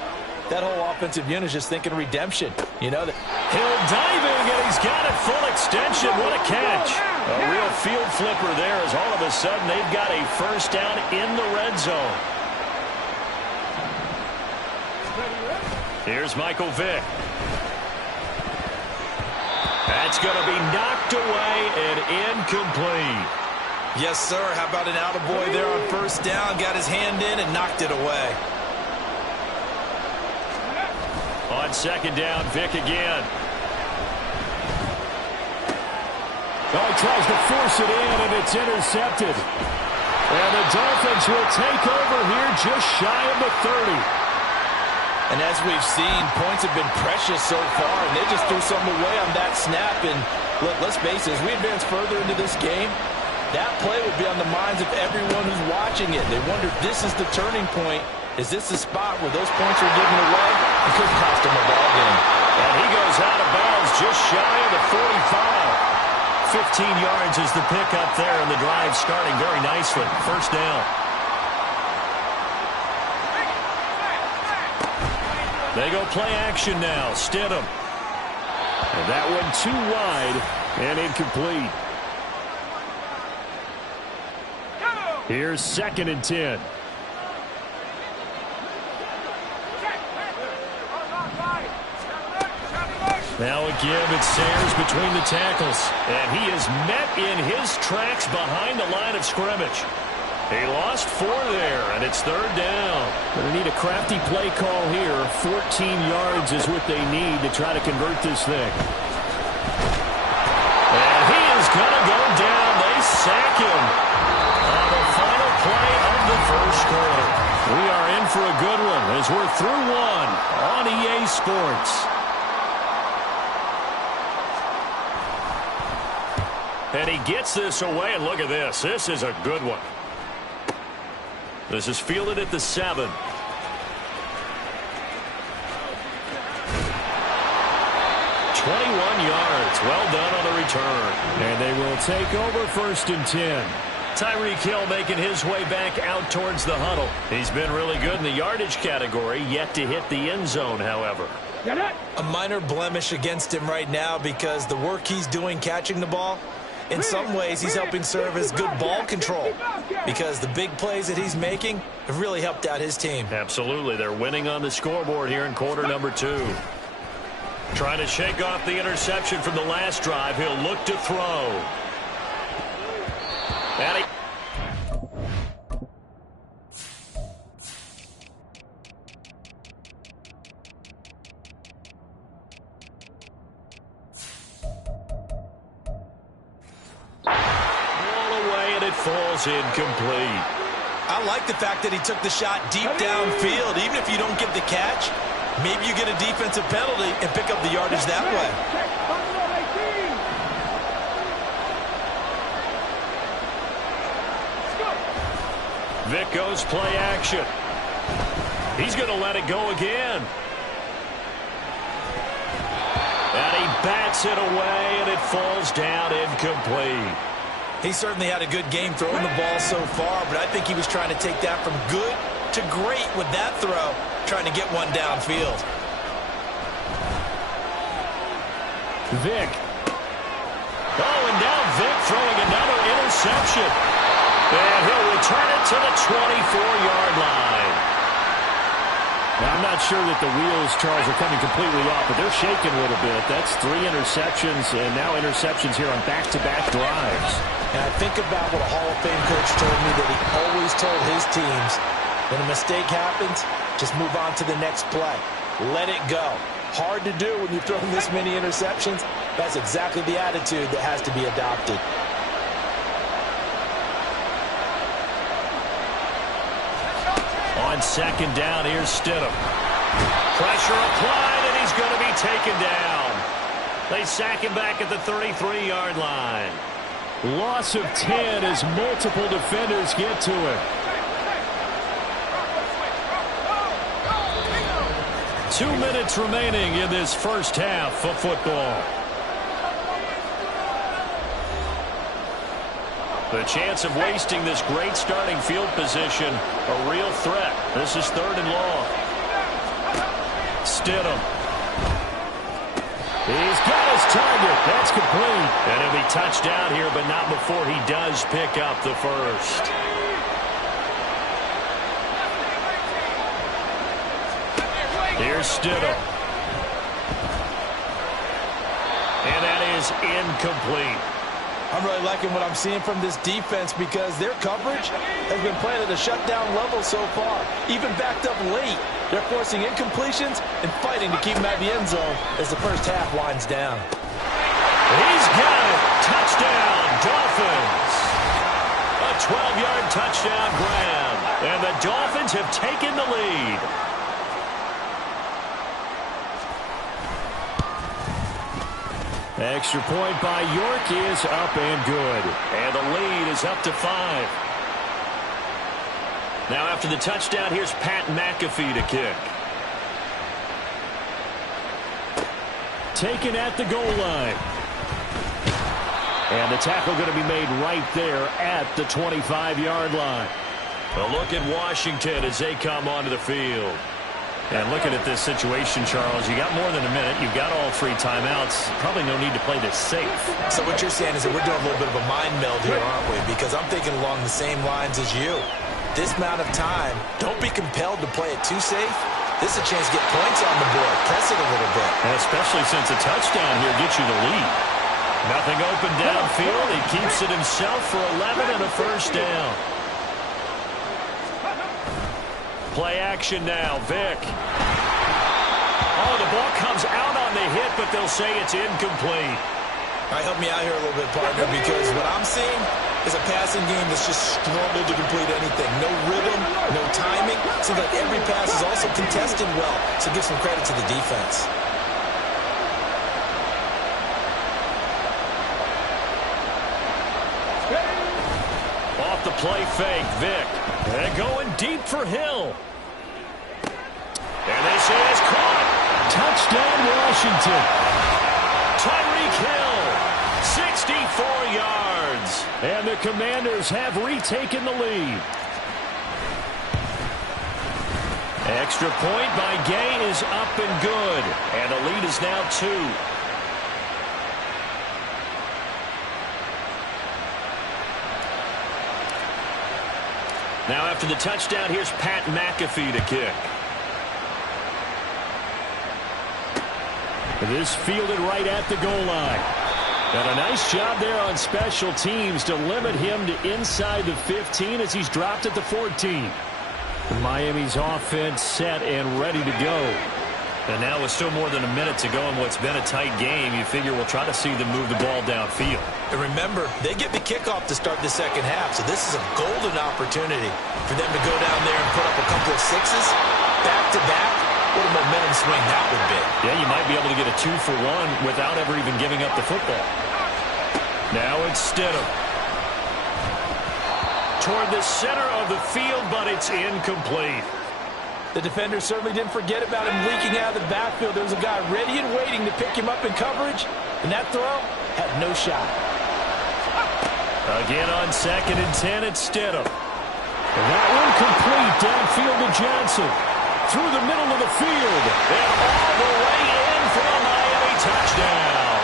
that whole offensive unit is just thinking redemption. You know that Hill diving, and he's got it full extension. What a catch. A real field flipper there as all of a sudden they've got a 1st down in the red zone. Here's Michael Vick. That's going to be knocked away and incomplete. Yes, sir. How about an attaboy there on 1st down? Got his hand in and knocked it away. On 2nd down, Vick again. Oh, he tries to force it in, and it's intercepted. And the Dolphins will take over here just shy of the 30. And as we've seen, points have been precious so far, and they just threw something away on that snap. And look, let's face it, as we advance further into this game, that play would be on the minds of everyone who's watching it. They wonder if this is the turning point. Is this the spot where those points are given away? It could cost them a ball game. And he goes out of bounds just shy of the 45. 15 yards is the pickup there, and the drive starting very nicely. 1st down. They go play action now. Stidham. And that one too wide and incomplete. Here's 2nd and 10. Now again, it's Sayers between the tackles. And he is met in his tracks behind the line of scrimmage. He lost 4 there, and it's 3rd down. Going to need a crafty play call here. 14 yards is what they need to try to convert this thing. And he is going to go down. They sack him on the final play of the 1st quarter. We are in for a good one as we're through one on EA Sports. And he gets this away, and look at this. This is a good one. This is fielded at the 7. 21 yards. Well done on the return. And they will take over 1st and 10. Tyreek Hill making his way back out towards the huddle. He's been really good in the yardage category, yet to hit the end zone, however. A minor blemish against him right now because the work he's doing catching the ball, in some ways, he's helping serve as good ball control because the big plays that he's making have really helped out his team. Absolutely. They're winning on the scoreboard here in quarter number 2. Trying to shake off the interception from the last drive. He'll look to throw. And and it falls incomplete. I like the fact that he took the shot deep downfield. Even if you don't get the catch, maybe you get a defensive penalty and pick up the yardage that way. Vic goes play action. He's going to let it go again. And he bats it away, and it falls down incomplete. He certainly had a good game throwing the ball so far, but I think he was trying to take that from good to great with that throw, trying to get one downfield. Vic. Oh, and now Vic throwing another interception. And he'll return it to the 24-yard line. Now, I'm not sure that the wheels, Charles, are coming completely off, but they're shaking a little bit. That's 3 interceptions, and now interceptions here on back-to-back drives. And I think about what a Hall of Fame coach told me that he always told his teams, when a mistake happens, just move on to the next play. Let it go. Hard to do when you're throwing this many interceptions. That's exactly the attitude that has to be adopted. On second down, here's Stidham. Pressure applied, and he's going to be taken down. They sack him back at the 33-yard line. Loss of 10 as multiple defenders get to him. 2 minutes remaining in this first half of football. The chance of wasting this great starting field position, a real threat. This is 3rd and long. Stidham. He's got his target. That's complete. And he'll be touchdown here, but not before he does pick up the first. Here's Stidham. And that is incomplete. I'm really liking what I'm seeing from this defense because their coverage has been playing at a shutdown level so far. Even backed up late, they're forcing incompletions and fighting to keep them at the end zone as the first half winds down. He's got it. Touchdown, Dolphins. A 12-yard touchdown grab. And the Dolphins have taken the lead. Extra point by York is up and good. And the lead is up to 5. Now after the touchdown, here's Pat McAfee to kick. Taken at the goal line. And the tackle going to be made right there at the 25-yard line. A look at Washington as they come onto the field. And looking at this situation, Charles, you got more than a minute. You've got all 3 timeouts. Probably no need to play this safe. So what you're saying is that we're doing a little bit of a mind meld here, aren't we? Because I'm thinking along the same lines as you. This amount of time, don't be compelled to play it too safe. This is a chance to get points on the board. Press it a little bit. And especially since a touchdown here gets you the lead. Nothing open downfield. He keeps it himself for 11 and a first down. Play action now, Vic. Oh, the ball comes out on the hit, but they'll say it's incomplete. All right, help me out here a little bit, partner, because what I'm seeing is a passing game that's just struggled to complete anything. No rhythm, no timing. Seems like every pass is also contested well, so give some credit to the defense. Off the play fake, Vic. And going deep for Hill. And this is caught. Touchdown, Washington. Tyreek Hill, 64 yards. And the Commanders have retaken the lead. Extra point by Gay is up and good. And the lead is now 2. Now after the touchdown, here's Pat McAfee to kick. This fielded right at the goal line. And a nice job there on special teams to limit him to inside the 15 as he's dropped at the 14. Miami's offense set and ready to go. And now with still more than a minute to go in what's been a tight game, you figure we'll try to see them move the ball downfield. And remember, they get the kickoff to start the second half, so this is a golden opportunity for them to go down there and put up a couple of sixes back-to-back. What a momentum swing that would be. Yeah, you might be able to get a 2-for-1 without ever even giving up the football. Now it's Stidham. Toward the center of the field, but it's incomplete. The defender certainly didn't forget about him leaking out of the backfield. There was a guy ready and waiting to pick him up in coverage, and that throw had no shot. Again on 2nd and 10, it's Stidham. And that one complete downfield to Johnson. Through the middle of the field. And all the way in for a Miami touchdown.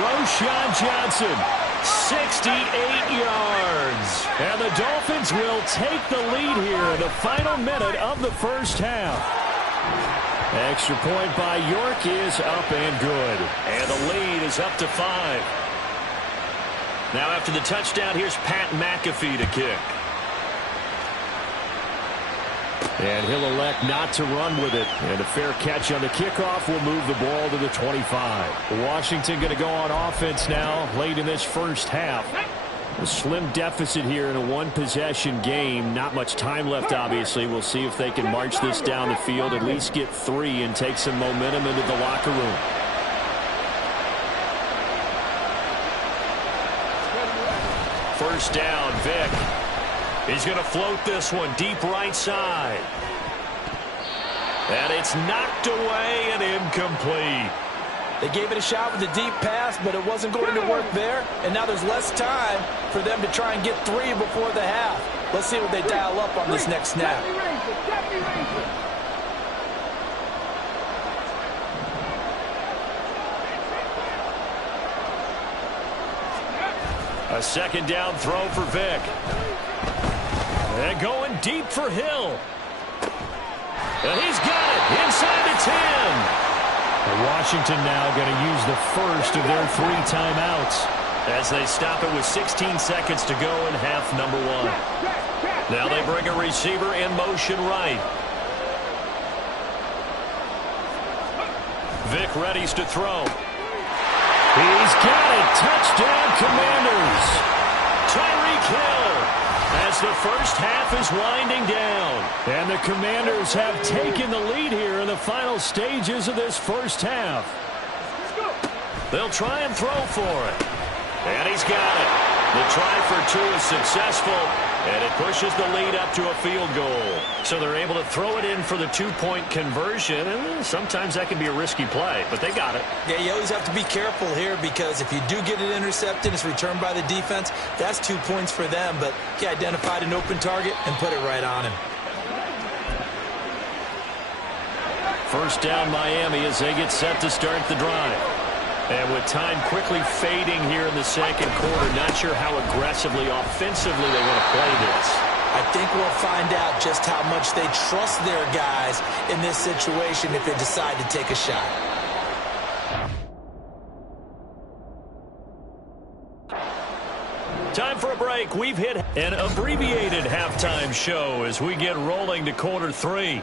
Roshan Johnson, 68 yards. And the Dolphins will take the lead here in the final minute of the first half. Extra point by York is up and good. And the lead is up to 5. Now after the touchdown, here's Pat McAfee to kick. And he'll elect not to run with it. And a fair catch on the kickoff will move the ball to the 25. Washington going to go on offense now late in this first half. A slim deficit here in a one-possession game. Not much time left, obviously. We'll see if they can march this down the field, at least get 3 and take some momentum into the locker room. First down, Vic. He's going to float this one deep right side. And it's knocked away and incomplete. They gave it a shot with a deep pass, but it wasn't going to work there. And now there's less time for them to try and get 3 before the half. Let's see what they dial up on this next snap. A second down throw for Vic. And going deep for Hill. And he's got it inside the 10. And Washington now going to use the first of their 3 timeouts as they stop it with 16 seconds to go in half number 1. Now they bring a receiver in motion right. Vic readies to throw. He's got it. Touchdown, Commanders. Tyreek Hill as the first half is winding down. And the Commanders have taken the lead here in the final stages of this first half. They'll try and throw for it. And he's got it. The try for 2 is successful, and it pushes the lead up to a field goal. So they're able to throw it in for the 2-point conversion, and sometimes that can be a risky play, but they got it. Yeah, you always have to be careful here because if you do get it intercepted, it's returned by the defense, that's 2 points for them, but he identified an open target and put it right on him. First down, Miami, as they get set to start the drive. And with time quickly fading here in the second quarter, not sure how aggressively, offensively they want to play this. I think we'll find out just how much they trust their guys in this situation if they decide to take a shot. Time for a break. We've hit an abbreviated halftime show as we get rolling to quarter 3.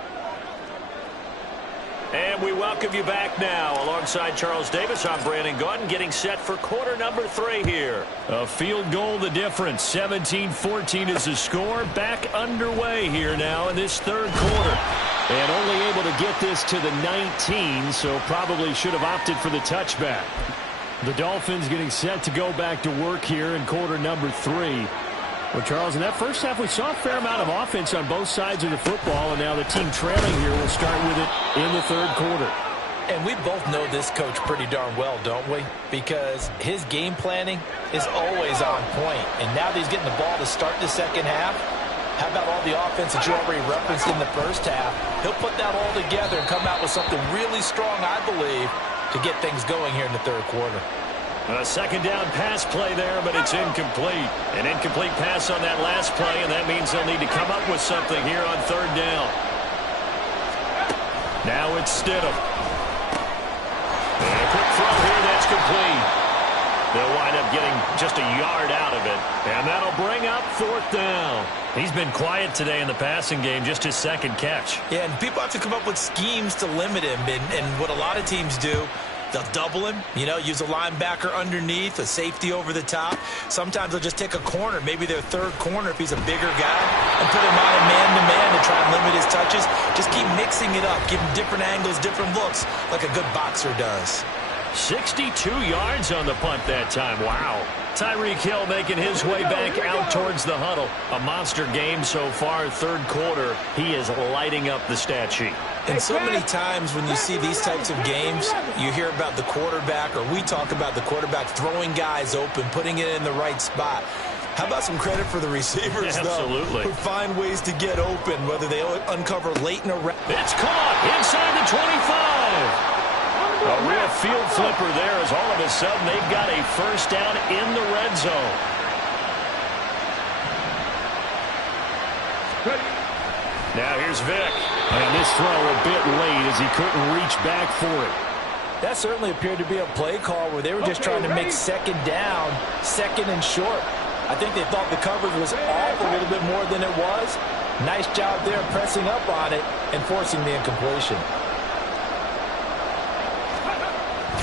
And we welcome you back now. Alongside Charles Davis, I'm Brandon Gaudin, getting set for quarter number 3 here. A field goal the difference. 17-14 is the score. Back underway here now in this third quarter. And only able to get this to the 19, so probably should have opted for the touchback. The Dolphins getting set to go back to work here in quarter number 3. Well, Charles, in that first half, we saw a fair amount of offense on both sides of the football, and now the team trailing here will start with it in the third quarter. And we both know this coach pretty darn well, don't we? Because his game planning is always on point. And now that he's getting the ball to start the second half, how about all the offense that you already referenced in the first half? He'll put that all together and come out with something really strong, I believe, to get things going here in the third quarter. A second down pass play there, but it's incomplete. An incomplete pass on that last play, and that means they'll need to come up with something here on third down. Now it's Stidham. And a quick throw here, that's complete. They'll wind up getting just a yard out of it. And that'll bring up 4th down. He's been quiet today in the passing game, just his 2nd catch. Yeah, and people have to come up with schemes to limit him. And what a lot of teams do, they'll double him, use a linebacker underneath, a safety over the top. Sometimes they'll just take a corner, maybe their 3rd corner if he's a bigger guy, and put him on a man-to-man to try and limit his touches. Just keep mixing it up, give him different angles, different looks, like a good boxer does. 62 yards on the punt that time. Wow. Tyreek Hill making his way back out towards the huddle. A monster game so far, 3rd quarter. He is lighting up the stat sheet. And so many times when you see these types of games, you hear about the quarterback, or we talk about the quarterback throwing guys open, putting it in the right spot. How about some credit for the receivers, Absolutely. though, who find ways to get open, whether they uncover late in a round. It's caught inside the 25. A real field flipper there, as all of a sudden they've got a 1st down in the red zone. Now here's Vick. And this throw a bit late as he couldn't reach back for it. That certainly appeared to be a play call where they were just trying to make 2nd down, 2nd and short. I think they thought the coverage was off a little bit more than it was. Nice job there pressing up on it and forcing the incompletion.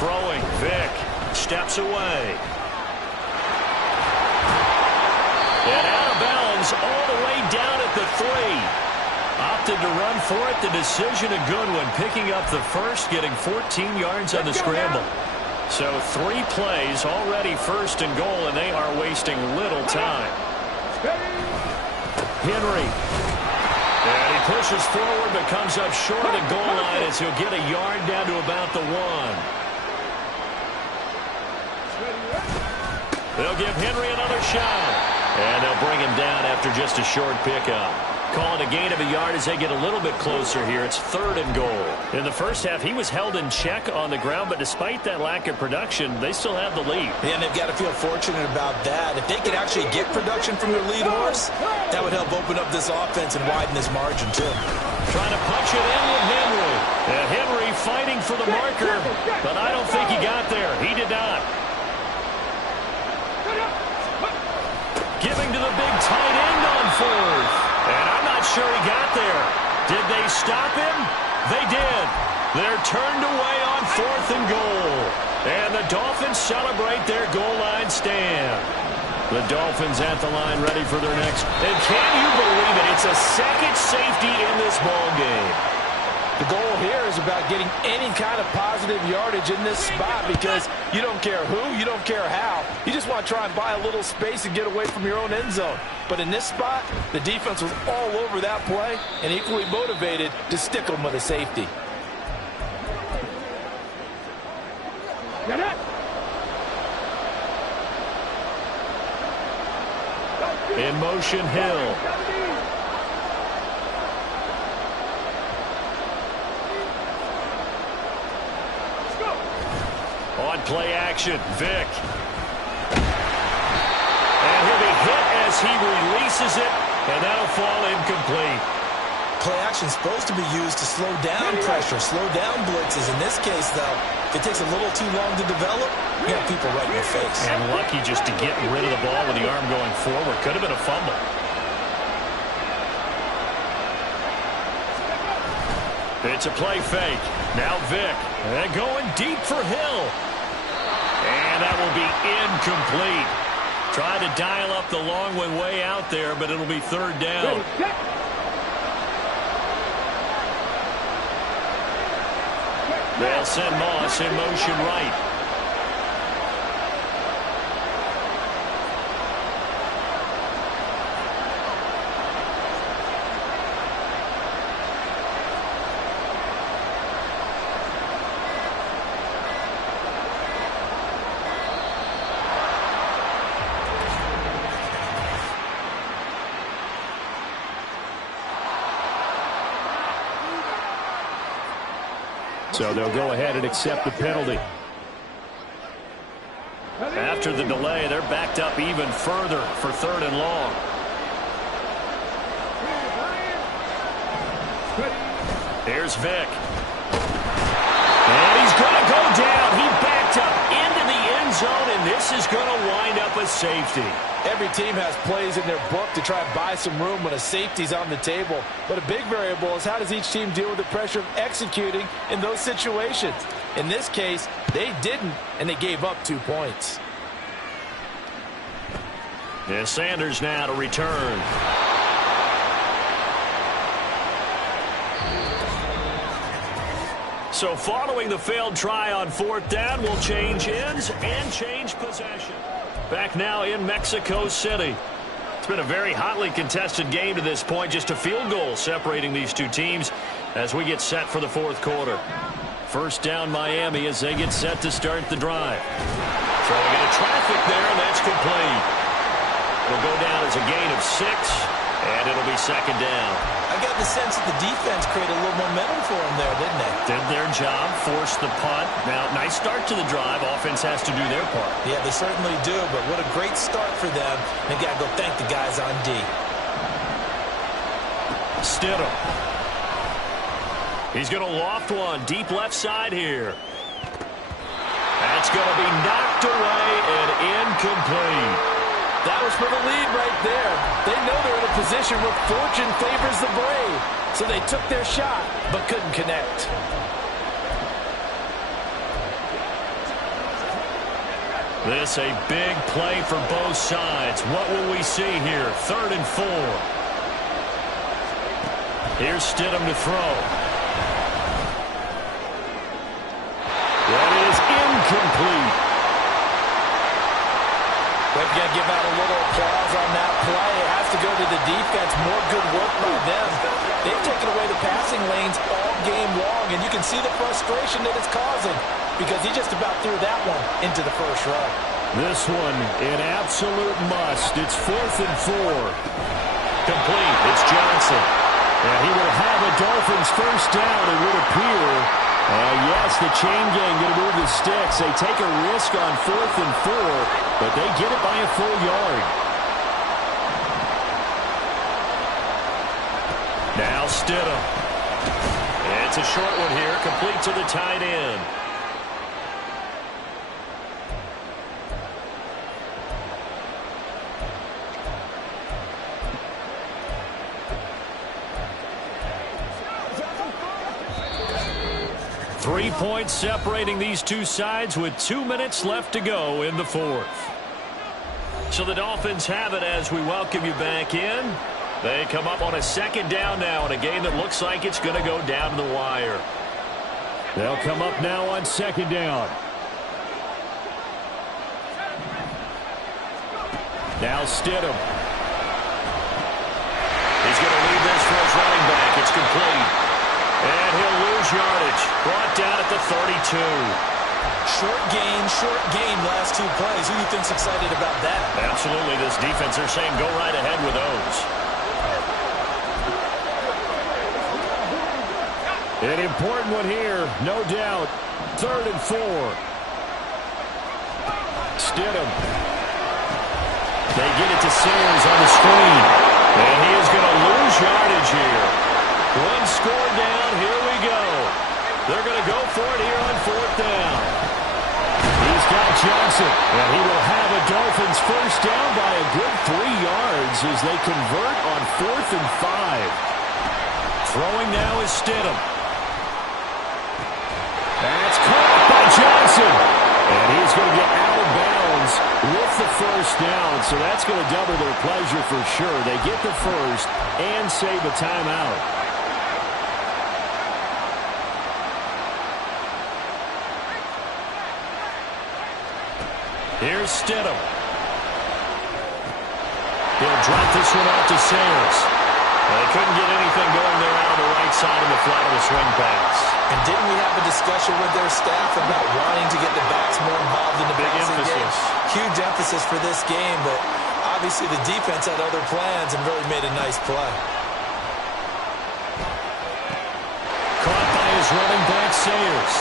Throwing, Vick steps away. And out of bounds all the way down at the 3. Opted to run for it. The decision a good one. Picking up the 1st, getting 14 yards on the scramble. So 3 plays, already 1st and goal, and they are wasting little time. Henry. And he pushes forward, but comes up short of the goal line as he'll get a yard down to about the 1. They'll give Henry another shot. And they'll bring him down after just a short pickup. Calling a gain of a yard as they get a little bit closer here. It's 3rd and goal. In the 1st half, he was held in check on the ground, but despite that lack of production, they still have the lead. Yeah, and they've got to feel fortunate about that. If they could actually get production from their lead horse, that would help open up this offense and widen this margin, too. Trying to punch it in with Henry. And Henry fighting for the marker, but I don't think he got there. He did not. Giving to the big tight end on 4th. And I'm not sure he got there. Did they stop him? They did. They're turned away on 4th and goal. And the Dolphins celebrate their goal line stand. The Dolphins at the line ready for their next. And can you believe it? It's a 2nd safety in this ball game. The goal here is about getting any kind of positive yardage in this spot because you don't care who, you don't care how. You just want to try and buy a little space and get away from your own end zone. But in this spot, the defense was all over that play and equally motivated to stick them with a safety. In motion, Hill. On play action, Vick. And he'll be hit as he releases it, and that'll fall incomplete. Play action's supposed to be used to slow down pressure, slow down blitzes. In this case, though, if it takes a little too long to develop, you have people right in your face. And lucky just to get rid of the ball with the arm going forward. Could have been a fumble. It's a play fake. Now Vick. And going deep for Hill. And that will be incomplete. Tried to dial up the long way out there, but it'll be 3rd down. They'll send Moss in motion right. So they'll go ahead and accept the penalty. After the delay, they're backed up even further for 3rd and long. Here's Vick. And he's going to go down. He backed up into the end zone, and and this is going to wind up a safety. Every team has plays in their book to try and buy some room when a safety's on the table. But a big variable is how does each team deal with the pressure of executing in those situations. In this case, they didn't, and they gave up 2 points. Yeah, Sanders now to return. So following the failed try on 4th down, we'll change ends and change possession. Back now in Mexico City. It's been a very hotly contested game to this point. Just a field goal separating these two teams as we get set for the 4th quarter. First down Miami as they get set to start the drive. Throwing into traffic there, and that's complete. It'll go down as a gain of 6, and it'll be 2nd down. I got the sense that the defense created a little momentum for them there, didn't they? Did their job, forced the punt. Now, nice start to the drive. Offense has to do their part. Yeah, they certainly do, but what a great start for them. They got to go thank the guys on D. Stidham. He's going to loft one deep left side here. That's going to be knocked away and incomplete. That was for the lead right there. They know they're in a position where fortune favors the brave. So they took their shot, but couldn't connect. This a big play for both sides. What will we see here? 3rd and 4. Here's Stidham to throw. That is incomplete. We've got to give out a little applause on that play. It has to go to the defense. More good work by them. They've taken away the passing lanes all game long, and you can see the frustration that it's causing because he just about threw that one into the first row. This one, an absolute must. It's 4th and 4. Complete. It's Johnson. Yeah, he will have a Dolphins first down, it would appear. Yes, the chain gang going to move the sticks. They take a risk on 4th and 4, but they get it by a full yard. Now Stidham. It's a short one here, complete to the tight end. Three points separating these two sides with 2 minutes left to go in the 4th. So the Dolphins have it as we welcome you back in. They come up on a 2nd down now in a game that looks like it's going to go down to the wire. They'll come up now on 2nd down. Now Stidham. He's going to leave this for his running back. It's complete. And he'll lose yardage. Brought down at the 32. Short game, last 2 plays. Who do you think's excited about that? Absolutely. This defense, they're saying go right ahead with those. An important one here, no doubt. 3rd and 4. Stidham. They get it to Sayers on the screen. And he is going to lose yardage here. One score down. Here we go. They're going to go for it here on 4th down. He's got Johnson. And he will have a Dolphins first down by a good 3 yards as they convert on 4th and 5. Throwing now is Stidham. That's caught by Johnson. And he's going to get out of bounds with the first down. So that's going to double their pleasure for sure. They get the first and save a timeout. Here's Stidham. He'll drop this one out to Sayers. They couldn't get anything going there out on the right side of the flat of the swing pass. And didn't we have a discussion with their staff about wanting to get the backs more involved in the passing game? Huge emphasis for this game, but obviously the defense had other plans and really made a nice play. Caught by his running back, Sayers.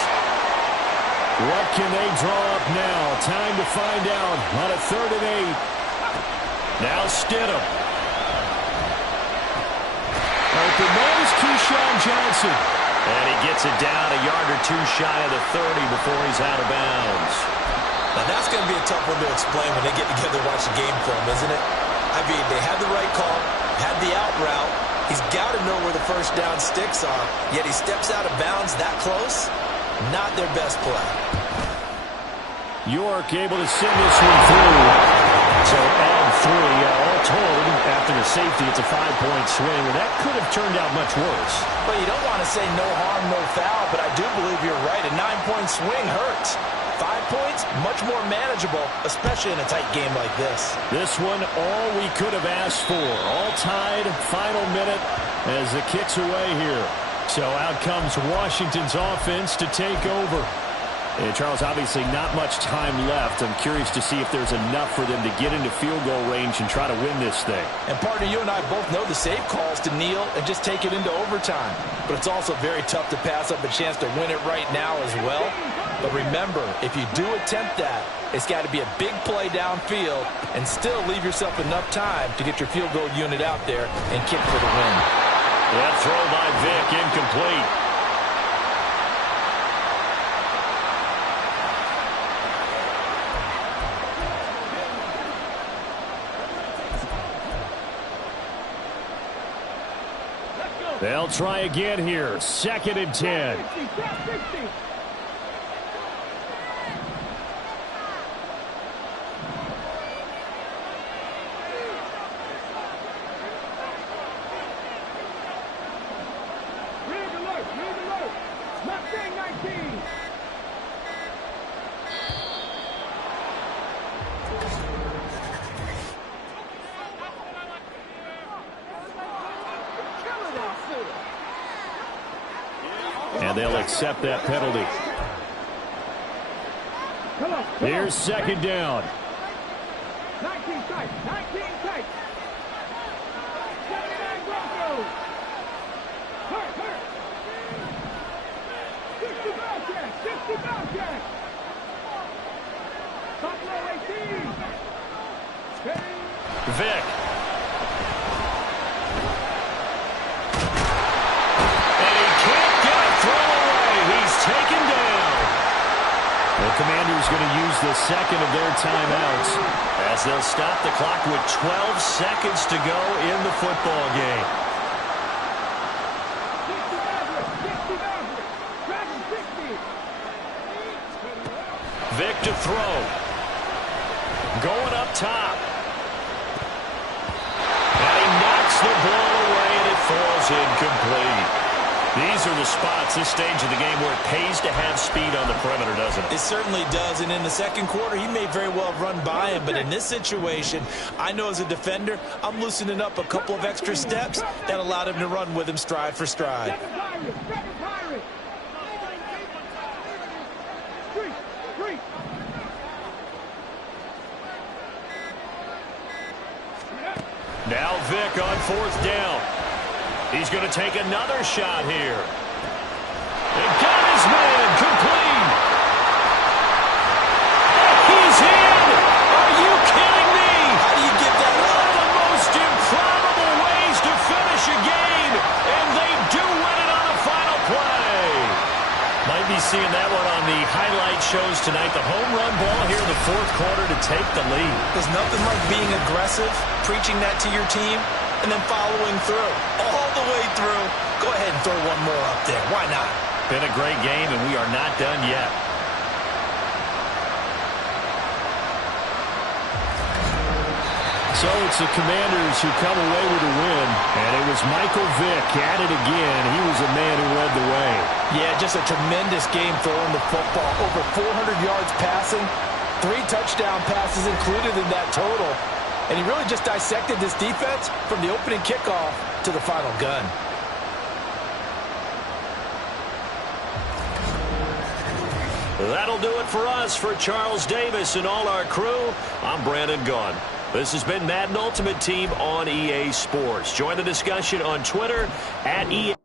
What can they draw up now? Time to find out on a 3rd and 8. Now Stidham. Open nose, Keyshawn Johnson. And he gets it down a yard or 2 shy of the 30 before he's out of bounds. Now, that's going to be a tough one to explain when they get together and watch the game film, isn't it? I mean, they had the right call, had the out route. He's got to know where the first down sticks are, yet he steps out of bounds that close. Not their best play. York able to send this one through. So add 3. All told, after the safety, it's a 5-point swing. And that could have turned out much worse. Well, you don't want to say no harm, no foul, but I do believe you're right. A 9-point swing hurts. 5 points, much more manageable, especially in a tight game like this. This one, all we could have asked for. All tied, final minute as the kick's away here. So out comes Washington's offense to take over. And Charles, obviously not much time left. I'm curious to see if there's enough for them to get into field goal range and try to win this thing. And partner, you and I both know the save calls to kneel and just take it into overtime. But it's also very tough to pass up a chance to win it right now as well. But remember, if you do attempt that, it's got to be a big play downfield and still leave yourself enough time to get your field goal unit out there and kick for the win. That throw by Vick, incomplete. They'll try again here. 2nd and 10. And they'll accept that penalty. Here's 2nd down. 19 tight. 19 tight. 79 Broncos. Hurt. 60 Bobcats. 60 Bobcats. Buffalo 18. Vick. Taken down. The Commanders going to use the 2nd of their timeouts as they'll stop the clock with 12 seconds to go in the football game. Vick to throw. Going up top. And he knocks the ball away and it falls incomplete. These are the spots, this stage of the game, where it pays to have speed on the perimeter, doesn't it? It certainly does, and in the second quarter, he may very well run by him, but in this situation, I know as a defender, I'm loosening up a couple of extra steps that allowed him to run with him stride for stride. Now Vick on 4th down. He's going to take another shot here. They got his man complete. He's in. Are you kidding me? How do you get that One of the most improbable ways to finish a game, and they do win it on the final play. Might be seeing that one on the highlight shows tonight. The home run ball here in the 4th quarter to take the lead. There's nothing like being aggressive, preaching that to your team, and then following through, all the way through. Go ahead and throw one more up there. Why not? Been a great game, and we are not done yet. So it's the Commanders who come away with a win, and it was Michael Vick at it again. He was the man who led the way. Yeah, just a tremendous game throwing the football. Over 400 yards passing, 3 touchdown passes included in that total. And he really just dissected this defense from the opening kickoff to the final gun. That'll do it for us. For Charles Davis and all our crew, I'm Brandon Gaughan. This has been Madden Ultimate Team on EA Sports. Join the discussion on Twitter at EA.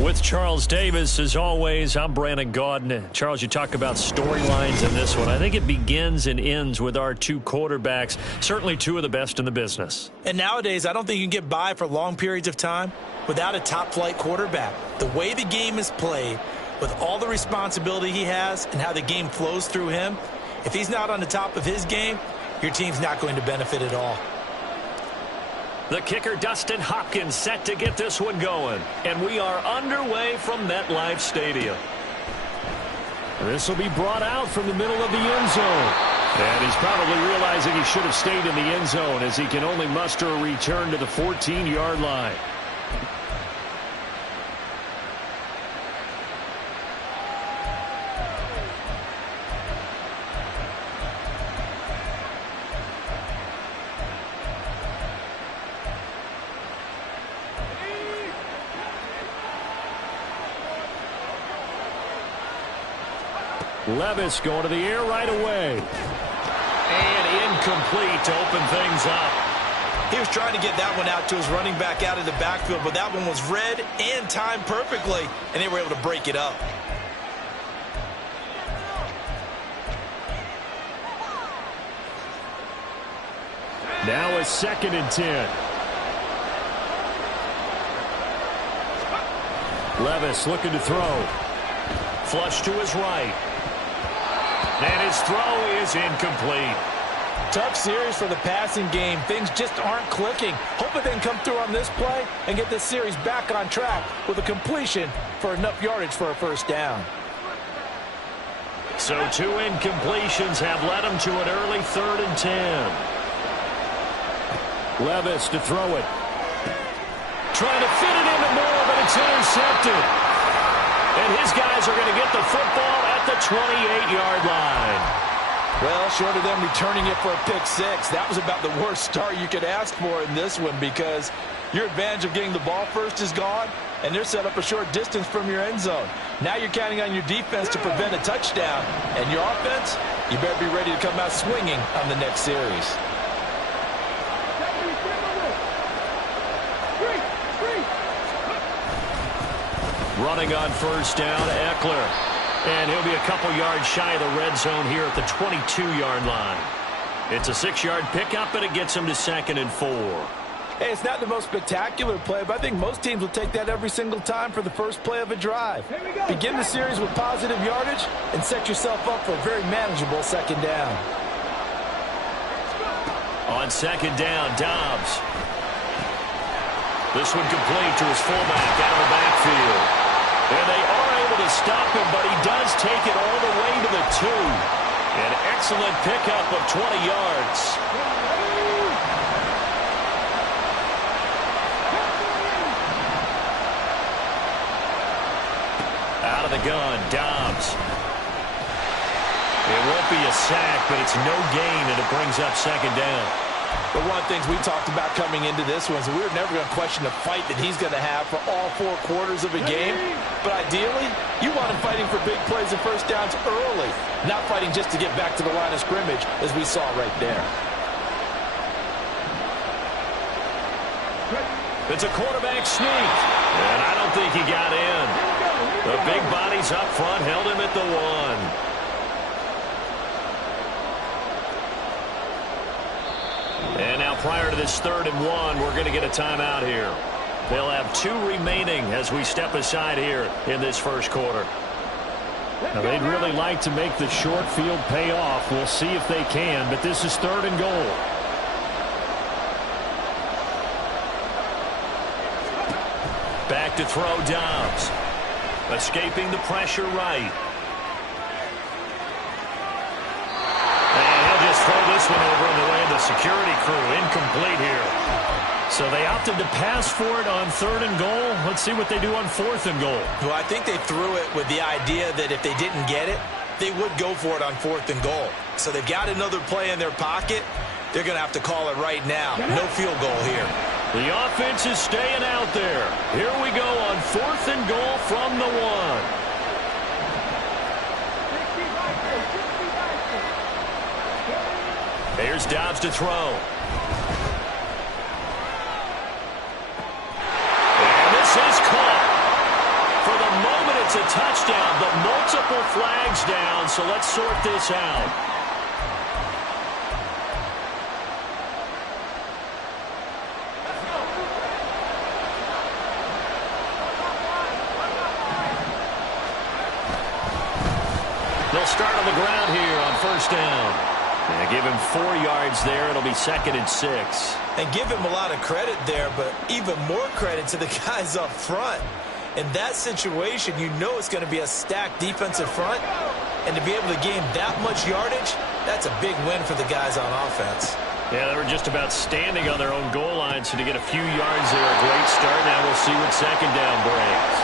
With Charles Davis, as always, I'm Brandon Gaudin. Charles, you talk about storylines in this one. I think it begins and ends with our two quarterbacks, certainly two of the best in the business. And nowadays, I don't think you can get by for long periods of time without a top-flight quarterback. The way the game is played, with all the responsibility he has and how the game flows through him, if he's not on the top of his game, your team's not going to benefit at all. The kicker, Dustin Hopkins, set to get this one going. And we are underway from MetLife Stadium. This will be brought out from the middle of the end zone. And he's probably realizing he should have stayed in the end zone as he can only muster a return to the 14-yard line. Levis going to the air right away. And incomplete to open things up. He was trying to get that one out to his running back out of the backfield, but that one was read and timed perfectly, and they were able to break it up. Now a 2nd and 10. Levis looking to throw. Flush to his right. And his throw is incomplete. Tough series for the passing game. Things just aren't clicking. Hoping they can come through on this play and get this series back on track with a completion for enough yardage for a first down. So 2 incompletions have led him to an early 3rd and 10. Levis to throw it. Trying to fit it into Moore, but it's intercepted. And his guys are going to get the football at the 28-yard line. Well, short of them returning it for a pick six, that was about the worst start you could ask for in this one because your advantage of getting the ball first is gone, and they're set up a short distance from your end zone. Now you're counting on your defense to prevent a touchdown, and your offense, you better be ready to come out swinging on the next series. Running on first down, Eckler. And he'll be a couple yards shy of the red zone here at the 22-yard line. It's a 6-yard pickup, and it gets him to 2nd and 4. Hey, it's not the most spectacular play, but I think most teams will take that every single time for the first play of a drive. Begin the series with positive yardage and set yourself up for a very manageable 2nd down. On 2nd down, Dobbs. This one complete to his fullback out of the backfield. And they are able to stop him, but he does take it all the way to the 2. An excellent pickup of 20 yards. Out of the gun, Dobbs. It won't be a sack, but it's no gain, and it brings up second down. But one of the things we talked about coming into this was we were never going to question the fight that he's going to have for all 4 quarters of a game. But ideally, you want him fighting for big plays and first downs early, not fighting just to get back to the line of scrimmage, as we saw right there. It's a quarterback sneak, and I don't think he got in. The big bodies up front held him at the 1. And now prior to this 3rd and 1, we're going to get a timeout here. They'll have 2 remaining as we step aside here in this first quarter. Now, they'd really like to make the short field pay off. We'll see if they can, but this is 3rd and goal. Back to throw, Dobbs. Escaping the pressure right. And he'll just throw this one over in the way of the security crew. Incomplete here. So they opted to pass for it on 3rd and goal. Let's see what they do on 4th and goal. Well, I think they threw it with the idea that if they didn't get it, they would go for it on 4th and goal. So they've got another play in their pocket. They're going to have to call it right now. No field goal here. The offense is staying out there. Here we go on 4th and goal from the 1. Here's Dobbs to throw. And this is caught. For the moment, it's a touchdown, but multiple flags down, so let's sort this out. They'll start on the ground here on 1st down. Yeah, give him 4 yards there. It'll be 2nd and 6. And give him a lot of credit there, but even more credit to the guys up front. In that situation, you know it's going to be a stacked defensive front. And to be able to gain that much yardage, that's a big win for the guys on offense. Yeah, they were just about standing on their own goal line, so to get a few yards there, a great start. Now we'll see what 2nd down brings.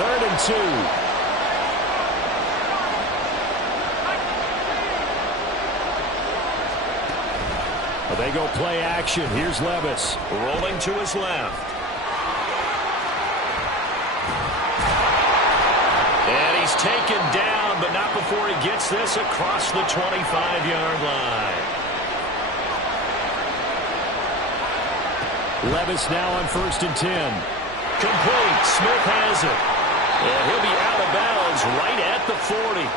3rd and 2. They go play action. Here's Levis. Rolling to his left. And he's taken down, but not before he gets this across the 25-yard line. Levis now on 1st and 10. Complete. Smith has it. And he'll be out of bounds right at the 40.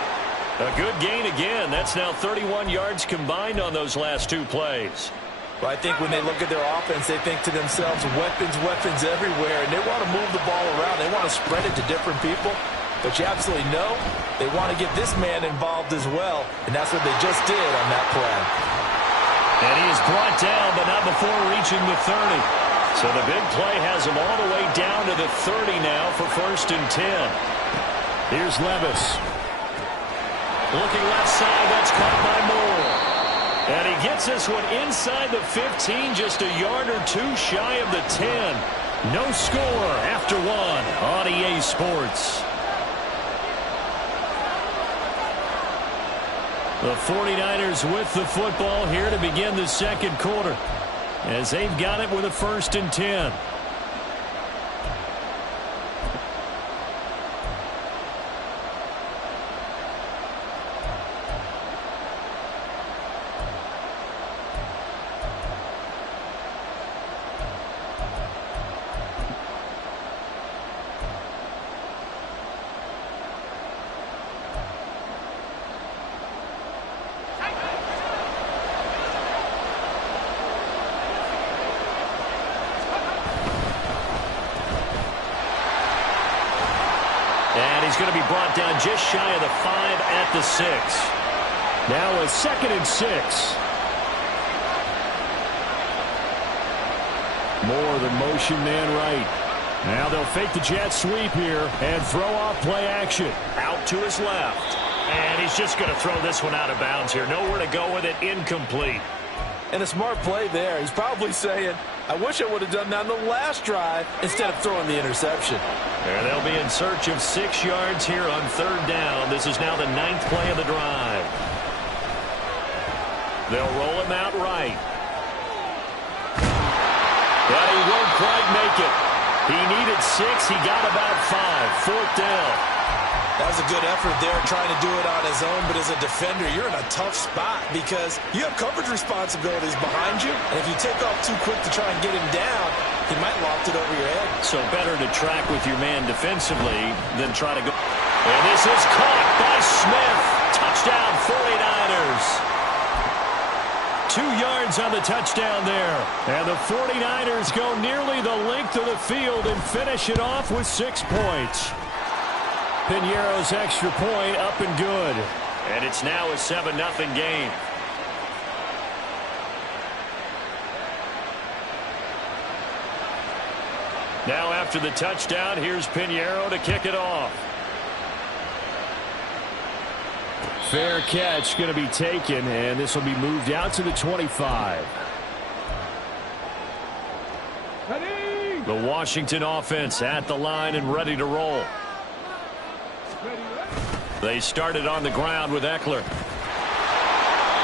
A good gain again. That's now 31 yards combined on those last 2 plays. Well, I think when they look at their offense, they think to themselves, weapons, weapons everywhere, and they want to move the ball around. They want to spread it to different people. But you absolutely know they want to get this man involved as well, and that's what they just did on that play. And he is brought down, but not before reaching the 30. So the big play has him all the way down to the 30 now for 1st and 10. Here's Levis. Looking left side, that's caught by Moore. And he gets this one inside the 15, just a yard or 2 shy of the 10. No score after 1 on EA Sports. The 49ers with the football here to begin the 2nd quarter, as they've got it with a 1st and 10. He's going to be brought down just shy of the 5 at the 6. Now a 2nd and 6. More the motion man right. Now they'll fake the jet sweep here and throw off play action. Out to his left. And he's just going to throw this one out of bounds here. Nowhere to go with it. Incomplete. And a smart play there. He's probably saying, I wish I would have done that on the last drive instead of throwing the interception. And they'll be in search of 6 yards here on 3rd down. This is now the 9th play of the drive. They'll roll him out right. But he won't quite make it. He needed 6. He got about 5. 4th down. That was a good effort there, trying to do it on his own, but as a defender, you're in a tough spot because you have coverage responsibilities behind you, and if you take off too quick to try and get him down, he might loft it over your head. So better to track with your man defensively than try to go. And this is caught by Smith. Touchdown, 49ers. 2 yards on the touchdown there. And the 49ers go nearly the length of the field and finish it off with 6 points. Piñeiro's extra point up and good. And it's now a 7-0 game. Now after the touchdown, here's Piñeiro to kick it off. Fair catch going to be taken, and this will be moved out to the 25. The Washington offense at the line and ready to roll. They started on the ground with Eckler.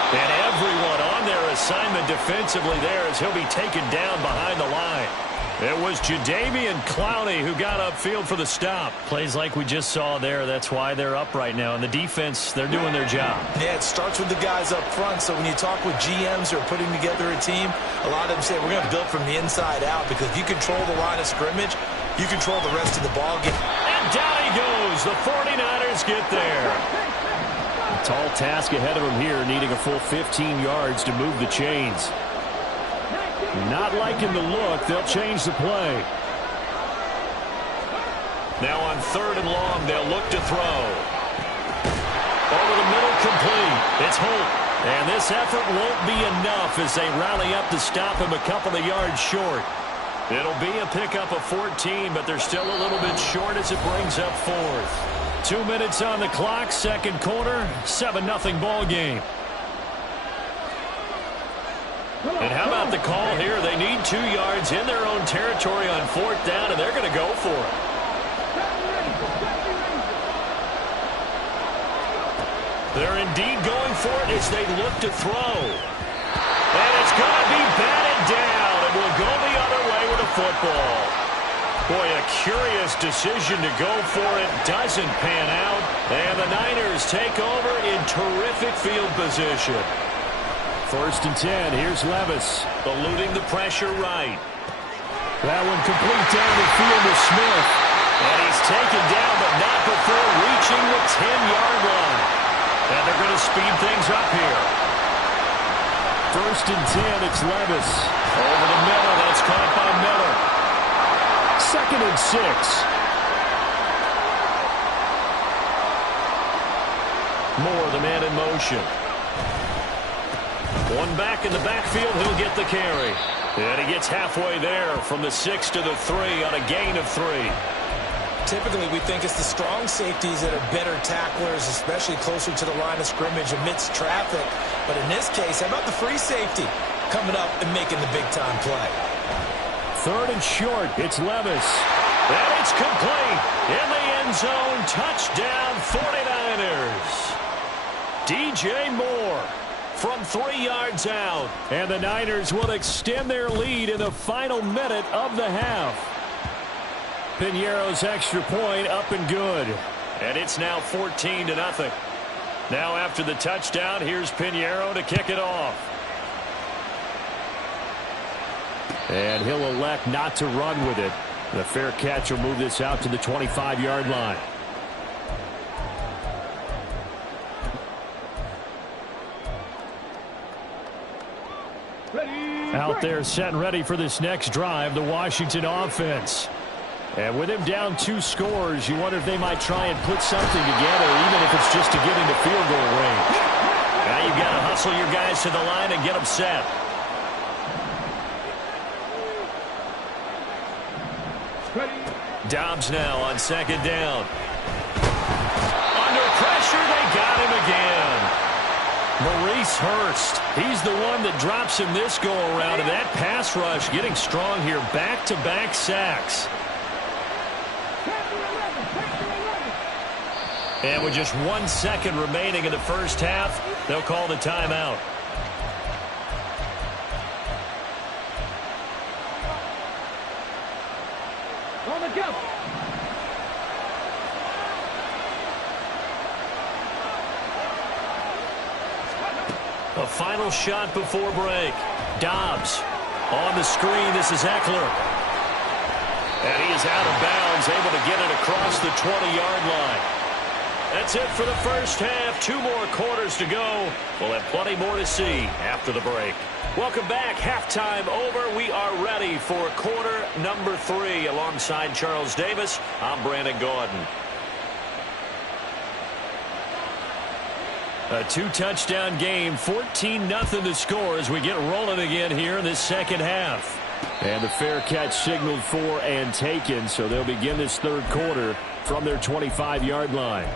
And everyone on their assignment defensively there as he'll be taken down behind the line. It was Jadeveon Clowney who got upfield for the stop. Plays like we just saw there. That's why they're up right now. And the defense, they're doing their job. Yeah, it starts with the guys up front. So when you talk with GMs who are putting together a team, a lot of them say we're going to build from the inside out because if you control the line of scrimmage, you control the rest of the ball game. And down he goes. The 49ers get there. A tall task ahead of him here, needing a full 15 yards to move the chains. Not liking the look. They'll change the play. Now on 3rd and long, they'll look to throw. Over the middle, complete. It's Holt. And this effort won't be enough as they rally up to stop him a couple of yards short. It'll be a pickup of 14, but they're still a little bit short as it brings up 4th. 2 minutes on the clock, 2nd quarter, 7-0 ball game. And how about the call here? They need 2 yards in their own territory on 4th down, and they're going to go for it. They're indeed going for it as they look to throw. And it's going to be batted down, and will go the other way with a football. Boy, a curious decision to go for it. Doesn't pan out. And the Niners take over in terrific field position. 1st and 10. Here's Levis. Eluding the pressure right. That one complete down the field to Smith. And he's taken down, but not before reaching the 10-yard line. And they're going to speed things up here. 1st and 10. It's Levis. Over the middle. That's caught by Miller. 2nd and 6. Moore, the man in motion. One back in the backfield, he'll get the carry. And he gets halfway there from the 6 to the 3 on a gain of 3. Typically, we think it's the strong safeties that are better tacklers, especially closer to the line of scrimmage amidst traffic. But in this case, how about the free safety coming up and making the big-time play? 3rd and short. It's Levis. And it's complete. In the end zone. Touchdown, 49ers. DJ Moore from 3 yards out. And the Niners will extend their lead in the final minute of the half. Piñeiro's extra point up and good. And it's now 14-0. Now after the touchdown, here's Piñeiro to kick it off. And he'll elect not to run with it. The fair catch will move this out to the 25-yard line. Out there set and ready for this next drive, the Washington offense. And with him down 2 scores, you wonder if they might try and put something together, even if it's just to get into field goal range. Now you've got to hustle your guys to the line and get them set. Dobbs now on second down. Under pressure, they got him again. Maurice Hurst, he's the one that drops him this go-around, and that pass rush getting strong here. Back-to-back sacks. And with just 1 second remaining in the first half, they'll call the timeout. On the go. A final shot before break. Dobbs on the screen. This is Eckler. And he is out of bounds, able to get it across the 20-yard line. That's it for the first half. 2 more quarters to go. We'll have plenty more to see after the break. Welcome back. Halftime over. We are ready for quarter number 3. Alongside Charles Davis, I'm Brandon Gordon. A 2-touchdown game, 14-0 to score as we get rolling again here in this second half. And the fair catch signaled for and taken, so they'll begin this third quarter from their 25-yard line.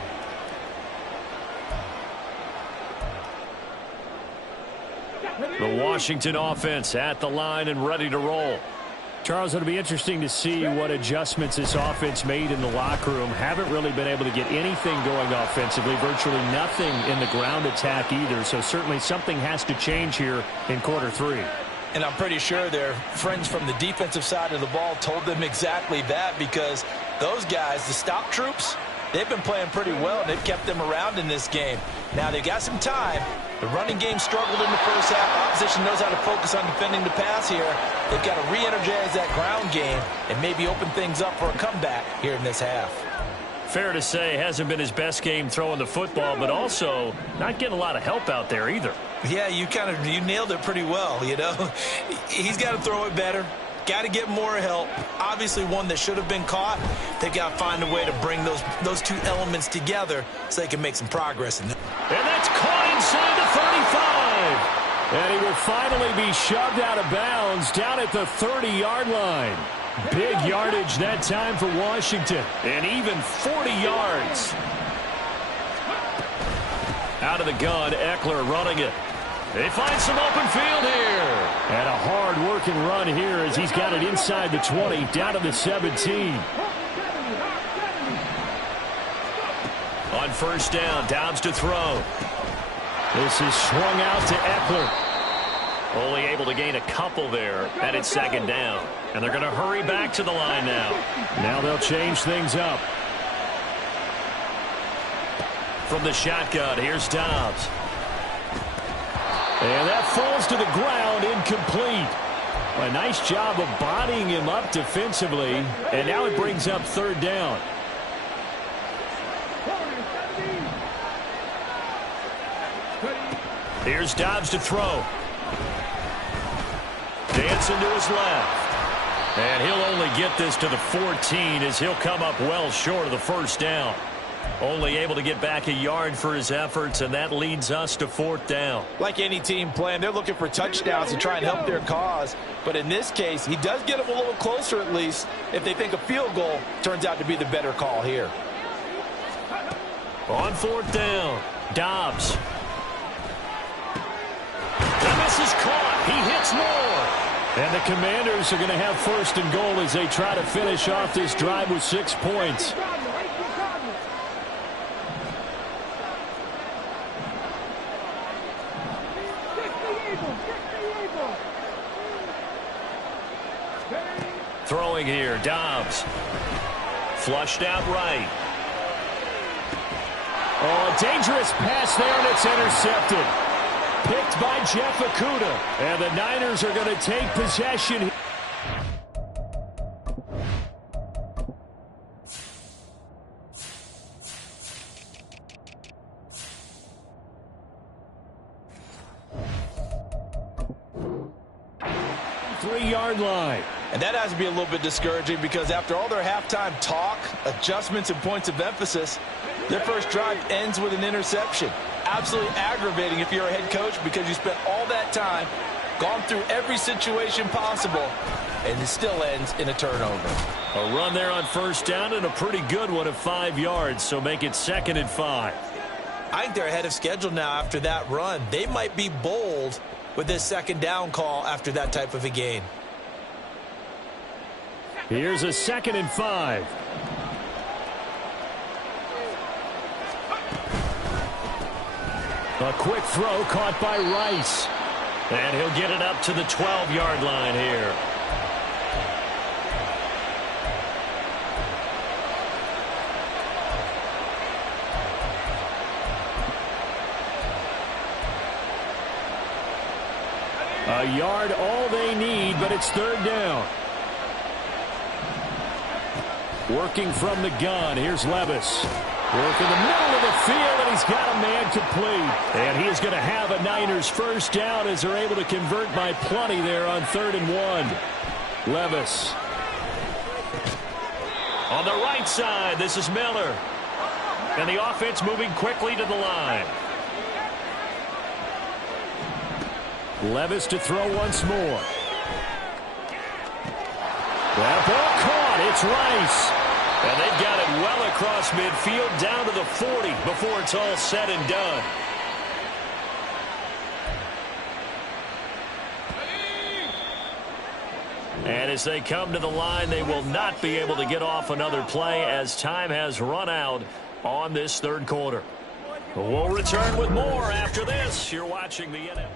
The Washington offense at the line and ready to roll. Charles, it'll be interesting to see what adjustments this offense made in the locker room. Haven't really been able to get anything going offensively, virtually nothing in the ground attack either. So certainly something has to change here in quarter 3. And I'm pretty sure their friends from the defensive side of the ball told them exactly that, because those guys, the stop troops, they've been playing pretty well, and they've kept them around in this game. Now, they've got some time. The running game struggled in the first half. Opposition knows how to focus on defending the pass here. They've got to re-energize that ground game and maybe open things up for a comeback here in this half. Fair to say, hasn't been his best game throwing the football, but also not getting a lot of help out there either. Yeah, you nailed it pretty well, you know. He's got to throw it better. Got to get more help. Obviously one that should have been caught. They've got to find a way to bring those two elements together so they can make some progress. And that's caught inside the 35. And he will finally be shoved out of bounds down at the 30-yard line. Big yardage that time for Washington. And even 40 yards. Out of the gun, Eckler running it. They find some open field here. And a hard-working run here as he's got it inside the 20, down to the 17. On first down, Dobbs to throw. This is swung out to Eckler. Only able to gain a couple there, and it's second down. And they're going to hurry back to the line now. Now they'll change things up. From the shotgun, here's Dobbs. And that falls to the ground, incomplete. A nice job of bodying him up defensively. And now it brings up third down. Here's Dobbs to throw. Dancing to his left. And he'll only get this to the 14 as he'll come up well short of the first down. Only able to get back a yard for his efforts, and that leads us to fourth down. Like any team playing, they're looking for touchdowns to try and help their cause. But in this case, he does get them a little closer at least if they think a field goal turns out to be the better call here. On fourth down, Dobbs. And this is caught. He hits more. And the Commanders are going to have first and goal as they try to finish off this drive with 6 points. Throwing here, Dobbs. Flushed out right. Oh, a dangerous pass there, and it's intercepted. Picked by Jeff Okudah. And the Niners are going to take possession. Three-yard line. And that has to be a little bit discouraging because after all their halftime talk, adjustments, and points of emphasis, their first drive ends with an interception. Absolutely aggravating if you're a head coach because you spent all that time, gone through every situation possible, and it still ends in a turnover. A run there on first down and a pretty good one of 5 yards, so make it 2nd and 5. I think they're ahead of schedule now after that run. They might be bold with this 2nd down call after that type of a gain. Here's a 2nd and 5. A quick throw caught by Rice. And he'll get it up to the 12-yard line here. A yard all they need, but it's 3rd down. Working from the gun, here's Levis. Work in the middle of the field, and he's got a man complete. And he is going to have a Niners first down as they're able to convert by plenty there on 3rd and 1. Levis. On the right side, this is Miller. And the offense moving quickly to the line. Levis to throw once more. That ball caught. It's Rice. And they've got it well across midfield down to the 40 before it's all said and done. And as they come to the line, they will not be able to get off another play as time has run out on this 3rd quarter. We'll return with more after this. You're watching the NFL.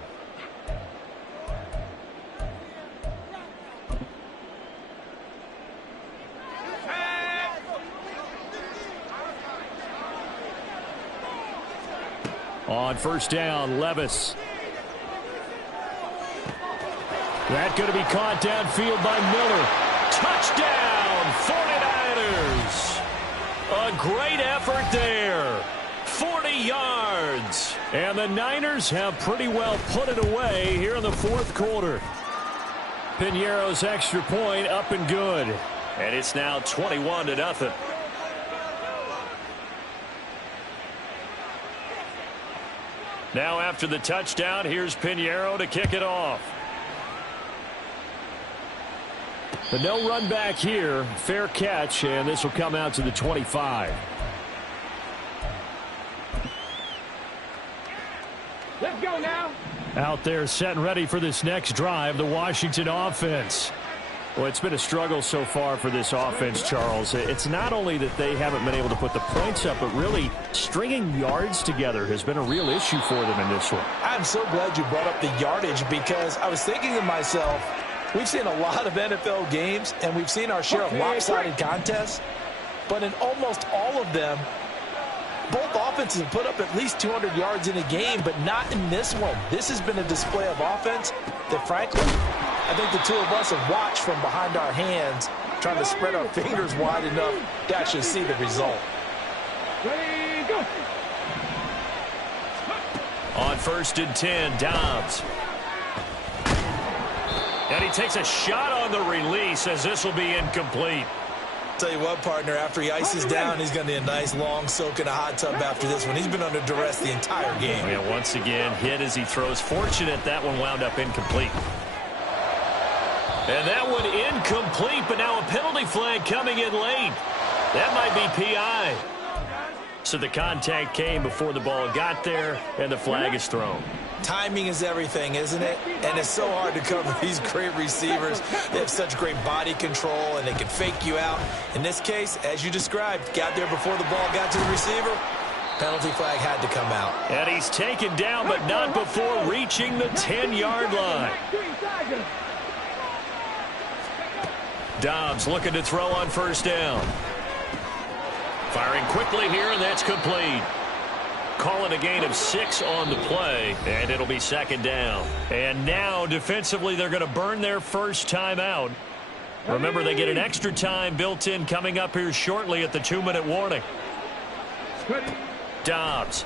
On first down, Levis. That going to be caught downfield by Miller. Touchdown, 49ers. A great effort there. 40 yards. And the Niners have pretty well put it away here in the 4th quarter. Piñeiro's extra point up and good. And it's now 21-0. Now after the touchdown, here's Piñeiro to kick it off. The no run back here, fair catch, and this will come out to the 25. Let's go now. Out there set and ready for this next drive, the Washington offense. Well, it's been a struggle so far for this offense, Charles. It's not only that they haven't been able to put the points up, but really stringing yards together has been a real issue for them in this one. I'm so glad you brought up the yardage because I was thinking to myself, we've seen a lot of NFL games and we've seen our share of lopsided contests, but in almost all of them, both offenses have put up at least 200 yards in a game, but not in this one. This has been a display of offense that, frankly, I think the two of us have watched from behind our hands, trying to spread our fingers wide enough to actually see the result. Ready, go. On 1st and 10, Dobbs. And he takes a shot on the release as this will be incomplete. Tell you what, partner, after he ices down, he's going to need a nice long soak in a hot tub after this one. He's been under duress the entire game. Yeah, once again, hit as he throws. Fortunate that one wound up incomplete. And that one incomplete, but now a penalty flag coming in late. That might be PI. So the contact came before the ball got there, and the flag is thrown. Timing is everything, isn't it? And it's so hard to cover these great receivers. They have such great body control, and they can fake you out. In this case, as you described, got there before the ball got to the receiver. Penalty flag had to come out. And he's taken down, but not before reaching the 10-yard line. Dobbs looking to throw on first down. Firing quickly here, and that's complete. Calling a gain of 6 on the play, and it'll be 2nd down. And now, defensively, they're going to burn their first timeout. Remember, they get an extra time built in coming up here shortly at the 2-minute warning. Dobbs.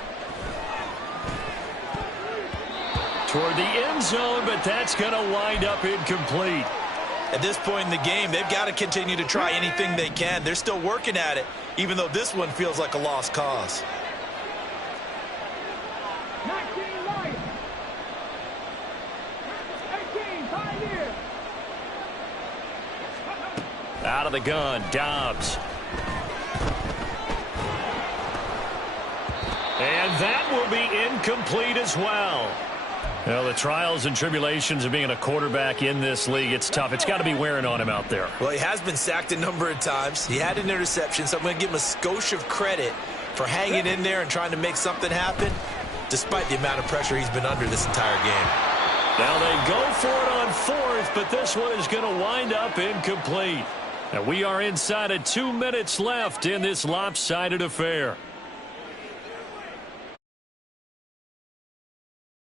Toward the end zone, but that's going to wind up incomplete. At this point in the game, they've got to continue to try anything they can. They're still working at it, even though this one feels like a lost cause. 19 right. 18, 5 years. Out of the gun, Dobbs. And that will be incomplete as well. Well, the trials and tribulations of being a quarterback in this league, it's tough. It's got to be wearing on him out there. Well, he has been sacked a number of times. He had an interception, so I'm going to give him a skosh of credit for hanging in there and trying to make something happen, despite the amount of pressure he's been under this entire game. Now they go for it on fourth, but this one is going to wind up incomplete. And we are inside of 2 minutes left in this lopsided affair.